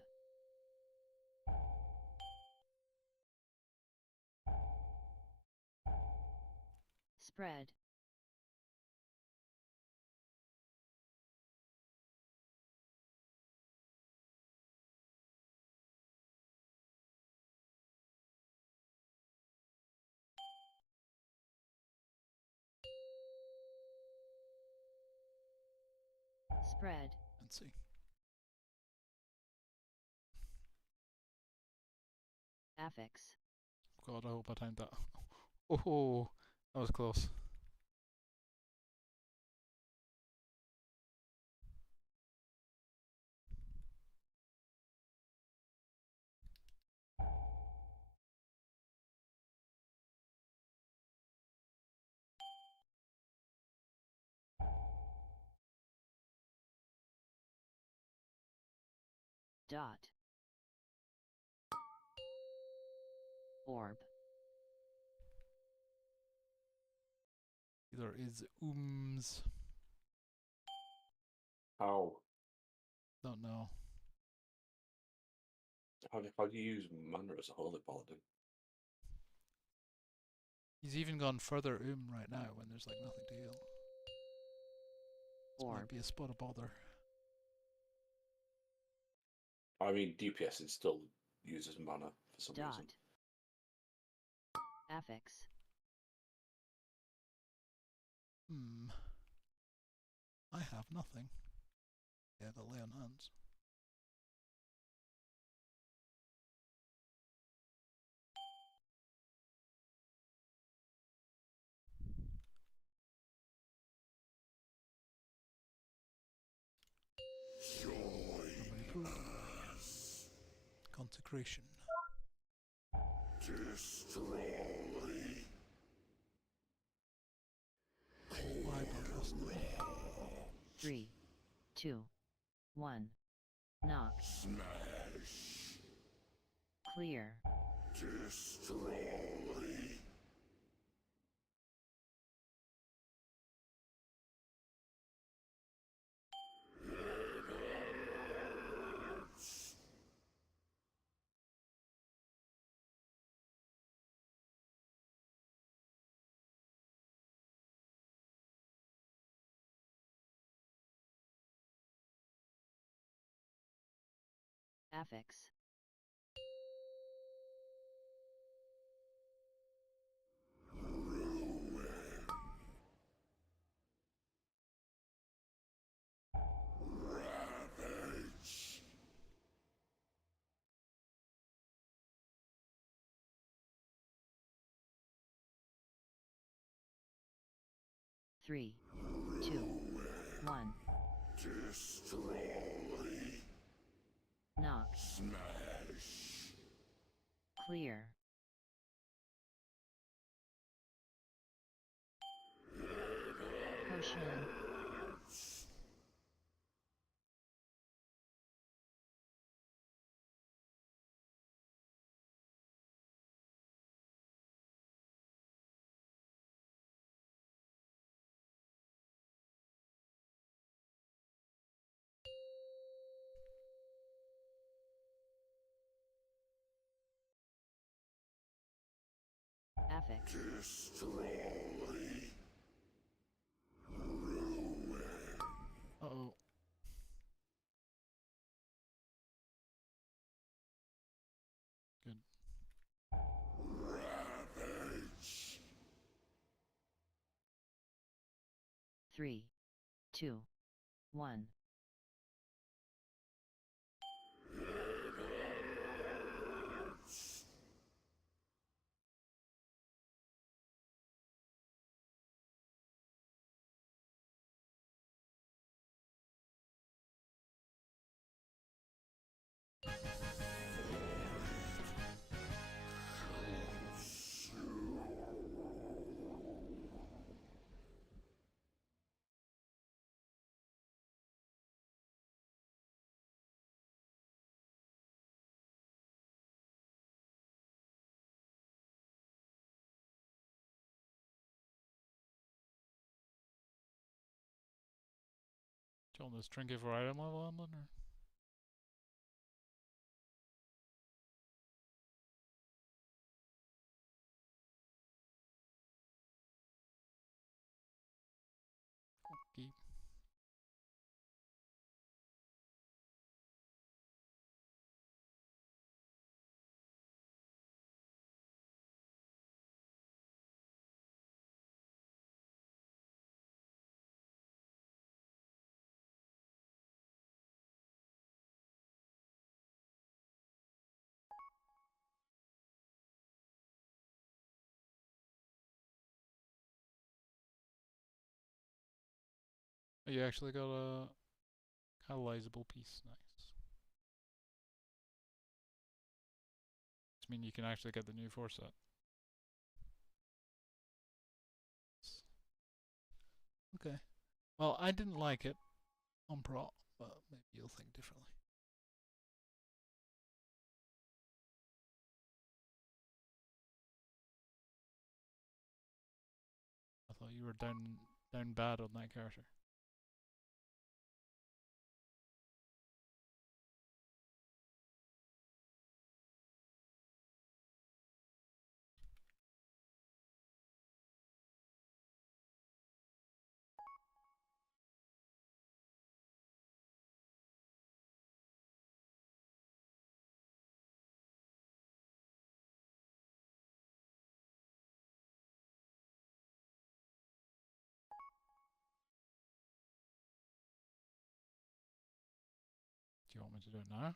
Spread. Spread. Let's see. Affix. God, I hope I timed that. Oh, that was close. Dot. Orb. There is ooms. How? Don't know. How do you use mana as a holy paladin? He's even gone further right now when there's like nothing to heal. Might be a spot of bother. I mean, DPS it still uses mana for some reason. Affix. I have nothing. Yeah, the lay on hands. Consecration. Destroy. 3, 2, 1. Knock. Smash. Clear. Destroy. Affix. Ravage. 3, 2, 1. Destroy. Knock. Smash. Clear. Potion. Affix. Destroy. Uh-oh. Good. Ravage. 3, 2, 1. Do you want this trinket for item level, Emlyn, or? Okay. Oh, you actually got a catalyzable piece. Nice. Which means you can actually get the new 4 set. Okay. Well, I didn't like it on Pro, but maybe you'll think differently. I thought you were down bad on that character. Want to do it now?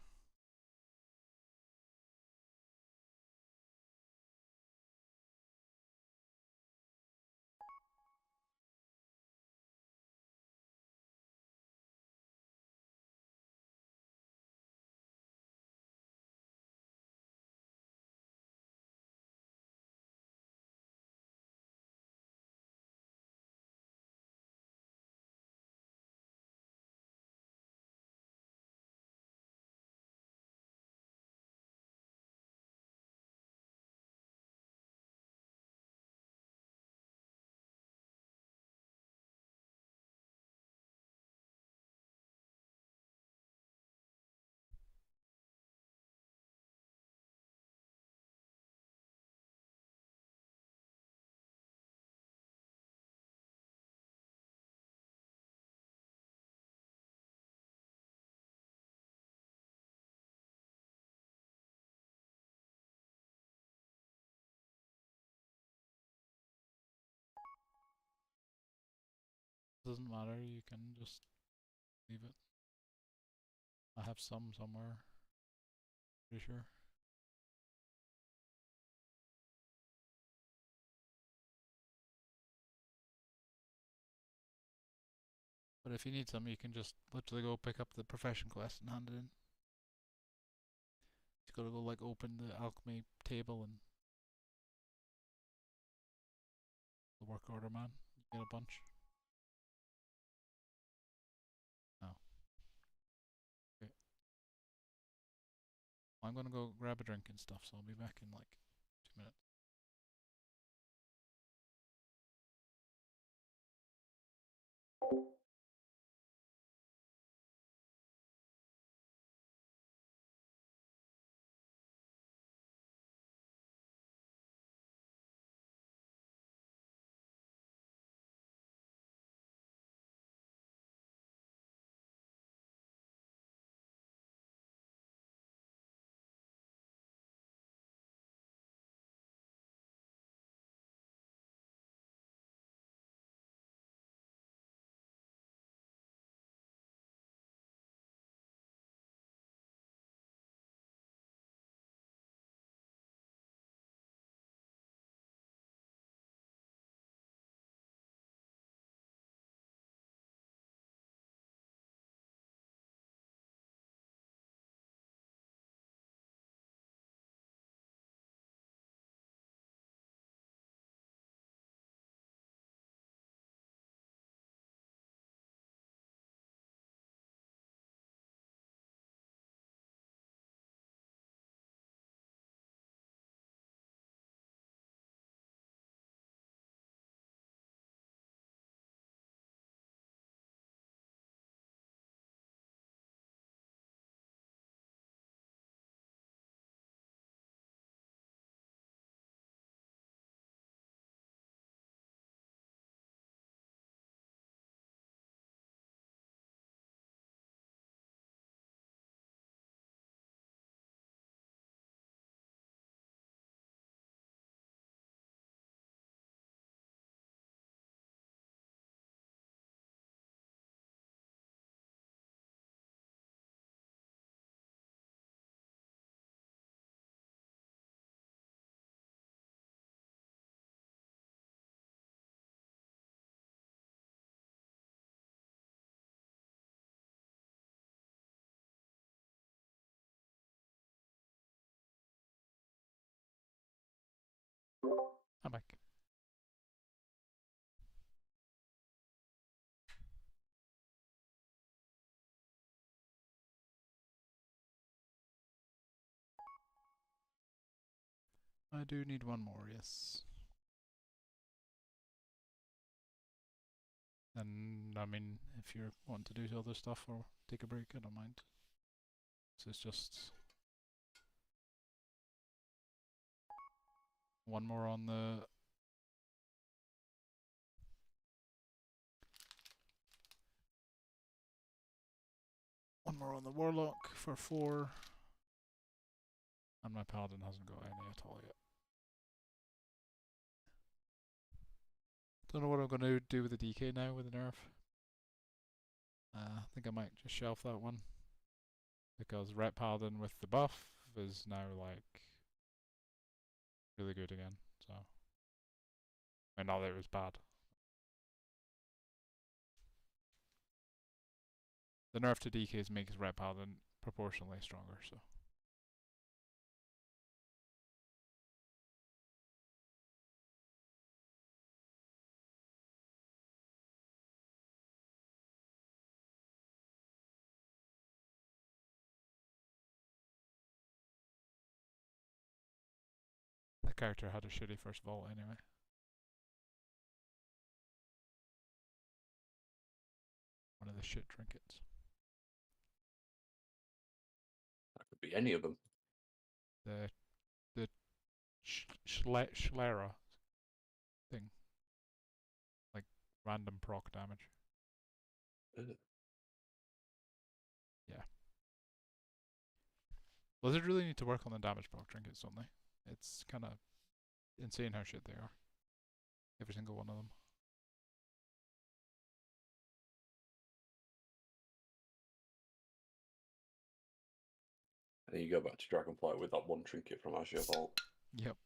Doesn't matter, you can just leave it. I have some somewhere. Pretty sure. But if you need some, you can just literally go pick up the profession quest and hand it in. You gotta go like open the alchemy table and the work order man. You get a bunch. Oh. Okay. I'm gonna go grab a drink and stuff, so I'll be back in like 2 minutes. I'm back. I do need one more, yes. And I mean, if you want to do other stuff or take a break, I don't mind. So it's just one more on the warlock for 4. And my paladin hasn't got any at all yet. Don't know what I'm gonna do with the DK now with the nerf. I think I might just shelf that one. Because Ret Paladin with the buff is now like really good again, so I mean, not that it was bad. The nerf to DKs makes Ret Paladin proportionally stronger, so. The character had a shitty first vault anyway. One of the shit trinkets. That could be any of them. The Schlera thing. Like random proc damage. Yeah. Blizzard really need to work on the damage proc trinkets, don't they? It's kind of insane how shit they are. Every single one of them. And then you go back to Dragonflight with that one trinket from Azure Vault. Yep.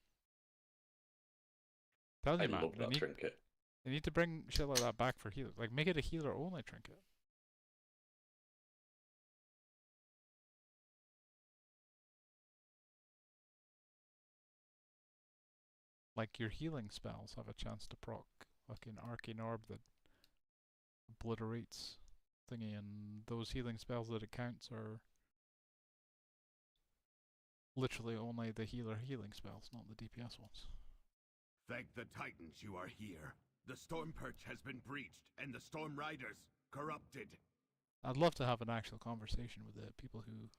Tell I you, man, love that trinket. They need to bring shit like that back for healers. Like, make it a healer only trinket. Like, your healing spells have a chance to proc fucking Arcane Orb that obliterates thingy, and those healing spells that it counts are literally only the healer healing spells, not the DPS ones. Thank the Titans you are here. The Storm Perch has been breached, and the Storm Riders corrupted. I'd love to have an actual conversation with the people who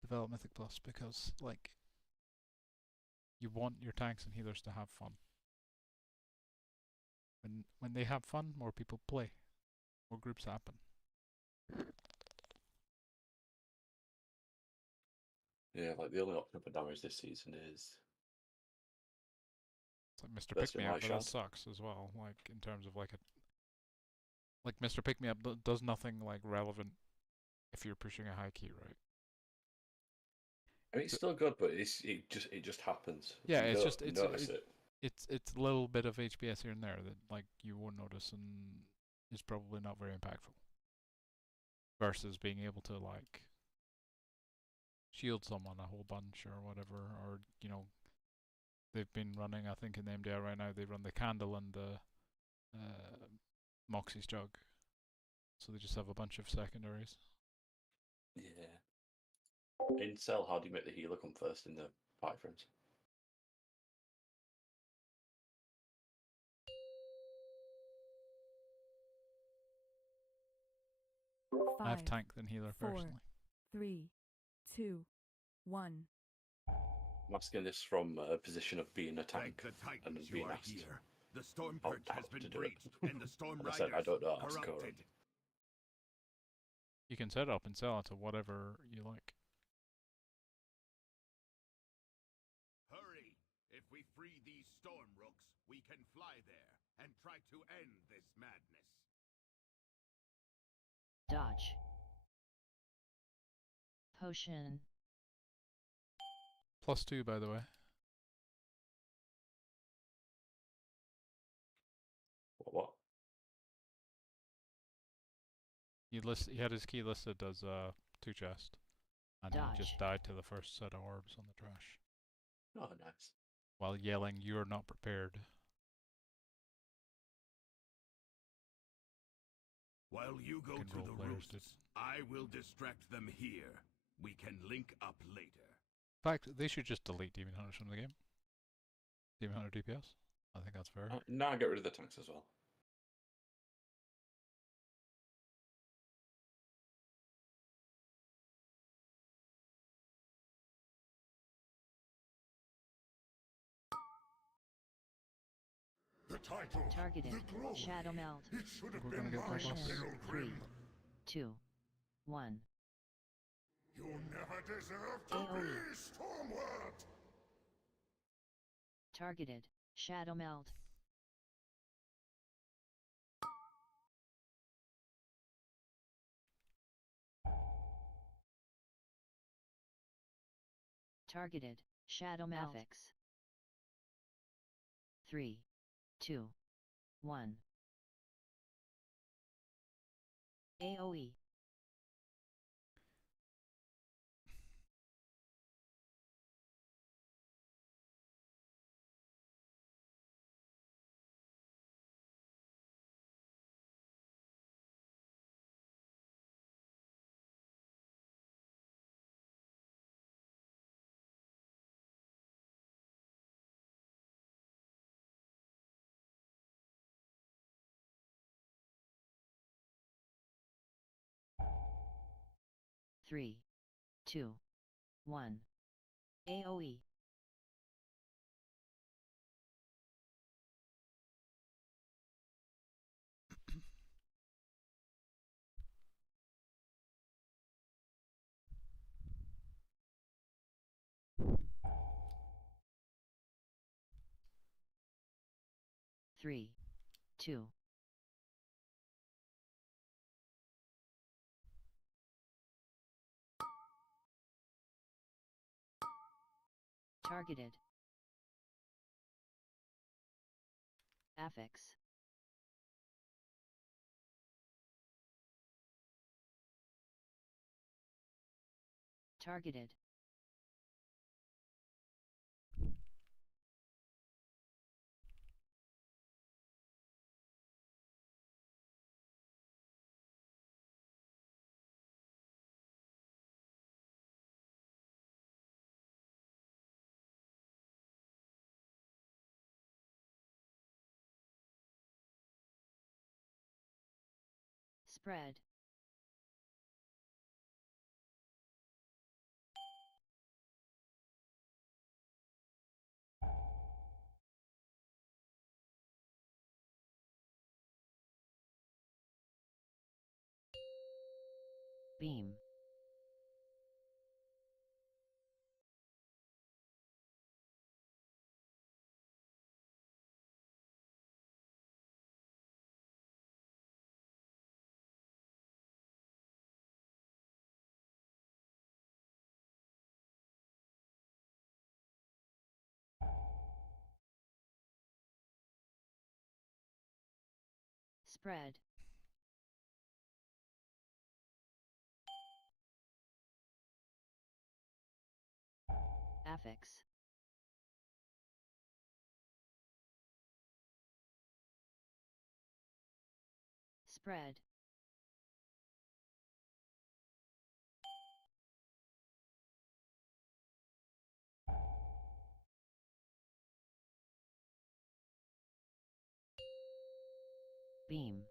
develop Mythic Plus, because, like, you want your tanks and healers to have fun. When they have fun, more people play. More groups happen. Yeah, like the only option for damage this season is... It's like Mr. Pick Me Up, but that sucks as well. Like, in terms of like a... Like, Mr. Pick Me Up does nothing, like, relevant if you're pushing a high key, right? I mean, it's still good, but it just happens. Yeah, You it's don't just notice it. It's a little bit of HPS here and there that like you won't notice and is probably not very impactful. Versus being able to like shield someone a whole bunch or whatever, or you know, they've been running, I think in the MDR right now they run the Candle and the Moxie's Jug, so they just have a bunch of secondaries. Yeah. In Cell, how do you make the healer come first in the fight frames? I have tank than healer 4, personally. 3, 2, 1. I'm asking this from a position of being a tank and then being asked. Here. The Storm Perch has been breached, and the Storm And I Riders said I don't know how to score corrupted. it. You can set up and sell it to whatever you like. Hurry! If we free these Storm Rooks, we can fly there and try to end this madness. Dodge. Potion. +2, by the way. What? He had his key listed as 2 chest, and Dodge. he just died to the first set of orbs on the trash. Oh, nice. While yelling, "You're not prepared." While you go Fucking to role the players, dude. roosts, I will distract them here. We can link up later. In fact, they should just delete Demon Hunters from the game. Demon Hunter DPS. I think that's fair. Now get rid of the tanks as well. The title, Targeted. the glory. Shadow Melt. It should have We're been gonna get mine, that boss. Cyril 3, Grimm. 2, 1. You never deserved to AoE. be Stormward. Targeted. Shadow Melt. Targeted. Shadow Affix. 3, 2, 1. AoE. Three, 2, 1. AoE. Three, 2. Targeted. Affix. Targeted. Spread. Beam. Spread. Affix. Spread. Beam.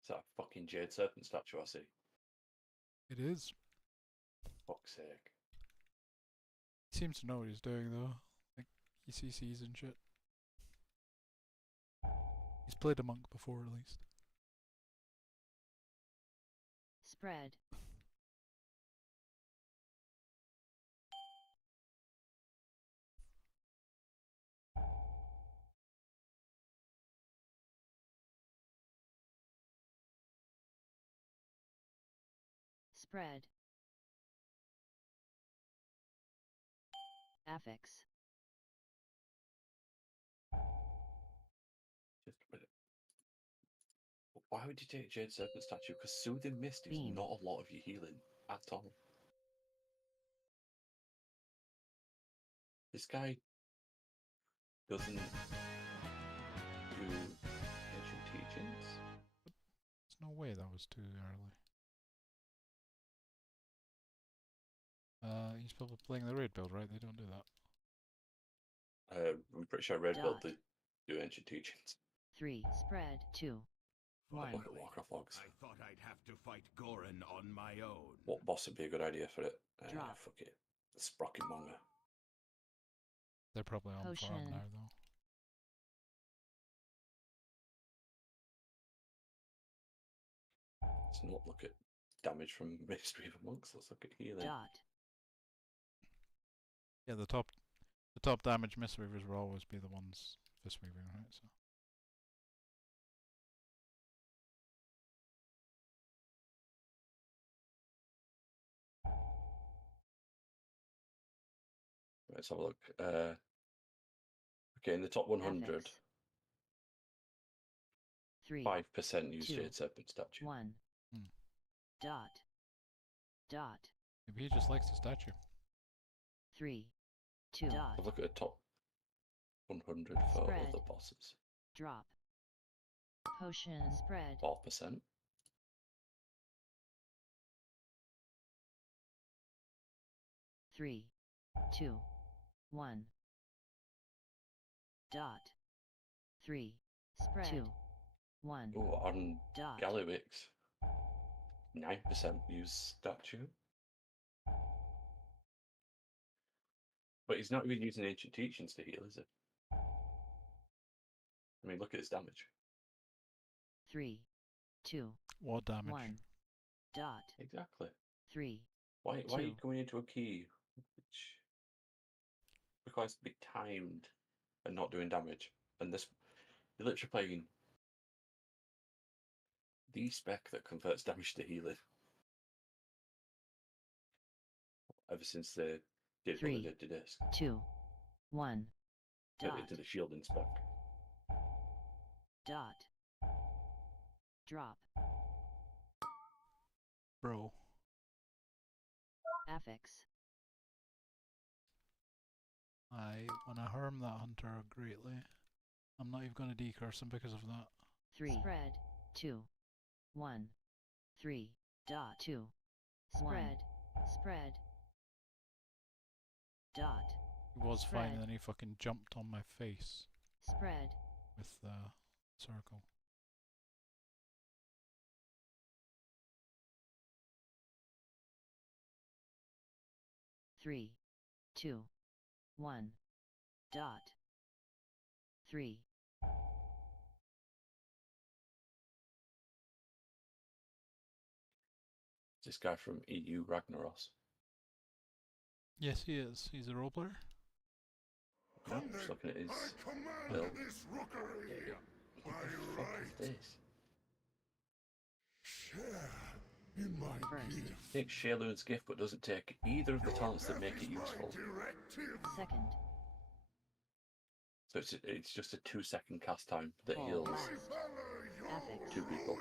Is that a fucking Jade Serpent statue I see? It is. Fuck's sake. He seems to know what he's doing though. Like ECCs and shit. He's played a monk before at least. Spread. Spread. Affix. Just a minute. Why would you take Jade Serpent statue? Because Soothing Mist is not a lot of your healing at all. This guy doesn't do ancient teachings. There's no way that was too early. He's probably playing the raid build, right? They don't do that. I'm pretty sure Red Build do ancient teachings. 3, spread, 2, 1. Look at Warcraft logs. I thought I'd have to fight Gorin on my own. What boss would be a good idea for it? Drop. Fuck it. Sprocket Monger. They're probably on Potion. farm now though. Let's not look at damage from Mistweaver monks. Let's look at healing. Dot. Yeah, the top damage Mistweavers will always be the ones Fistweaving, right? So Let's have a look. Okay, in the top 100, FX. 3, 5% use 2, Jade Serpent statue. 1. Dot. Dot. Maybe he just likes the statue. 3, 2. Dot. Have a look at the top 100 for Spread. other bosses. Drop. Potion. Spread. 4%. 3, 2, 1. Dot. 3. Spread. 2, 1. Oh, on Dot. Gallywix, 9% use statue. But he's not even using ancient teachings to heal, is it? I mean, look at his damage. 3, 2. What damage? 1. Dot. Exactly. 3. Why are you 2. going into a key which requires to be timed and not doing damage? And this, you're literally playing the spec that converts damage to healing. Ever since they did what they 3, did to this. 2, 1. Turned Dot. it into the shielding spec. Dot. Drop. Bro. Affix. I wanna harm that hunter greatly. I'm not even gonna decurse him because of that. 3. Spread. 2, 1. 3. Dot. 2. Spread. Spread. Dot. He was fine Spread. and then he fucking jumped on my face Spread. with the circle. Three, 2, 1. Dot. 3. This guy from EU Ragnaros. Yes, he is. He's a roleplayer. No, I'm just looking at his build. What the fuck is this? In my First. Takes Shayloon's gift but doesn't take either of the talents that make it useful. Second. So it's just a 2-second cast time that Oh, heals Affix. 2 people.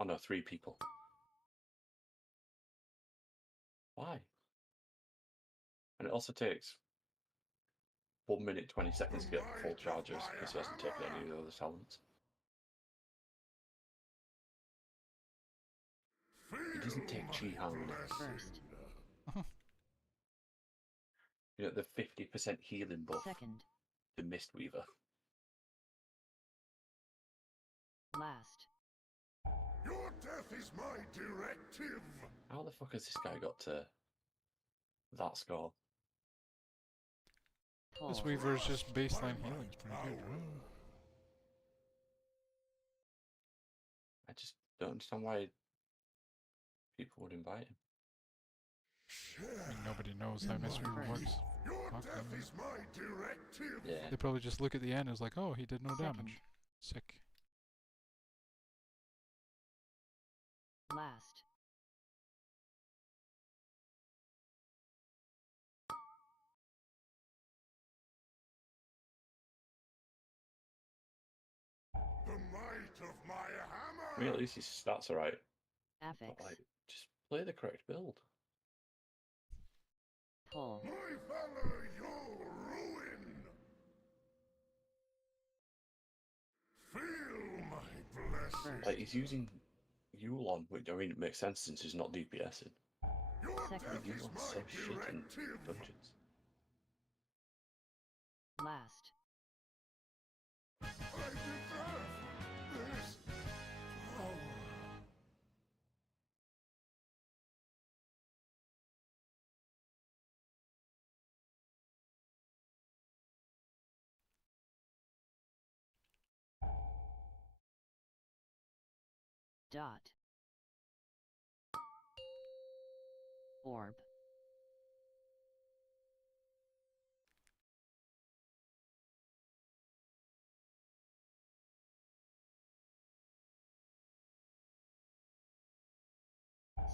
Oh no, 3 people. Why? And it also takes 1 minute 20 seconds to get full charges because he hasn't taken any of the other talents. He doesn't take Chi Hand. First. You know, the 50% healing buff. Second. The Mistweaver. Last. Your death is my directive. How the fuck has this guy got to that score? This Weaver's just baseline healing's pretty good, right? I just don't understand why people would invite him. I mean, nobody knows how Mistweaver works. Your Fuck death them. is my directive. Yeah. They probably just look at the end and is like, oh, he did no Second. damage. Sick. Last. The might of my hammer. I mean, at least his stats are right. Affix. But, like, just play the correct build. Pull. My valor, your ruin. Feel my blessing. Like, he's using Yulon, which I mean, it makes sense since he's not DPSing. Your Second. death is Yulon's my so shit in directive. dungeons. Last. I deserve this power. Dot. Orb.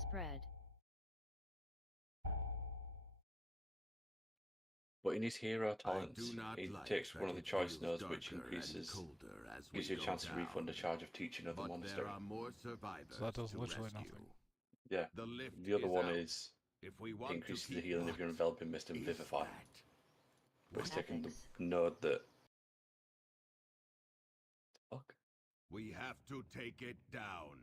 Spread. But in his hero I talents, do not he like takes that one of the it choice feels nodes, which darker and increases, colder as gives we you a go chance to refund a down. charge of teaching of the But monastery. there are more survivors So that does to literally rescue. nothing. Yeah. The lift The other is one out. is If we want increases to the keep healing of your what enveloping mist and is vivify. that? But it's taking the Ethics. node that. Fuck. We have to take it down.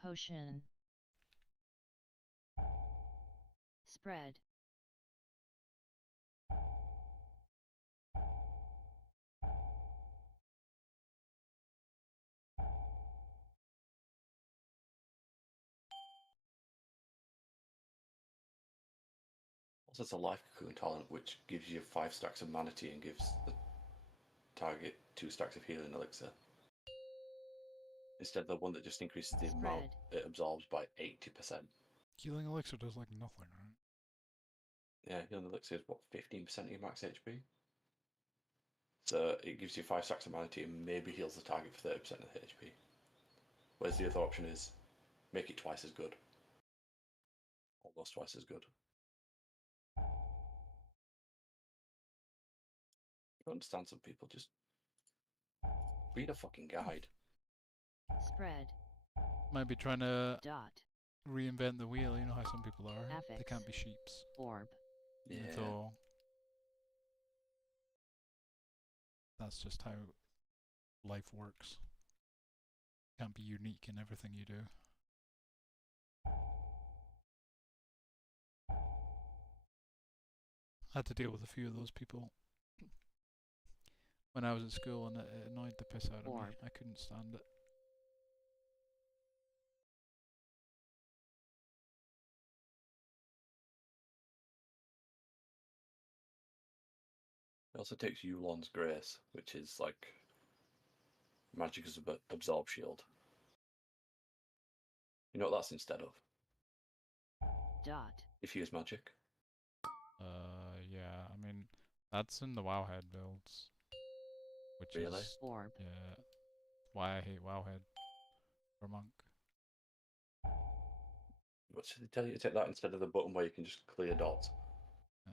Potion. Spread. Also, it's a life cocoon talent which gives you 5 stacks of manatee and gives the target 2 stacks of healing elixir. Instead of the one that just increases the amount it absorbs by 80%. Healing elixir does like nothing, right? Yeah, healing elixir is what, 15% of your max HP? So it gives you 5 stacks of manatee and maybe heals the target for 30% of the HP. Whereas the other option is make it twice as good. Almost twice as good. I understand some people just read a fucking guide. Spread. Might be trying to Dot. reinvent the wheel. You know how some people are. They Affix. can't be sheeps. Orb. Yeah. So that's just how life works. Can't be unique in everything you do. I had to deal with a few of those people when I was at school, and it annoyed the piss out of me. I couldn't stand it. It also takes Yulon's Grace, which is like magic as absorb shield. You know what that's instead of? Dot. Diffuse magic. Yeah, I mean, that's in the Wowhead builds. Which Really? is... Orb. Yeah. Why I hate Wowhead for Monk. What should they tell you to take that instead of the button where you can just clear dots? No.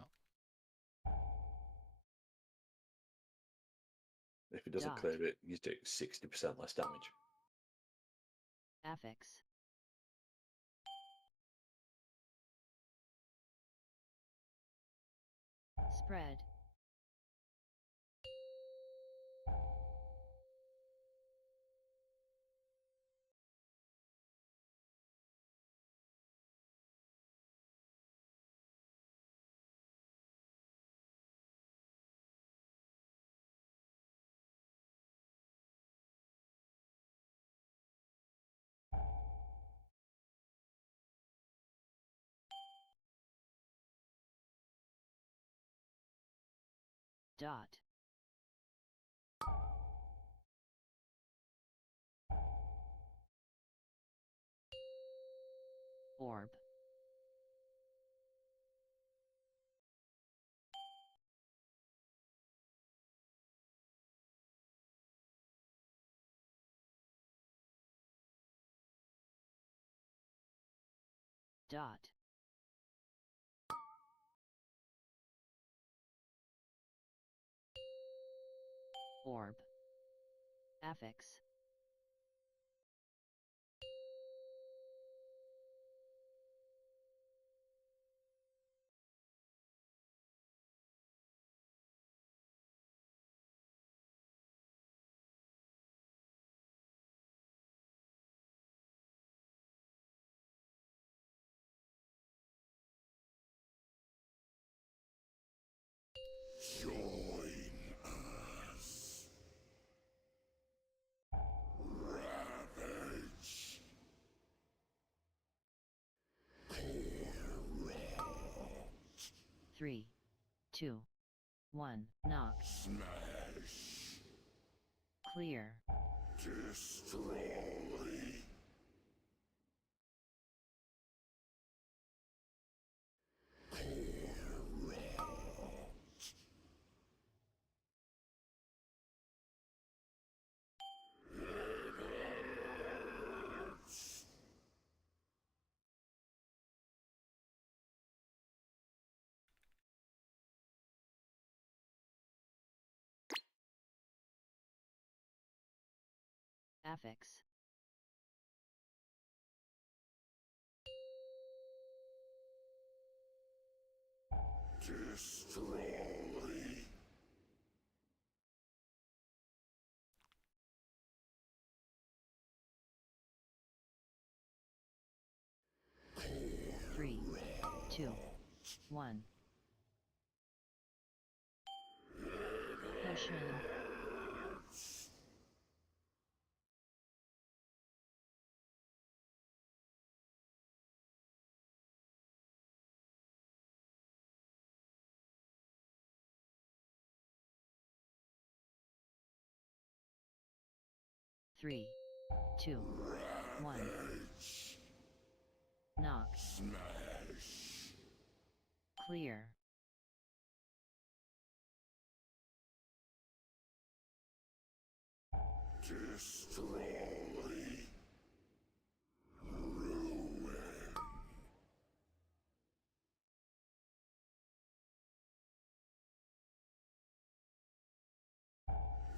If it doesn't Dot. clear it, you take 60% less damage. Affix. Spread. Dot. Orb. Dot. Orb. Affix. Join us. Ravage. Corrupt. 3, 2, 1. Knock. Smash. Clear. Destroy. Affix. Destroy. 3, 2, 1. Potion. Three, two, one. Knock. Smash. Clear. Destroy. Ruin.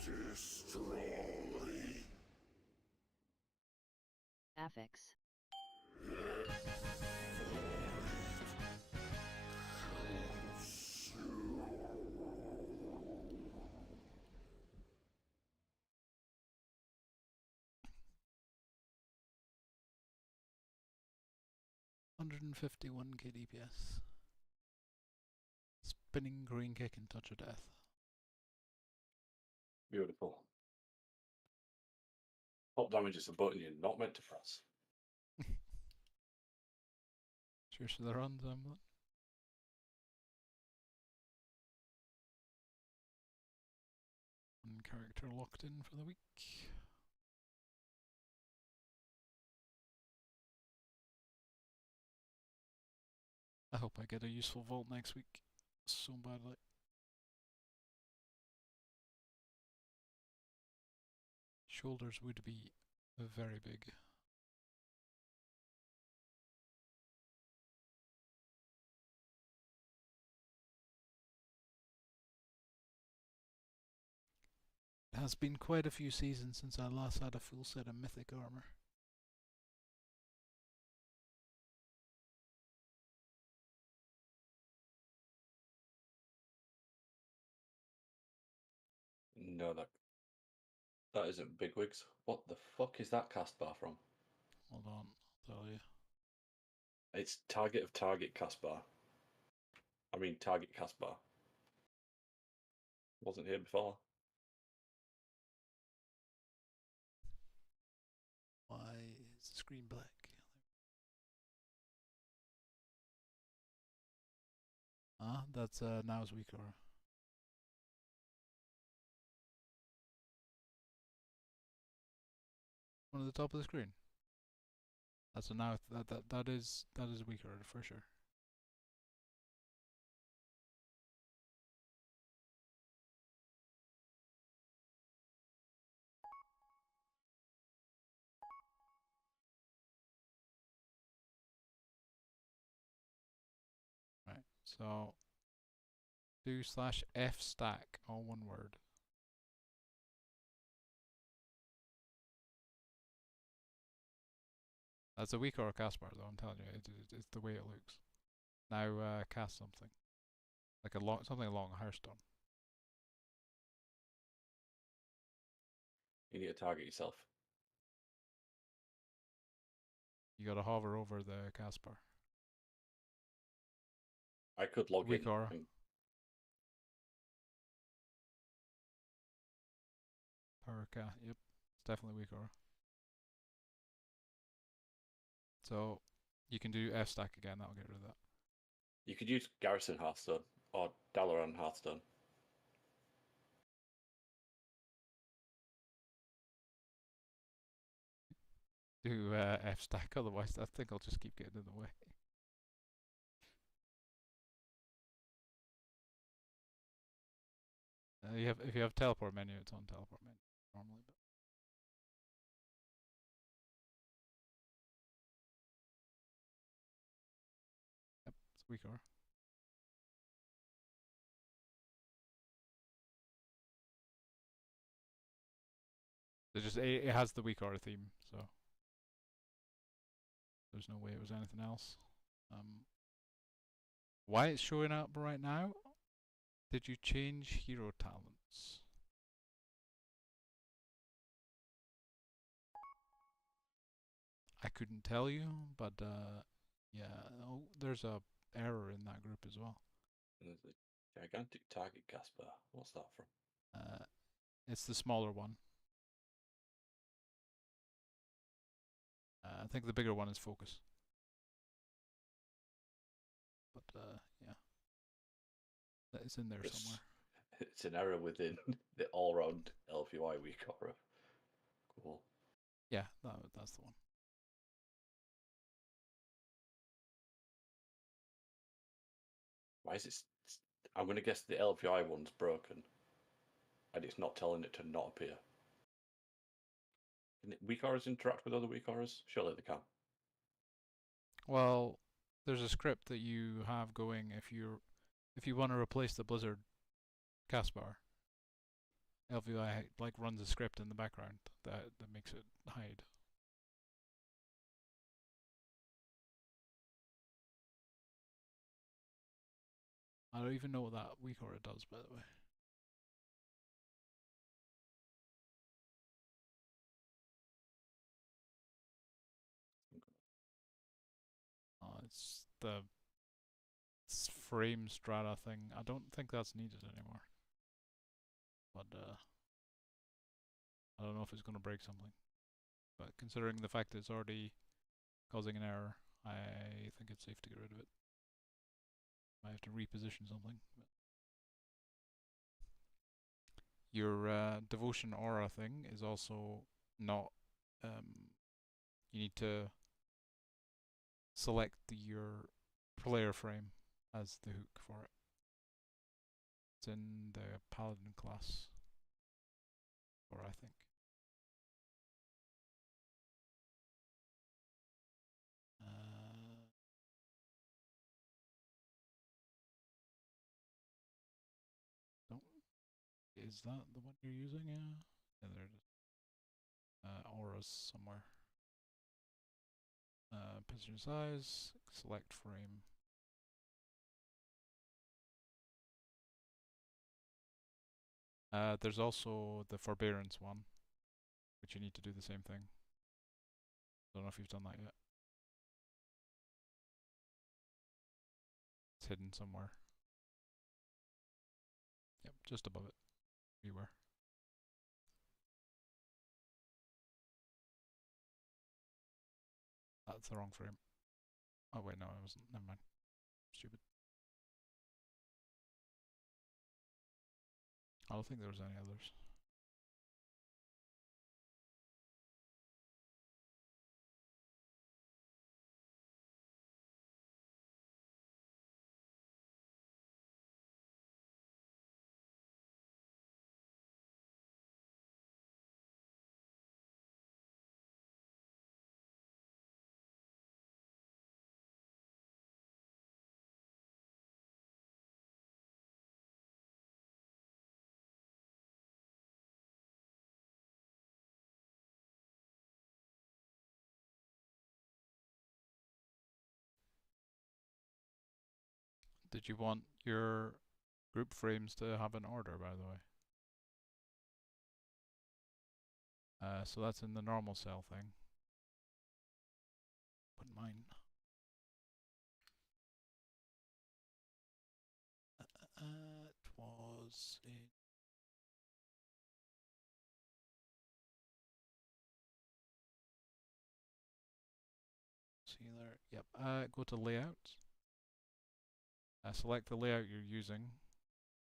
Destroy. Affix. $151 KDPS. Spinning green kick and touch of death. Beautiful. Top damage is a button you're not meant to press. Cheers to the runs, Emlet. One character locked in for the week. I hope I get a useful vault next week. So badly. Shoulders would be very big. It has been quite a few seasons since I last had a full set of mythic armor. No, that isn't Bigwigs. What the fuck is that cast bar from? Hold on, I'll tell you. It's target of target cast bar. I mean target cast bar. Wasn't here before. Why is the screen black? Ah, that's now's weak aura. One at the top of the screen. That's a now that is weak aura for sure. Right, so do/F stack, all one word. That's a weak aura cast bar though, I'm telling you, it's the way it looks. Now cast something. Like something along Hearthstone. You need to target yourself. You gotta hover over the cast bar. I could log weak in. Aura. Power cast, yep. It's definitely weak aura. So you can do F stack again, that'll get rid of that. You could use Garrison Hearthstone or Dalaran Hearthstone. Do F stack, otherwise that thing will just keep getting in the way. If you have teleport menu, it's on teleport menu normally. But yep, it's weak aura. It has the weak aura theme, so there's no way it was anything else. Why it's showing up right now? Did you change hero talents? I couldn't tell you, but yeah, there's a error in that group as well. There's a gigantic target Casper. What's that from? It's the smaller one. I think the bigger one is Focus. But yeah, it's in there somewhere. It's an error within the all-round LVY weak aura. Cool. Yeah, that's the one. Why is it? I'm going to guess the LVI one's broken, and it's not telling it to not appear. Can weak auras interact with other weak auras? Surely they can. Well, there's a script that you have going if you want to replace the Blizzard Caspar. LVI like runs a script in the background that makes it hide. I don't even know what that weak aura does, by the way. It's the frame strata thing. I don't think that's needed anymore. But I don't know if it's going to break something. But considering the fact that it's already causing an error, I think it's safe to get rid of it. I have to reposition something. But your devotion aura thing is also not. You need to select your player frame as the hook for it. It's in the paladin class, or I think. Is that the one you're using? Yeah, there it is. Auras somewhere. Position size, select frame. There's also the forbearance one, which you need to do the same thing. Don't know if you've done that yet. It's hidden somewhere. Yep, just above it. Beware. That's the wrong frame. Oh wait, no, it wasn't. Never mind. Stupid. I don't think there was any others. Did you want your group frames to have an order, by the way? So that's in the normal cell thing. Put mine. It was in Sealer. Yep. Go to layout. Select the layout you're using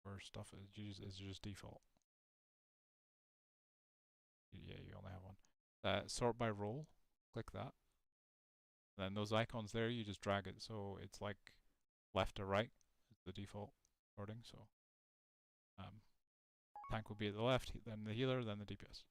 for stuff is just default. Yeah, you only have one. Sort by role. Click that. And then those icons there, you just drag it so it's like left to right is the default sorting. So tank will be at the left, then the healer, then the DPS.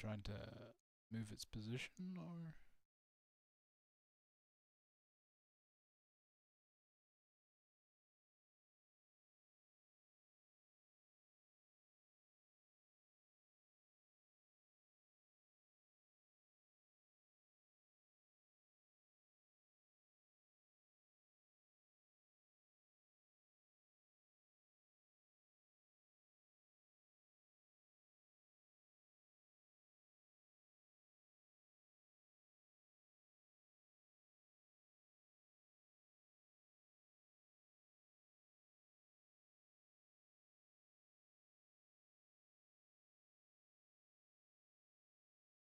trying to move its position, or?